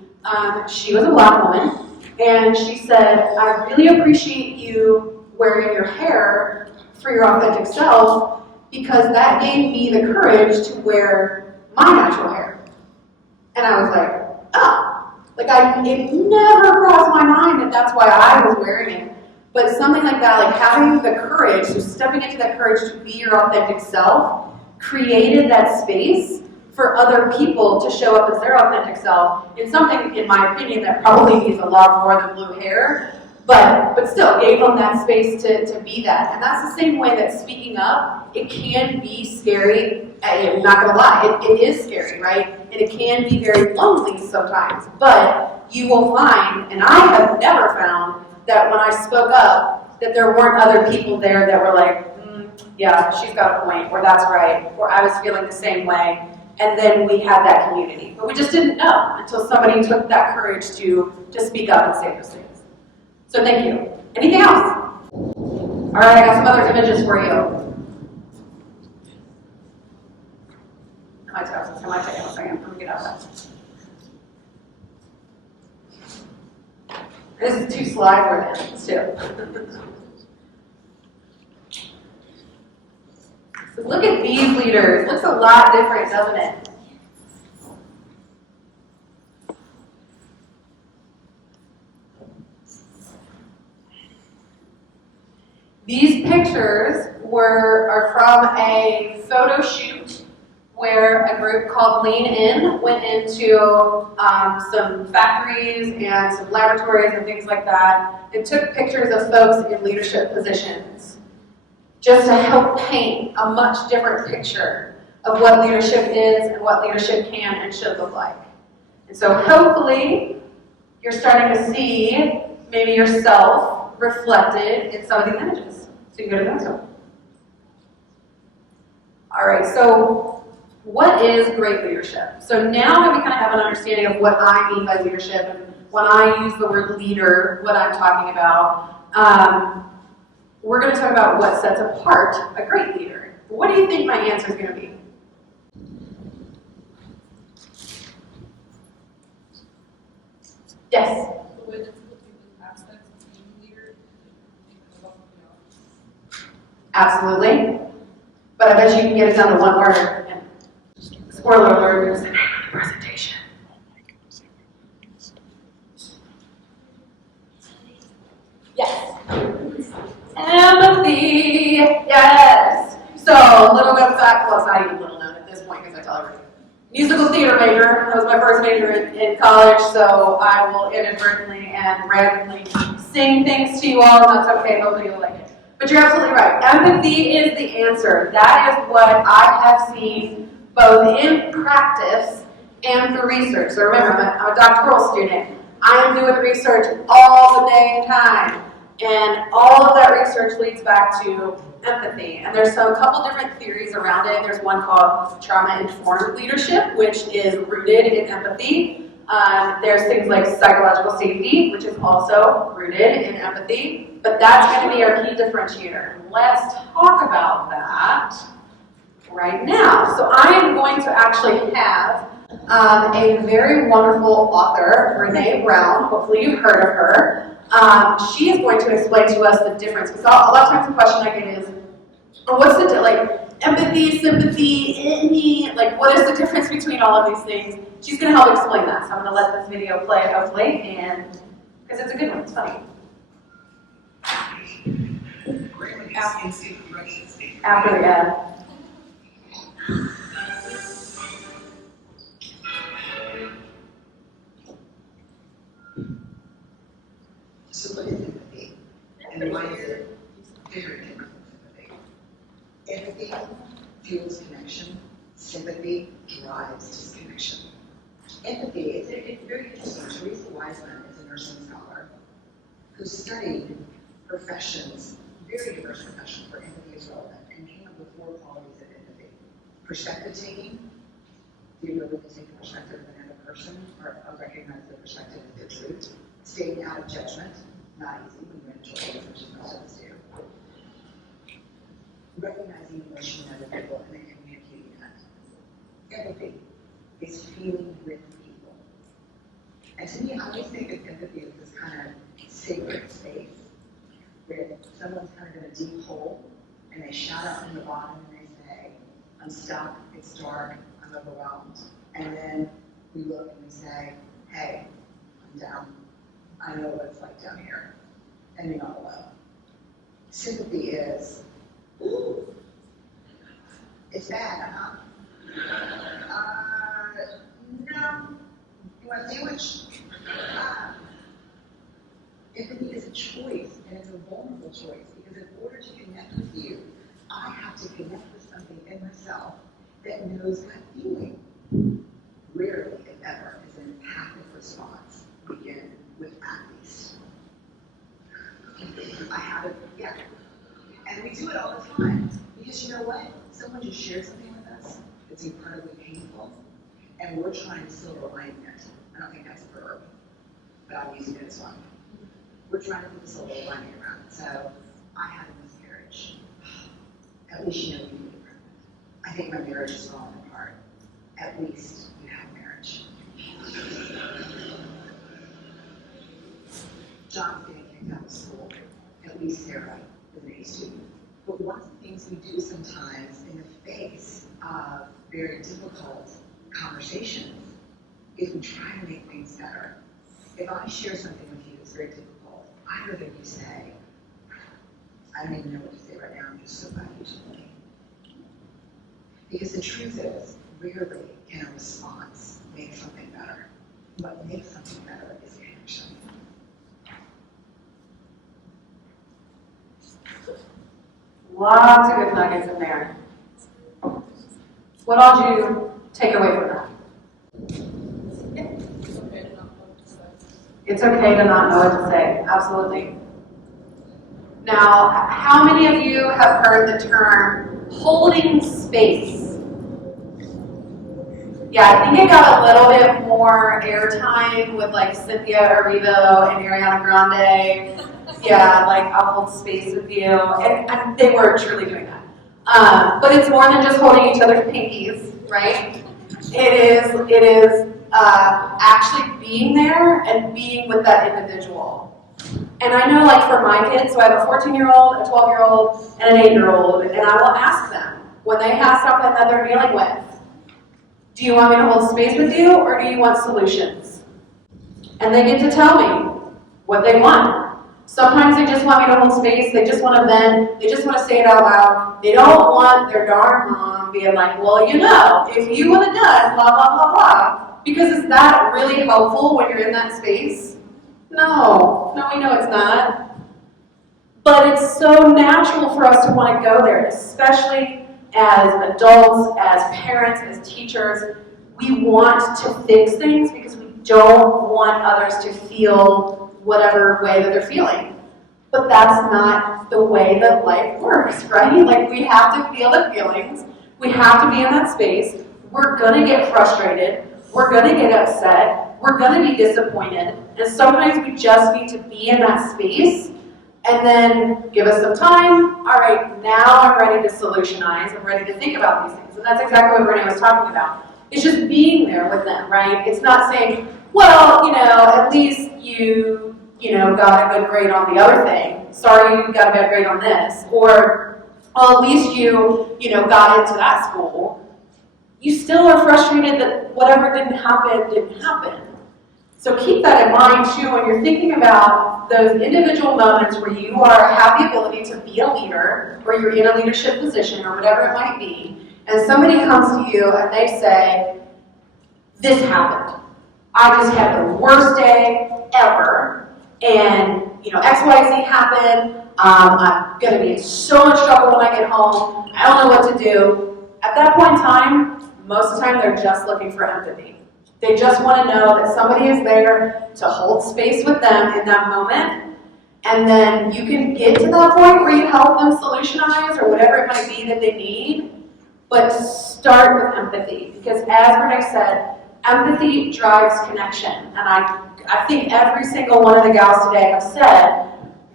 She was a Black woman, and she said, I really appreciate you wearing your hair for your authentic self, because that gave me the courage to wear my natural hair. And I was like, oh, like it never crossed my mind that that's why I was wearing it. But something like that, like having the courage, so stepping into that courage to be your authentic self, created that space for other people to show up as their authentic self in something, in my opinion, that probably needs a lot more than blue hair, but still gave them that space to be that. And that's the same way that speaking up, it can be scary. I'm not gonna lie, it is scary, right? And it can be very lonely sometimes, but you will find, and I have never found, that when I spoke up, that there weren't other people there that were like, yeah, she's got a point, or that's right, or I was feeling the same way. And then we had that community. But we just didn't know until somebody took that courage to speak up and say those things. So thank you. Anything else? All right, I got some other images for you. I might take 1 second. Let me get out of that. This is 2 slides worth of images too. So look at these leaders. Looks a lot different, doesn't it? These pictures are from a photo shoot where a group called Lean In went into some factories and some laboratories and things like that and took pictures of folks in leadership positions, just to help paint a much different picture of what leadership is and what leadership can and should look like. And so hopefully you're starting to see maybe yourself reflected in some of these images. So you can go to the next one. All right, so what is great leadership? So now that we kind of have an understanding of what I mean by leadership, and when I use the word leader, what I'm talking about, we're going to talk about what sets apart a great leader. What do you think my answer is going to be? Yes? The way that people do aspects of being a leader, Absolutely. But I bet you can get it down to one word. And spoiler alert, there's an presentation. Yes. Empathy. Yes. So a little bit of fact, well, it's not even little known at this point because I tell everybody. Musical theater major. That was my first major in college, so I will inadvertently and randomly sing things to you all, and that's okay. Hopefully you'll like it. But you're absolutely right. Empathy is the answer. That is what I have seen both in practice and through research. So remember, I'm a doctoral student. I am doing research all the dang time. And all of that research leads back to empathy. And there's a couple different theories around it. There's one called trauma-informed leadership, which is rooted in empathy. There's things like psychological safety, which is also rooted in empathy. But that's going to be our key differentiator. Let's talk about that right now. So I am going to actually have a very wonderful author, Brene Brown. Hopefully you've heard of her. She is going to explain to us the difference. Because a lot of times the question I get is, what's the, empathy, sympathy, like what is the difference between all of these things? She's going to help explain that. So I'm going to let this video play, hopefully, and because it's a good one, it's funny. After the ad. So what is empathy? And why is it very different from sympathy? Empathy fuels connection. Sympathy drives disconnection. Empathy, it's very interesting. Teresa Wiseman is a nursing scholar who studied professions, very diverse professions where empathy is relevant, and came up with 4 qualities of empathy. Perspective taking, do you really take the perspective of another person or recognize the perspective of their truth? Staying out of judgment, not easy when you're in children, which is most of us do. Recognizing emotion in other people and then communicating that. Empathy is feeling with people. And to me, I always think of empathy as this kind of sacred space where someone's kind of in a deep hole and they shout out from the bottom and they say, I'm stuck, it's dark, I'm overwhelmed. And then we look and we say, hey, I'm down. I know what it's like down here, and you're not alone. Sympathy is, ooh, it's bad, huh? No. You want a sandwich? Empathy is a choice, and it's a vulnerable choice, because in order to connect with you, I have to connect with something in myself that knows that feeling. Rarely, if ever, is an empathic response begin with at least. I have it, yeah. And we do it all the time. Because you know what? Someone just shared something with us that's incredibly painful, and we're trying to silver lining it. I don't think that's a verb, but I'm using it as one. We're trying to put the silver lining around it. So, I had a miscarriage. At least you know you can get pregnant. I think my marriage is falling apart. At least you have marriage. John's getting kicked out of school. At least Sarah is an A student. But one of the things we do sometimes in the face of very difficult conversations is we try to make things better. If I share something with you that's very difficult, I'd rather you say, I don't even know what to say right now, I'm just so glad you told me. Because the truth is, rarely can a response make something better. What makes something better is connection. Lots of good nuggets in there. What all did you take away from that? It's okay to not know what to say. Absolutely. Now, how many of you have heard the term holding space? Yeah, I think it got a little bit more airtime with like Cynthia Erivo and Ariana Grande. Yeah, like I'll hold space with you. And they were truly doing that. But it's more than just holding each other's pinkies, right? It is actually being there and being with that individual. And I know, like for my kids, so I have a 14-year-old, a 12-year-old, and an 8-year-old, and I will ask them when they have something that they're dealing with, do you want me to hold space with you, or do you want solutions? And they get to tell me what they want. Sometimes they just want me to hold space, they just want to vent, they just want to say it out loud. They don't want their darn mom being like, well, you know, if you would have done blah, blah, blah, blah. Because is that really helpful when you're in that space? No, we know it's not. But it's so natural for us to want to go there, especially as adults, as parents, as teachers. We want to fix things because we don't want others to feel whatever way that they're feeling. But that's not the way that life works, right? Like, we have to feel the feelings. We have to be in that space. We're gonna get frustrated. We're gonna get upset. We're gonna be disappointed. And sometimes we just need to be in that space and then give us some time. All right, now I'm ready to solutionize. I'm ready to think about these things. And that's exactly what Renee was talking about. It's just being there with them, right? It's not saying, well, at least you got a good grade on the other thing. Sorry you got a bad grade on this. Or, well, at least you got into that school. You still are frustrated that whatever didn't happen. So keep that in mind too when you're thinking about those individual moments where you have the ability to be a leader, or you're in a leadership position, or whatever it might be, and somebody comes to you and they say, this happened. I just had the worst day ever, and XYZ happened. I'm going to be in so much trouble when I get home. I don't know what to do. At that point in time, most of the time they're just looking for empathy. They just want to know that somebody is there to hold space with them in that moment, and then you can get to that point where you help them solutionize or whatever it might be that they need, but start with empathy, because as Renee said, empathy drives connection. And I think every single one of the gals today have said,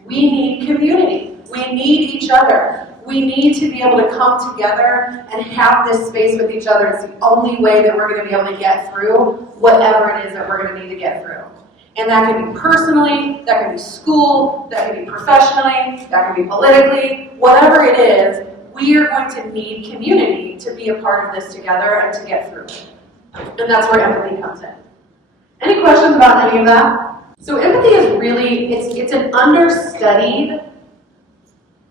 we need community. We need each other. We need to be able to come together and have this space with each other. It's the only way that we're going to be able to get through whatever it is that we're going to need to get through. And that can be personally, that can be school, that can be professionally, that can be politically, whatever it is, we are going to need community to be a part of this together and to get through it. And that's where empathy comes in. Any questions about any of that? So empathy is really, it's an understudied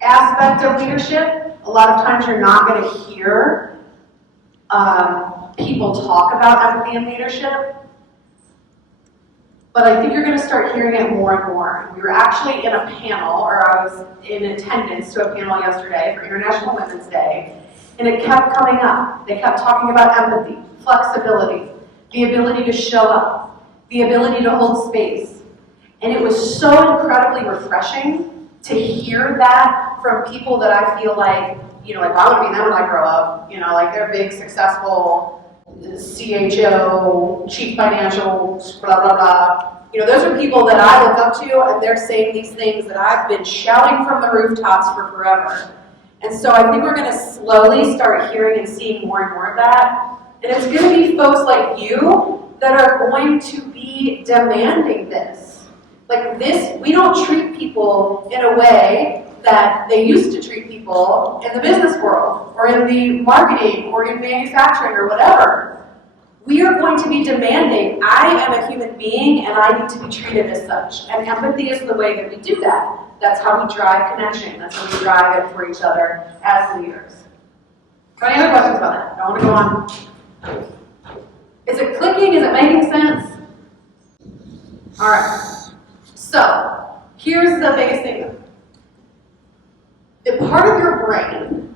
aspect of leadership. A lot of times you're not going to hear people talk about empathy in leadership. But I think you're going to start hearing it more and more. We were actually in a panel, or I was in attendance to a panel yesterday for International Women's Day, and it kept coming up. They kept talking about empathy, flexibility, the ability to show up, the ability to hold space. And it was so incredibly refreshing to hear that from people that I feel like, if I would be them when I grow up, like they're big, successful CHO, chief financial, blah, blah, blah. Those are people that I look up to, and they're saying these things that I've been shouting from the rooftops for forever. And so I think we're going to slowly start hearing and seeing more and more of that. And it's going to be folks like you that are going to be demanding this. Like this, we don't treat people in a way that they used to treat people in the business world, or in the marketing, or in manufacturing, or whatever. We are going to be demanding, I am a human being, and I need to be treated as such. And empathy is the way that we do that. That's how we drive connection. That's how we drive it for each other as leaders. Any other questions about that? I want to go on. Is it clicking? Is it making sense? All right. So, here's the biggest thing. The part of your brain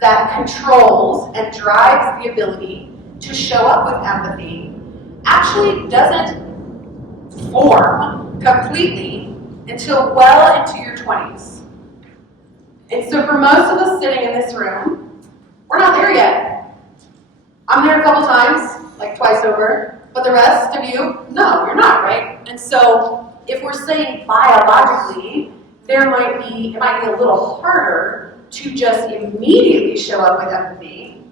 that controls and drives the ability to show up with empathy actually doesn't form completely until well into your 20s. And so for most of us sitting in this room, we're not there yet. I'm there a couple times, like twice over, but the rest of you, no, you're not, right? And so if we're saying biologically, it might be a little harder to just immediately show up with empathy,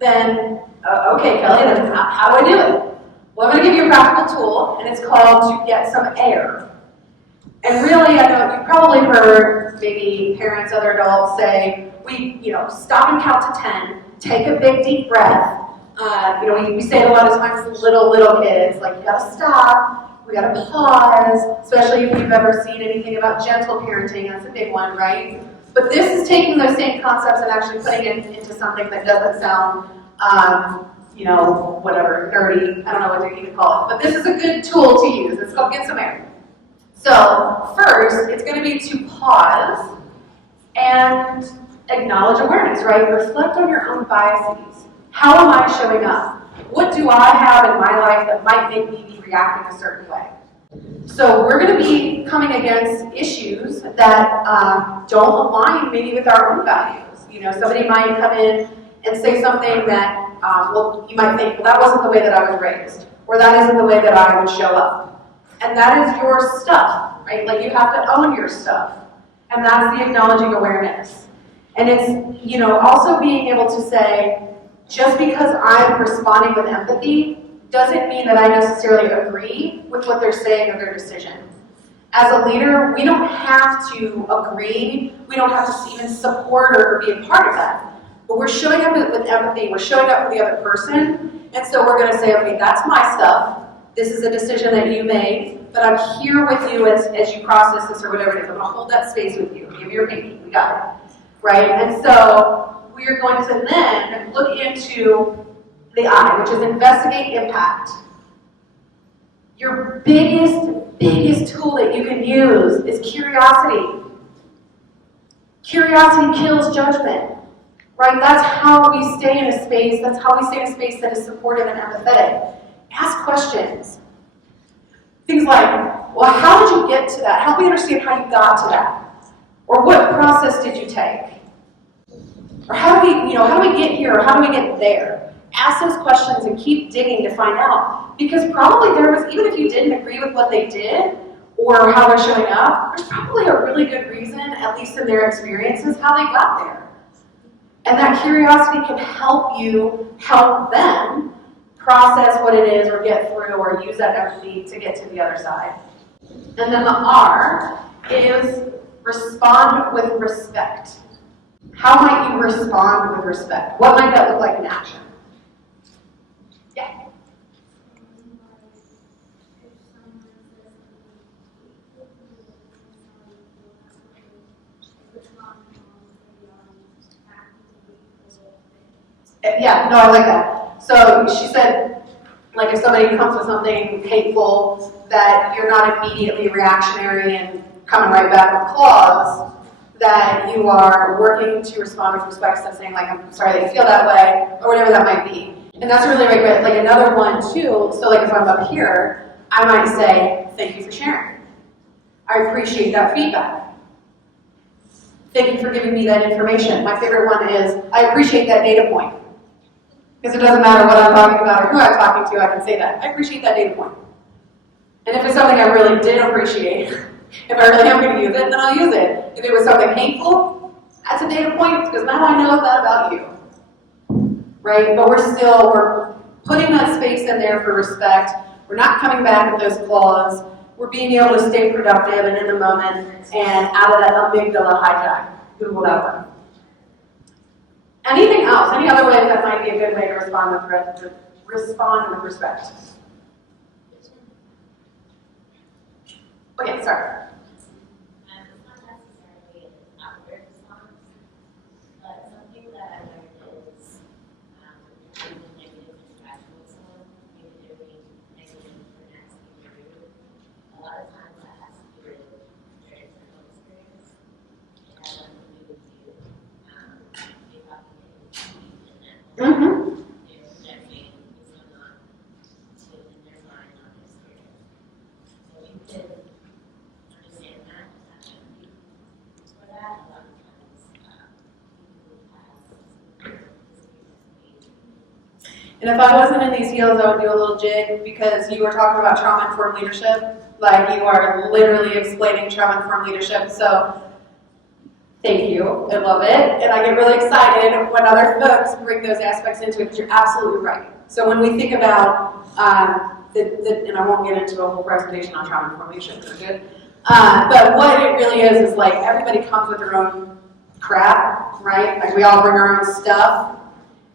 then, okay, Kelly, then how do I do it? Well, I'm going to give you a practical tool, and it's called to get some air. And really, I know you've probably heard maybe parents, other adults say, stop and count to 10, take a big deep breath. We say it a lot of times to little kids, like, you gotta stop. We gotta pause, especially if you've ever seen anything about gentle parenting. That's a big one, right? But this is taking those same concepts and actually putting it into something that doesn't sound, whatever, nerdy. I don't know what to even call it. But this is a good tool to use. It's called Get Some Air. So first, it's going to be to pause and acknowledge awareness, right? Reflect on your own biases. How am I showing up? What do I have in my life that might make me be reacting a certain way? So we're going to be coming against issues that don't align maybe with our own values. You know, somebody might come in and say something that, well, you might think, well, that wasn't the way that I was raised, or that isn't the way that I would show up. And that is your stuff, right? Like, you have to own your stuff. And that's the acknowledging awareness. And it's, you know, also being able to say, just because I'm responding with empathy doesn't mean that I necessarily agree with what they're saying or their decision. As a leader, we don't have to agree, we don't have to even support or be a part of that. But we're showing up with empathy, we're showing up for the other person, and so we're going to say, okay, that's my stuff, this is a decision that you made, but I'm here with you as you process this or whatever it is. I'm going to hold that space with you, give me your opinion, we got it. Right? And so we're going to then look into the I, which is investigate impact. Your biggest tool that you can use is curiosity. Curiosity kills judgment, right? That's how we stay in a space, that's how we stay in a space that is supportive and empathetic. Ask questions. Things like, well, how did you get to that? Help me understand how you got to that. Or what process did you take? Or how do we get here, or how do we get there? Ask those questions and keep digging to find out. Because probably there was, even if you didn't agree with what they did or how they're showing up, there's probably a really good reason, at least in their experiences, how they got there. And that curiosity can help you help them process what it is or get through or use that empathy to get to the other side. And then the R is respond with respect. How might you respond with respect? What might that look like in action? Yeah. Yeah, no, I like that. So she said, like, if somebody comes with something hateful, that you're not immediately reactionary and coming right back with claws, that you are working to respond with respect, so saying, like, I'm sorry that you feel that way, or whatever that might be. And that's really great. Like, another one, too, so like if I'm up here, I might say, thank you for sharing. I appreciate that feedback. Thank you for giving me that information. My favorite one is, I appreciate that data point. Because it doesn't matter what I'm talking about or who I'm talking to, I can say that. I appreciate that data point. And if it's something I really did appreciate, if I really am going to use it, then I'll use it. If it was something hateful, that's a data point, because now I know that about you. Right? But we're putting that space in there for respect. We're not coming back with those claws. We're being able to stay productive and in the moment and out of that amygdala hijack. Google that one. Anything else? Any other ways that might be a good way to respond with respect? Okay, sorry. It's not necessarily an outward response, but something that I learned is having negative interaction with someone, maybe they're being negative or nasty or rude. A lot of times that has to do with their internal experience. It has nothing to do with you. They probably didn't in that. They're saying what's going on in their mind, on their spirit. So you could understand that for that, a lot of times people have And if I wasn't in these heels, I would do a little jig, because you were talking about trauma-informed leadership. Like, you are literally explaining trauma-informed leadership. So thank you. I love it. And I get really excited when other folks bring those aspects into it, because you're absolutely right. So when we think about, and I won't get into a whole presentation on trauma-informed leadership, is good? But what it really is like everybody comes with their own crap, right? Like, we all bring our own stuff.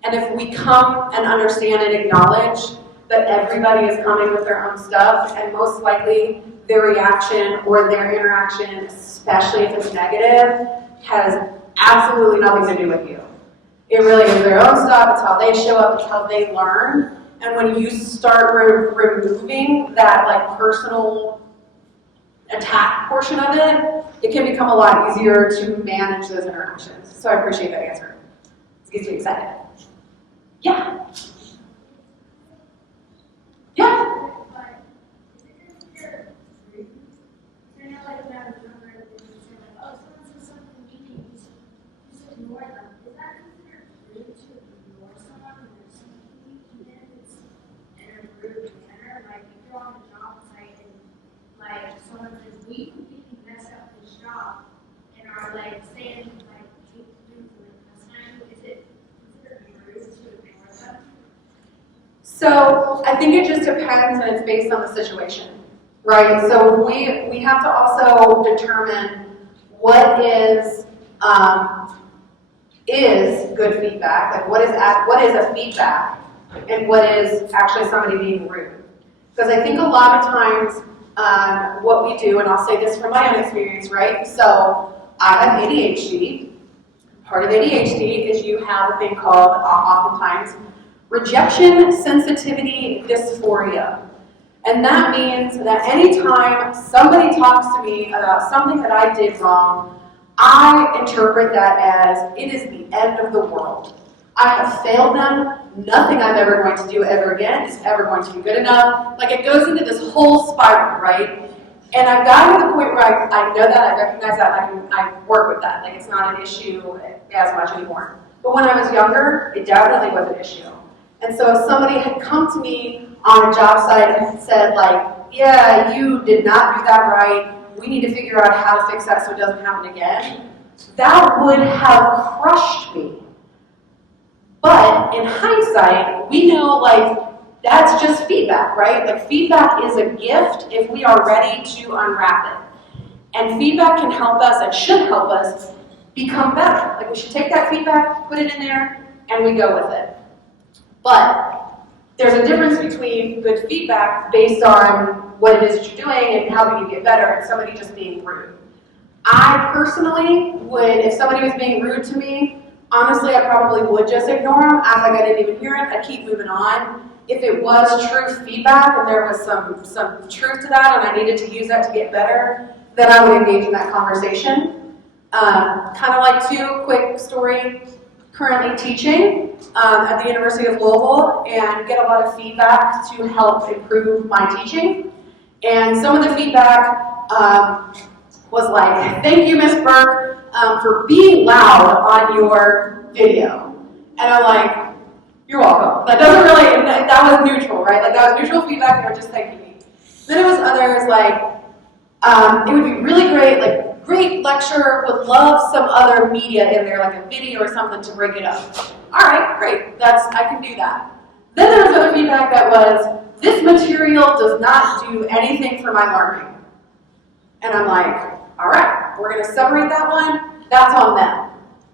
And if we come and understand and acknowledge that everybody is coming with their own stuff, and most likely their reaction or their interaction, especially if it's negative, has absolutely nothing to do with you. It really is their own stuff, it's how they show up, it's how they learn. And when you start removing that, like, personal attack portion of it, it can become a lot easier to manage those interactions. So I appreciate that answer. It gets me excited. Yeah. Yeah. So I think it just depends, and it's based on the situation, right? So we have to also determine what is good feedback, like what is a feedback, and what is actually somebody being rude. Because I think a lot of times what we do, and I'll say this from my own experience, right? So I have ADHD. Part of ADHD is you have a thing called, oftentimes, rejection sensitivity dysphoria. And that means that anytime somebody talks to me about something that I did wrong, I interpret that as it is the end of the world. I have failed them. Nothing I'm ever going to do ever again is ever going to be good enough. Like, it goes into this whole spiral, right? And I've gotten to the point where I know that, I recognize that, and I work with that. Like, it's not an issue as much anymore. But when I was younger, it definitely was an issue. And so if somebody had come to me on a job site and said, like, yeah, you did not do that right, we need to figure out how to fix that so it doesn't happen again, that would have crushed me. But in hindsight, we know, like, that's just feedback, right? Like, feedback is a gift if we are ready to unwrap it. And feedback can help us and should help us become better. Like, we should take that feedback, put it in there, and we go with it. But there's a difference between good feedback based on what it is that you're doing and how do you get better, and somebody just being rude. I personally would, if somebody was being rude to me, honestly, I probably would just ignore them, act like I didn't even hear it, I'd keep moving on. If it was true feedback and there was some truth to that and I needed to use that to get better, then I would engage in that conversation. Kind of like two quick story. Currently teaching at the University of Louisville and get a lot of feedback to help improve my teaching. And some of the feedback was like, thank you, Ms. Burke, for being loud on your video. And I'm like, you're welcome. That doesn't really, that was neutral, right? Like, that was neutral feedback, they were just thanking me. Then it was others like, it would be really great, like, great lecture, would love some other media in there, like a video or something to break it up. All right, great, I can do that. Then there was other feedback that was, this material does not do anything for my learning. And I'm like, all right, we're gonna separate that one, that's on them.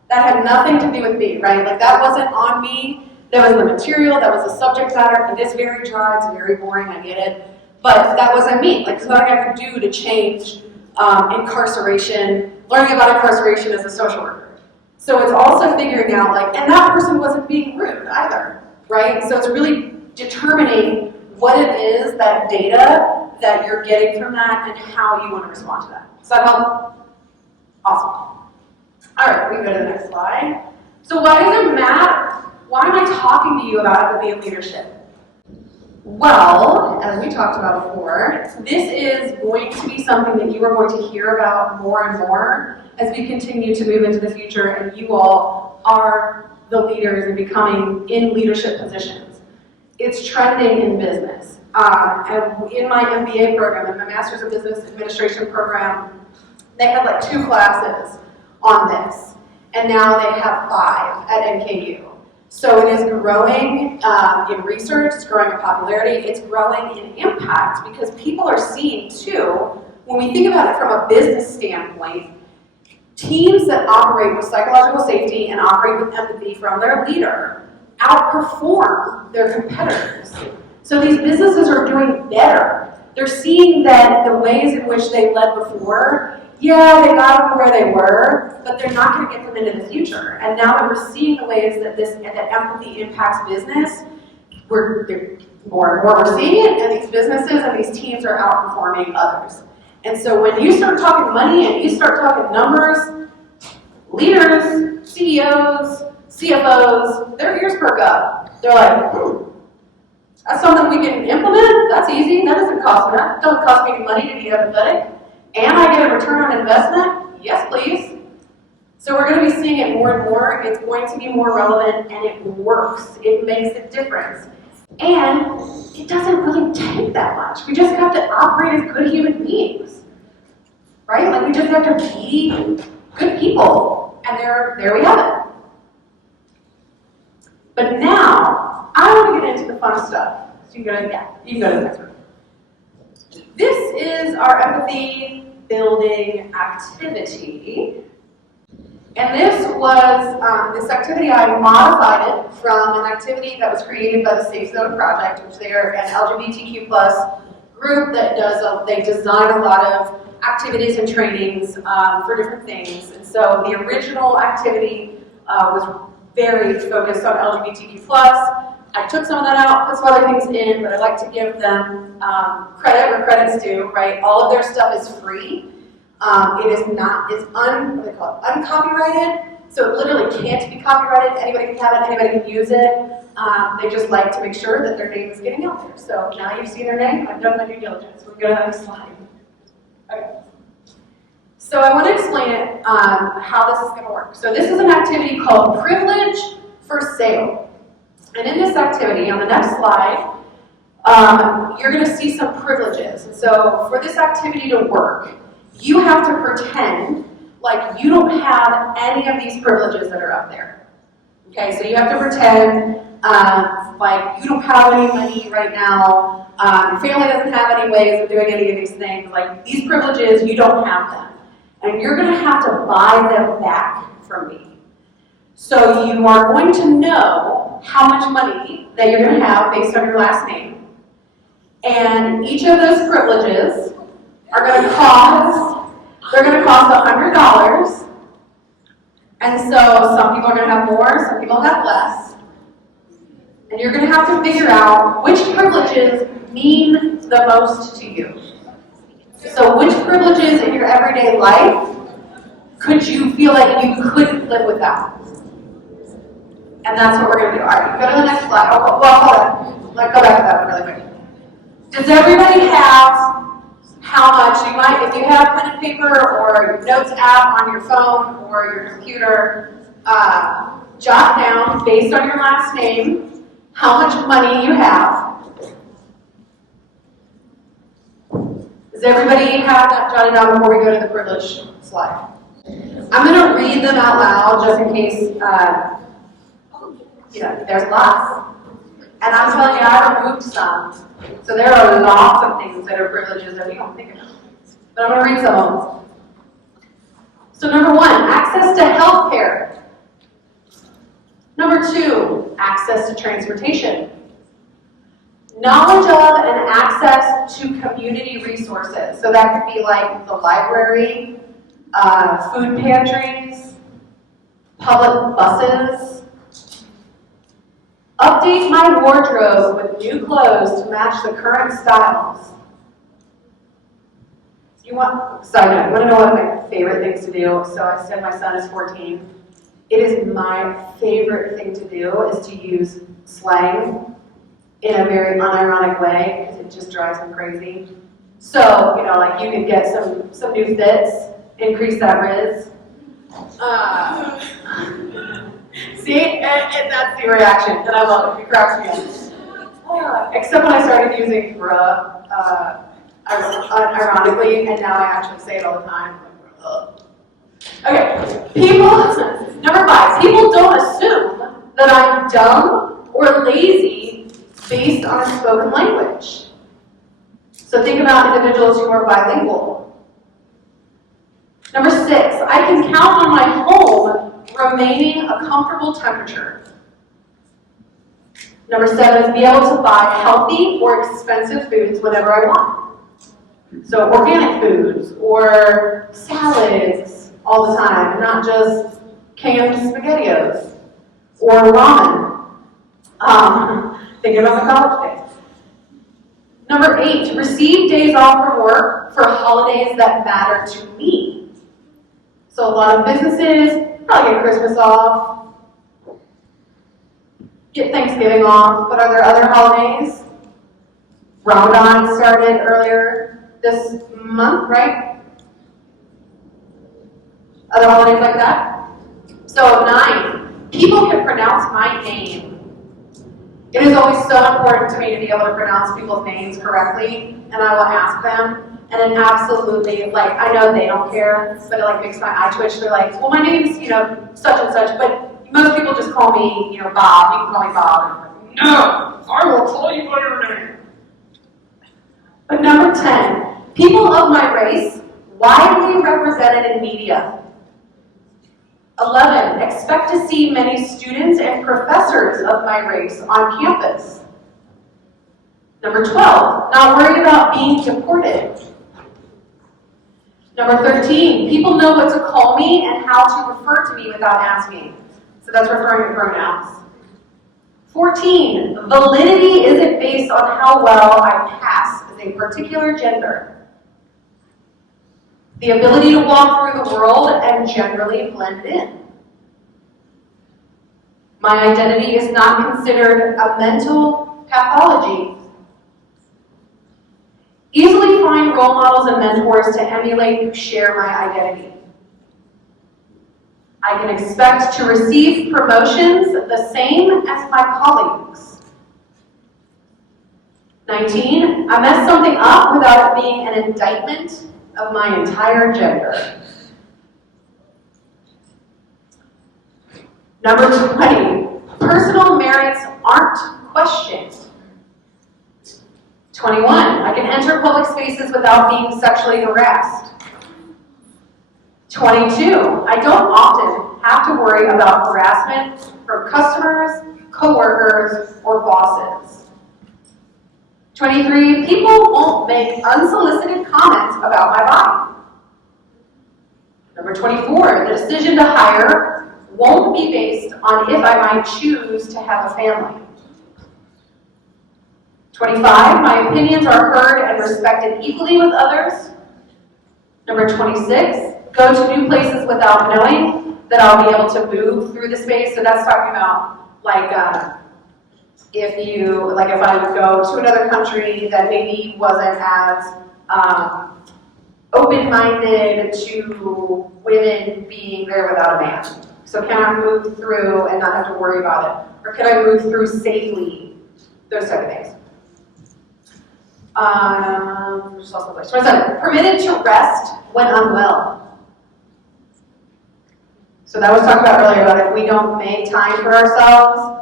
That had nothing to do with me, right? Like, that wasn't on me, that was the material, that was the subject matter. It is very dry, it's very boring, I get it. But that wasn't me, like, there's nothing I could do to change incarceration, learning about incarceration as a social worker. So it's also figuring out, like, and that person wasn't being rude either, right? So it's really determining what it is, that data that you're getting from that, and how you want to respond to that. Does that help? Awesome. All right, we can go to the next slide. So why does it matter? Why am I talking to you about empathy and leadership? Well, as we talked about before, this is going to be something that you are going to hear about more and more as we continue to move into the future, and you all are the leaders and becoming in leadership positions. It's trending in business. And in my MBA program, in my Master's of Business Administration program, they had like 2 classes on this, and now they have 5 at NKU. So it is growing in research, it's growing in popularity, it's growing in impact, because people are seeing too, when we think about it from a business standpoint, teams that operate with psychological safety and operate with empathy from their leader outperform their competitors. So these businesses are doing better. They're seeing that the ways in which they led before, yeah, they got them to where they were, but they're not going to get them into the future. And now that we're seeing the ways that that empathy impacts business, more and more we're seeing it, and these businesses and these teams are outperforming others. And so when you start talking money and you start talking numbers, leaders, CEOs, CFOs, their ears perk up. They're like, that's something we can implement? That's easy. That doesn't cost me. That doesn't cost me any money to be empathetic. And I get a return on investment? Yes, please. So we're going to be seeing it more and more. It's going to be more relevant, and it works. It makes a difference. And it doesn't really take that much. We just have to operate as good human beings. Right? Like, we just have to be good people. And there we have it. But now, I I want to get into the fun stuff. So you can go to the next one. This is our empathy building activity. And this was, this activity I modified it from an activity that was created by the Safe Zone Project, which they're an LGBTQ+ group that they design a lot of activities and trainings for different things. And so the original activity was very focused on LGBTQ+. I took some of that out, put some other things in, but I like to give them credit where credit's due, right? All of their stuff is free. It is not, it's what they call it, uncopyrighted, so it literally can't be copyrighted. Anybody can have it, anybody can use it. They just like to make sure that their name is getting out there. So now you've seen their name, I've done my due diligence. We'll go to the next slide. Okay. So I want to explain it, how this is going to work. So this is an activity called Privilege for Sale. And in this activity, on the next slide, you're going to see some privileges. And so for this activity to work, you have to pretend like you don't have any of these privileges that are up there. Okay, so you have to pretend like you don't have any money right now, your family doesn't have any ways of doing any of these things. Like these privileges, you don't have them. And you're going to have to buy them back from me. So you are going to know how much money that you're going to have based on your last name. And each of those privileges are going to cost, they're going to cost $100. And so some people are going to have more, some people have less. And you're going to have to figure out which privileges mean the most to you. So which privileges in your everyday life could you feel like you couldn't live without? And that's what we're going to do. All right, go to the next slide. Oh, well, hold on. Let's go back to that one really quick. Does everybody have how much you might, if you have pen and paper or notes app on your phone or your computer, jot down based on your last name how much money you have. Does everybody have that jotted down before we go to the privilege slide? I'm going to read them out loud just in case, there's lots. And I'm telling you, I removed some. So there are lots of things that are privileges that we don't think about. But I'm going to read some of them. So number 1, access to health care. Number 2, access to transportation. Knowledge of and access to community resources. So that could be like the library, food pantries, public buses. Update my wardrobe with new clothes to match the current styles. You want to know what my favorite things to do? So I said my son is 14. It is my favorite thing to do is to use slang in a very unironic way because it just drives him crazy. So, like you could get some new fits, increase that Riz. See, and that's the reaction, and I love it. It cracks me up. Except when I started using bruh, ironically, and now I actually say it all the time. Okay, number 5, people don't assume that I'm dumb or lazy based on a spoken language. So think about individuals who are bilingual. Number 6, I can count on my home remaining a comfortable temperature. Number 7 is be able to buy healthy or expensive foods whenever I want. So organic foods or salads all the time, not just canned SpaghettiOs or ramen. Thinking about my college days. Number 8, receive days off from work for holidays that matter to me. So a lot of businesses probably get Christmas off, get Thanksgiving off, but are there other holidays? Ramadan started earlier this month, right? Other holidays like that? So 9, people can pronounce my name. It is always so important to me to be able to pronounce people's names correctly, and I will ask them. And then absolutely, I know they don't care, but it makes my eye twitch. They're like, well, my name's, such and such, but most people just call me, Bob. You can call me Bob. No, I will call you by your name. But number 10, people of my race widely represented in media. 11, expect to see many students and professors of my race on campus. Number 12, not worried about being deported. Number 13, people know what to call me and how to refer to me without asking. So that's referring to pronouns. 14, validity isn't based on how well I pass as a particular gender. The ability to walk through the world and generally blend in. My identity is not considered a mental pathology. Easily find role models and mentors to emulate who share my identity. I can expect to receive promotions the same as my colleagues. 19, I mess something up without it being an indictment of my entire gender. Number 20, personal merits aren't questioned. 21, I can enter public spaces without being sexually harassed. 22, I don't often have to worry about harassment from customers, coworkers, or bosses. 23, people won't make unsolicited comments about my body. Number 24, the decision to hire won't be based on if I might choose to have a family. 25, my opinions are heard and respected equally with others. Number 26, go to new places without knowing that I'll be able to move through the space. So that's talking about if I would go to another country that maybe wasn't as open-minded to women being there without a man. So can I move through and not have to worry about it? Or can I move through safely? Those type of things. Just lost my place. 27, permitted to rest when unwell. So that was talked about earlier about if we don't make time for ourselves,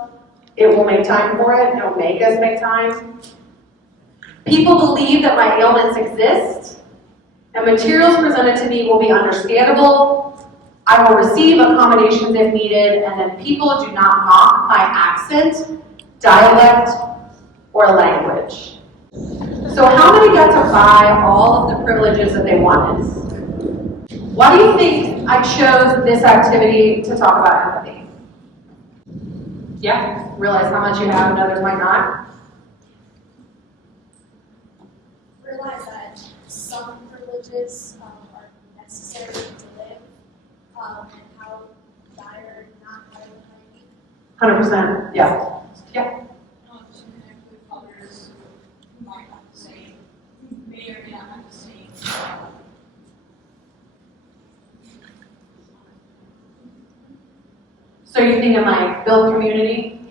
it will make time for it. It'll make us make time. People believe that my ailments exist, and materials presented to me will be understandable. I will receive accommodations if needed, and then people do not mock my accent, dialect, or language. So how many got to buy all of the privileges that they wanted? Why do you think I chose this activity to talk about empathy? Yeah, realize how much you have and others might not. Realize that some privileges are necessary to live, and how dire not having money. 100%, yeah. Yeah. Others who might have the same, may or may not have the same. So you're thinking like build community?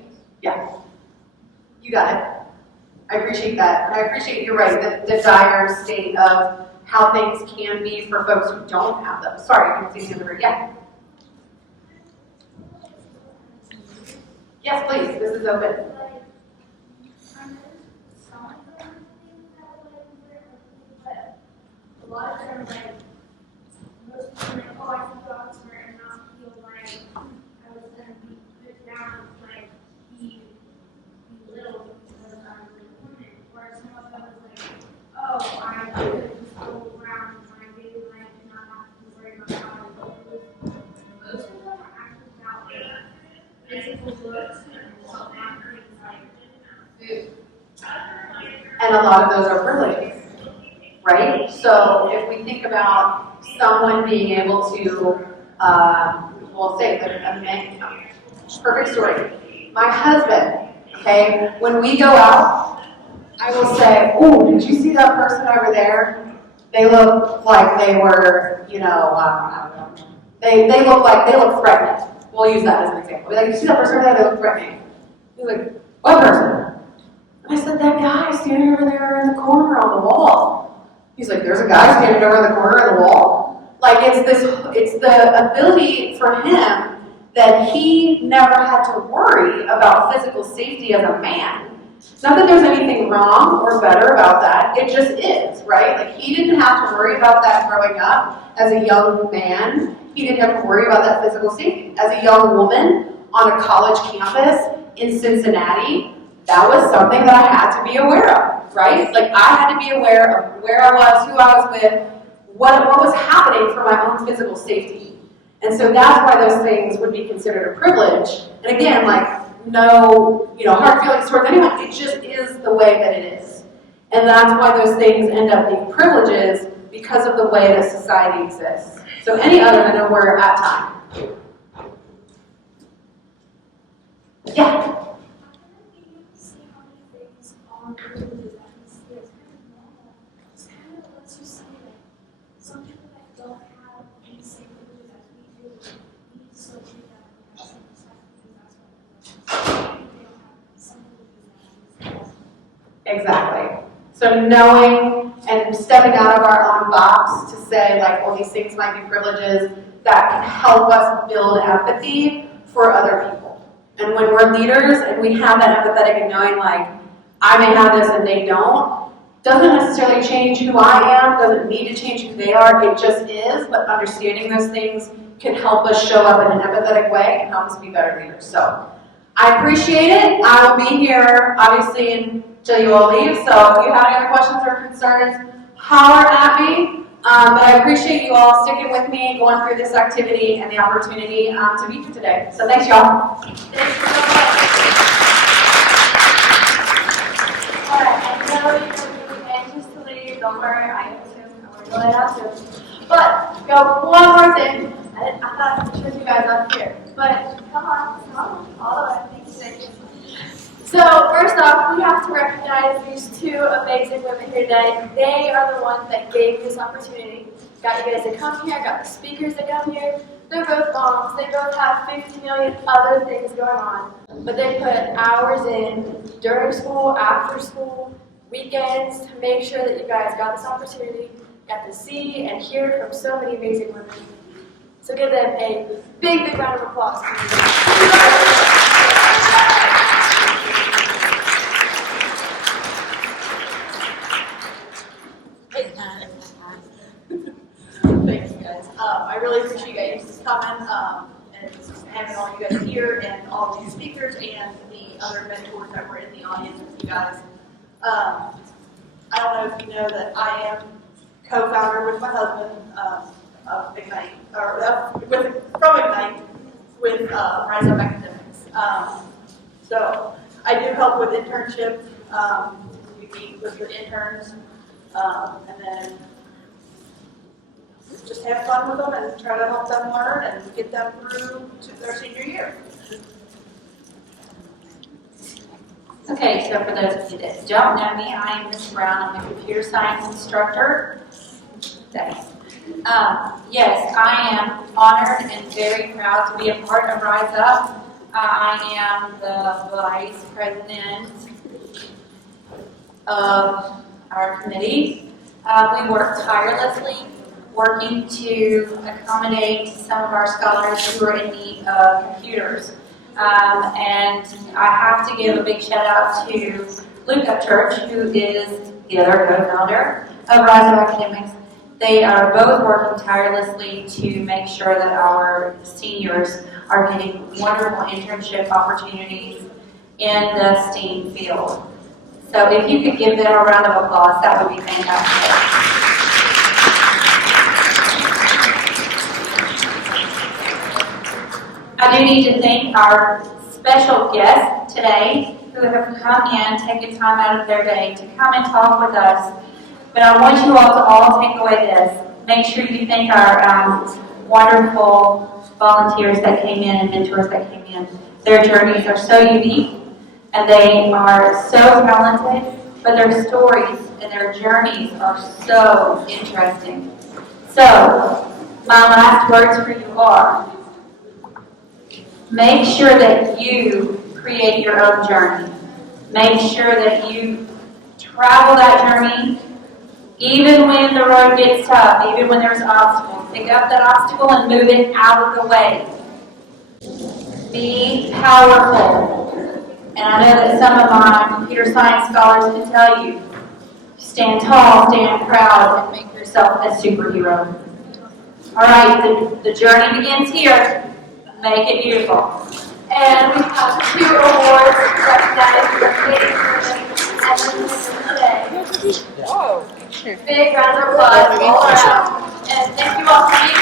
Yeah. You got it. I appreciate that. And I appreciate you're right, the dire state of how things can be for folks who don't have them. Sorry, I can see the other. Yeah. Yes, please. This is open. A lot of them, like, most of them, oh, I can go out somewhere and not feel like I was going to be put down, like, be belittled because I was a woman. Whereas some of them was like, oh, I could just go around my daily life and not have to worry about how I look. Most of them are actually about, like, physical looks and not things like food. And a lot of those are privileges. Right? So if we think about someone being able to, we'll say, perfect story. My husband, okay, when we go out, I will say, oh, did you see that person over there? They look like they were, I don't know. They look threatening. We'll use that as an example. We're like, you see that person over there? They look threatening. He's like, what person? I said, that guy standing over there in the corner on the wall. He's like, there's a guy standing over in the corner of the wall. Like it's the ability for him that he never had to worry about physical safety as a man. It's not that there's anything wrong or better about that, it just is, right? Like, he didn't have to worry about that growing up as a young man. He didn't have to worry about that physical safety. As a young woman on a college campus in Cincinnati, that was something that I had to be aware of, right? Like, I had to be aware of where I was, who I was with, what was happening for my own physical safety. And so that's why those things would be considered a privilege. And again, like, no, hard feelings towards anyone, it just is the way that it is. And that's why those things end up being privileges, because of the way that society exists. So any others, I know we're at time. Yeah? Exactly. So knowing and stepping out of our own box to say, like, well, these things might be privileges that can help us build empathy for other people. And when we're leaders and we have that empathetic and knowing, like, I may have this and they don't, doesn't necessarily change who I am, doesn't need to change who they are, it just is, but understanding those things can help us show up in an empathetic way and help us be better leaders. So I appreciate it. I will be here, obviously, until you all leave. So if you have any other questions or concerns, holler at me. But I appreciate you all sticking with me, going through this activity, and the opportunity to be here today. So thanks, y'all. Thanks so much. Alright, I know you're really anxious to leave. Don't worry, I am too. I work really out too. But, one more thing. I thought I should you guys up here. But, come on. All the way. Thank you. So, first off, we have to recognize these two amazing women here today. They are the ones that gave this opportunity. Got you guys to come here, got the speakers to come here. They're both moms. They both have 50 million other things going on. But they put hours in during school, after school, weekends to make sure that you guys got this opportunity, got to see and hear from so many amazing women. So give them a big round of applause. Thanks, guys. I really appreciate you guys coming and having all you guys here and all of you speakers and the other mentors that were in the audience with you guys. I don't know if you know that I am co-founder with my husband of Ignite, from Ignite with Rise Up Academics. So I do help with internships. We meet with the interns and then just have fun with them and try to help them learn and get them through to their senior year. Okay, so for those of you that don't know me, I am Miss Brown. I'm a computer science instructor. Thanks. Yes, I am honored and very proud to be a part of Rise Up. I am the vice president of our committee. We work tirelessly, working to accommodate some of our scholars who are in need of computers. And I have to give a big shout out to Luke Upchurch, who is the other co-founder of Rise Up Academics. They are both working tirelessly to make sure that our seniors are getting wonderful internship opportunities in the STEAM field. So if you could give them a round of applause, that would be fantastic. I do need to thank our special guests today who have come in, taken time out of their day to come and talk with us. But I want you all to take away this. Make sure you thank our wonderful volunteers that came in and mentors that came in. Their journeys are so unique and they are so talented, but their stories and their journeys are so interesting. So, my last words for you are, make sure that you create your own journey. Make sure that you travel that journey, even when the road gets tough, even when there's obstacles. Pick up that obstacle and move it out of the way. Be powerful. And I know that some of my computer science scholars can tell you, stand tall, stand proud, and make yourself a superhero. All right, the journey begins here. Make it beautiful. And we have 2 awards recognizing the big and the today. Whoa. Big round of applause all around. And thank you all for being